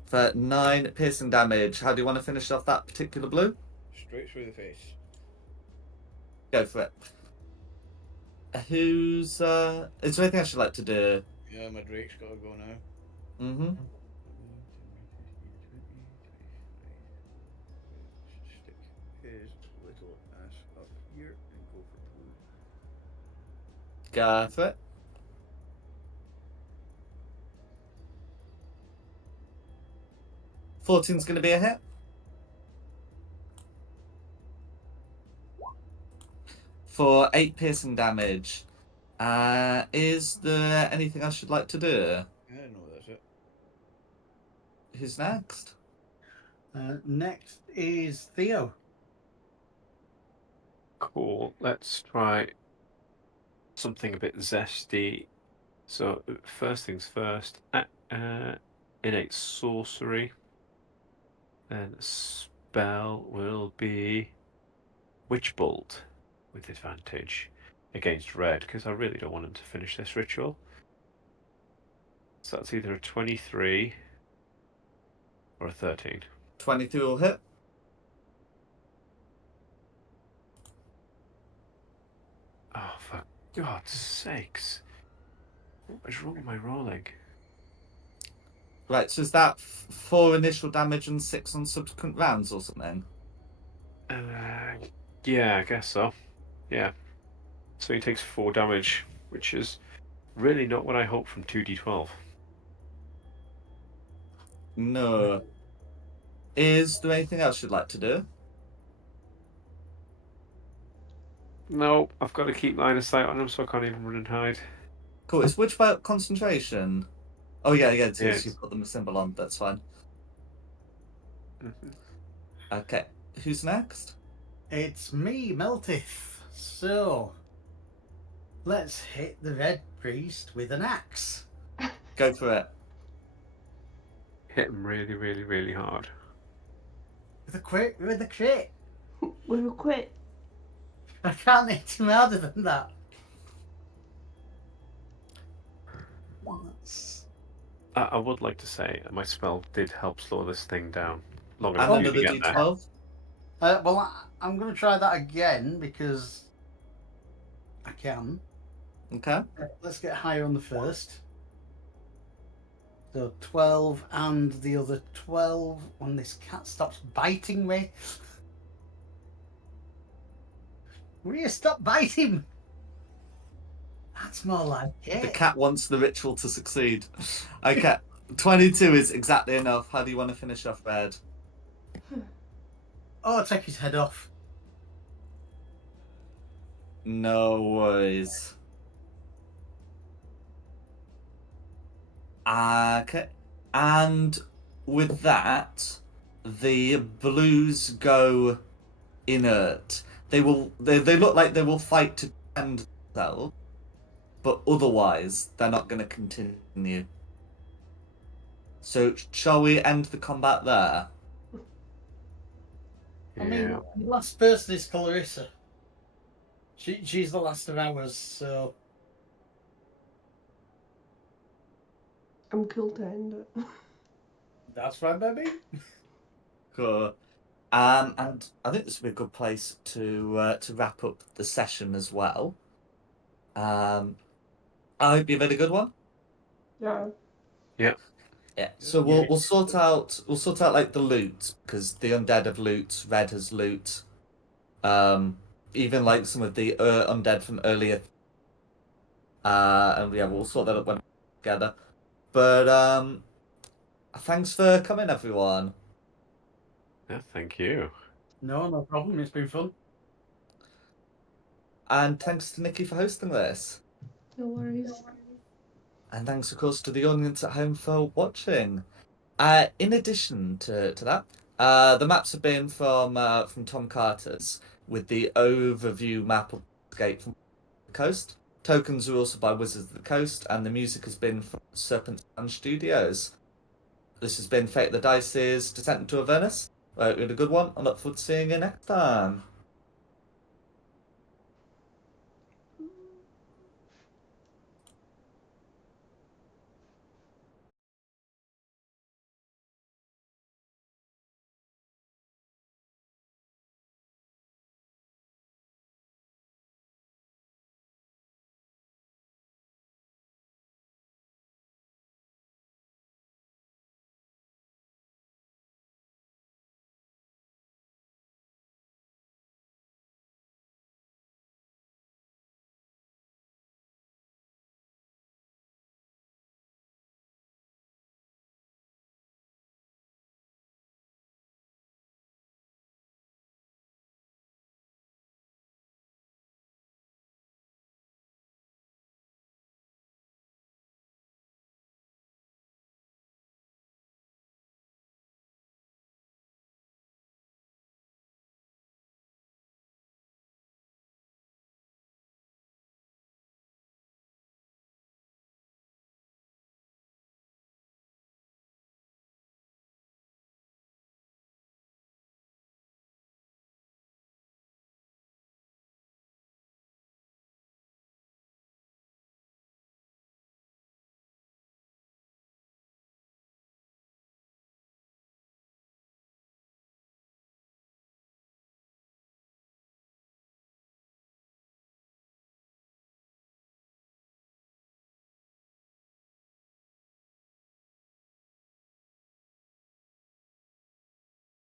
For 9 piercing damage. How do you want to finish off that particular blue? Straight through the face. Go for it. Who's is there anything I should like to do? Yeah, my Drake's gotta go now. Mm-hmm. Stick his little ass up here and go for blue. Go for it. $14's going to be a hit. For 8 piercing damage. Is there anything I should like to do? Yeah, no, that's it. Who's next? Next is Theo. Cool. Let's try something a bit zesty. So first things first. Innate sorcery. Then spell will be Witch Bolt with advantage against Red because I really don't want him to finish this ritual. So that's either a 23 or a 13. 22 will hit. Oh, for God's sakes. What is wrong with my rolling? Right, so is that 4 initial damage and 6 on subsequent rounds or something? Yeah, I guess so. Yeah. So he takes 4 damage, which is really not what I hoped from 2d12. No. Is there anything else you'd like to do? No, I've got to keep line of sight on him so I can't even run and hide. Cool, it's which about concentration? Oh yeah, it is. Yes. You put the symbol on, that's fine. Mhm. Okay, who's next? It's me, Meltith. So, let's hit the Red Priest with an axe. Go for it. Hit him really, really, really hard. With a crit. With a crit. We will quit. I can't hit him harder than that. That's... I would like to say my spell did help slow this thing down long And enough for you another to get there. d12. well, I'm going to try that again because I can. Okay. Let's get higher on the first. So 12 and the other 12 when this cat stops biting me. Will you stop biting? That's more like it. The cat wants the ritual to succeed. Okay, 22 is exactly enough. How do you want to finish off Red? Oh, take his head off. No worries. Okay. And with that, the blues go inert. They look like they will fight to defend themselves, but otherwise they're not going to continue. So shall we end the combat there? I mean, the last person is Clarissa. She's the last of ours, so I'm cool to end it. that's fine by me. Cool. And I think this would be a good place to wrap up the session as well. I hope you've had a good one. Yeah. Yeah. So we'll sort out like the loot, because the undead have loot, red has loot. Even like some of the undead from earlier. And yeah, we'll sort that up when together. But thanks for coming, everyone. Yeah, thank you. No problem. It's been fun. And thanks to Nikki for hosting this. No worries. And thanks, of course, to the audience at home for watching. In addition to that, the maps have been from Tom Carter's, with the overview map of the Escape from the Coast. Tokens are also by Wizards of the Coast, and the music has been from Serpent Sound Studios. This has been Fate of the Dice's Descent into Avernus. We had a good one. I look forward to seeing you next time.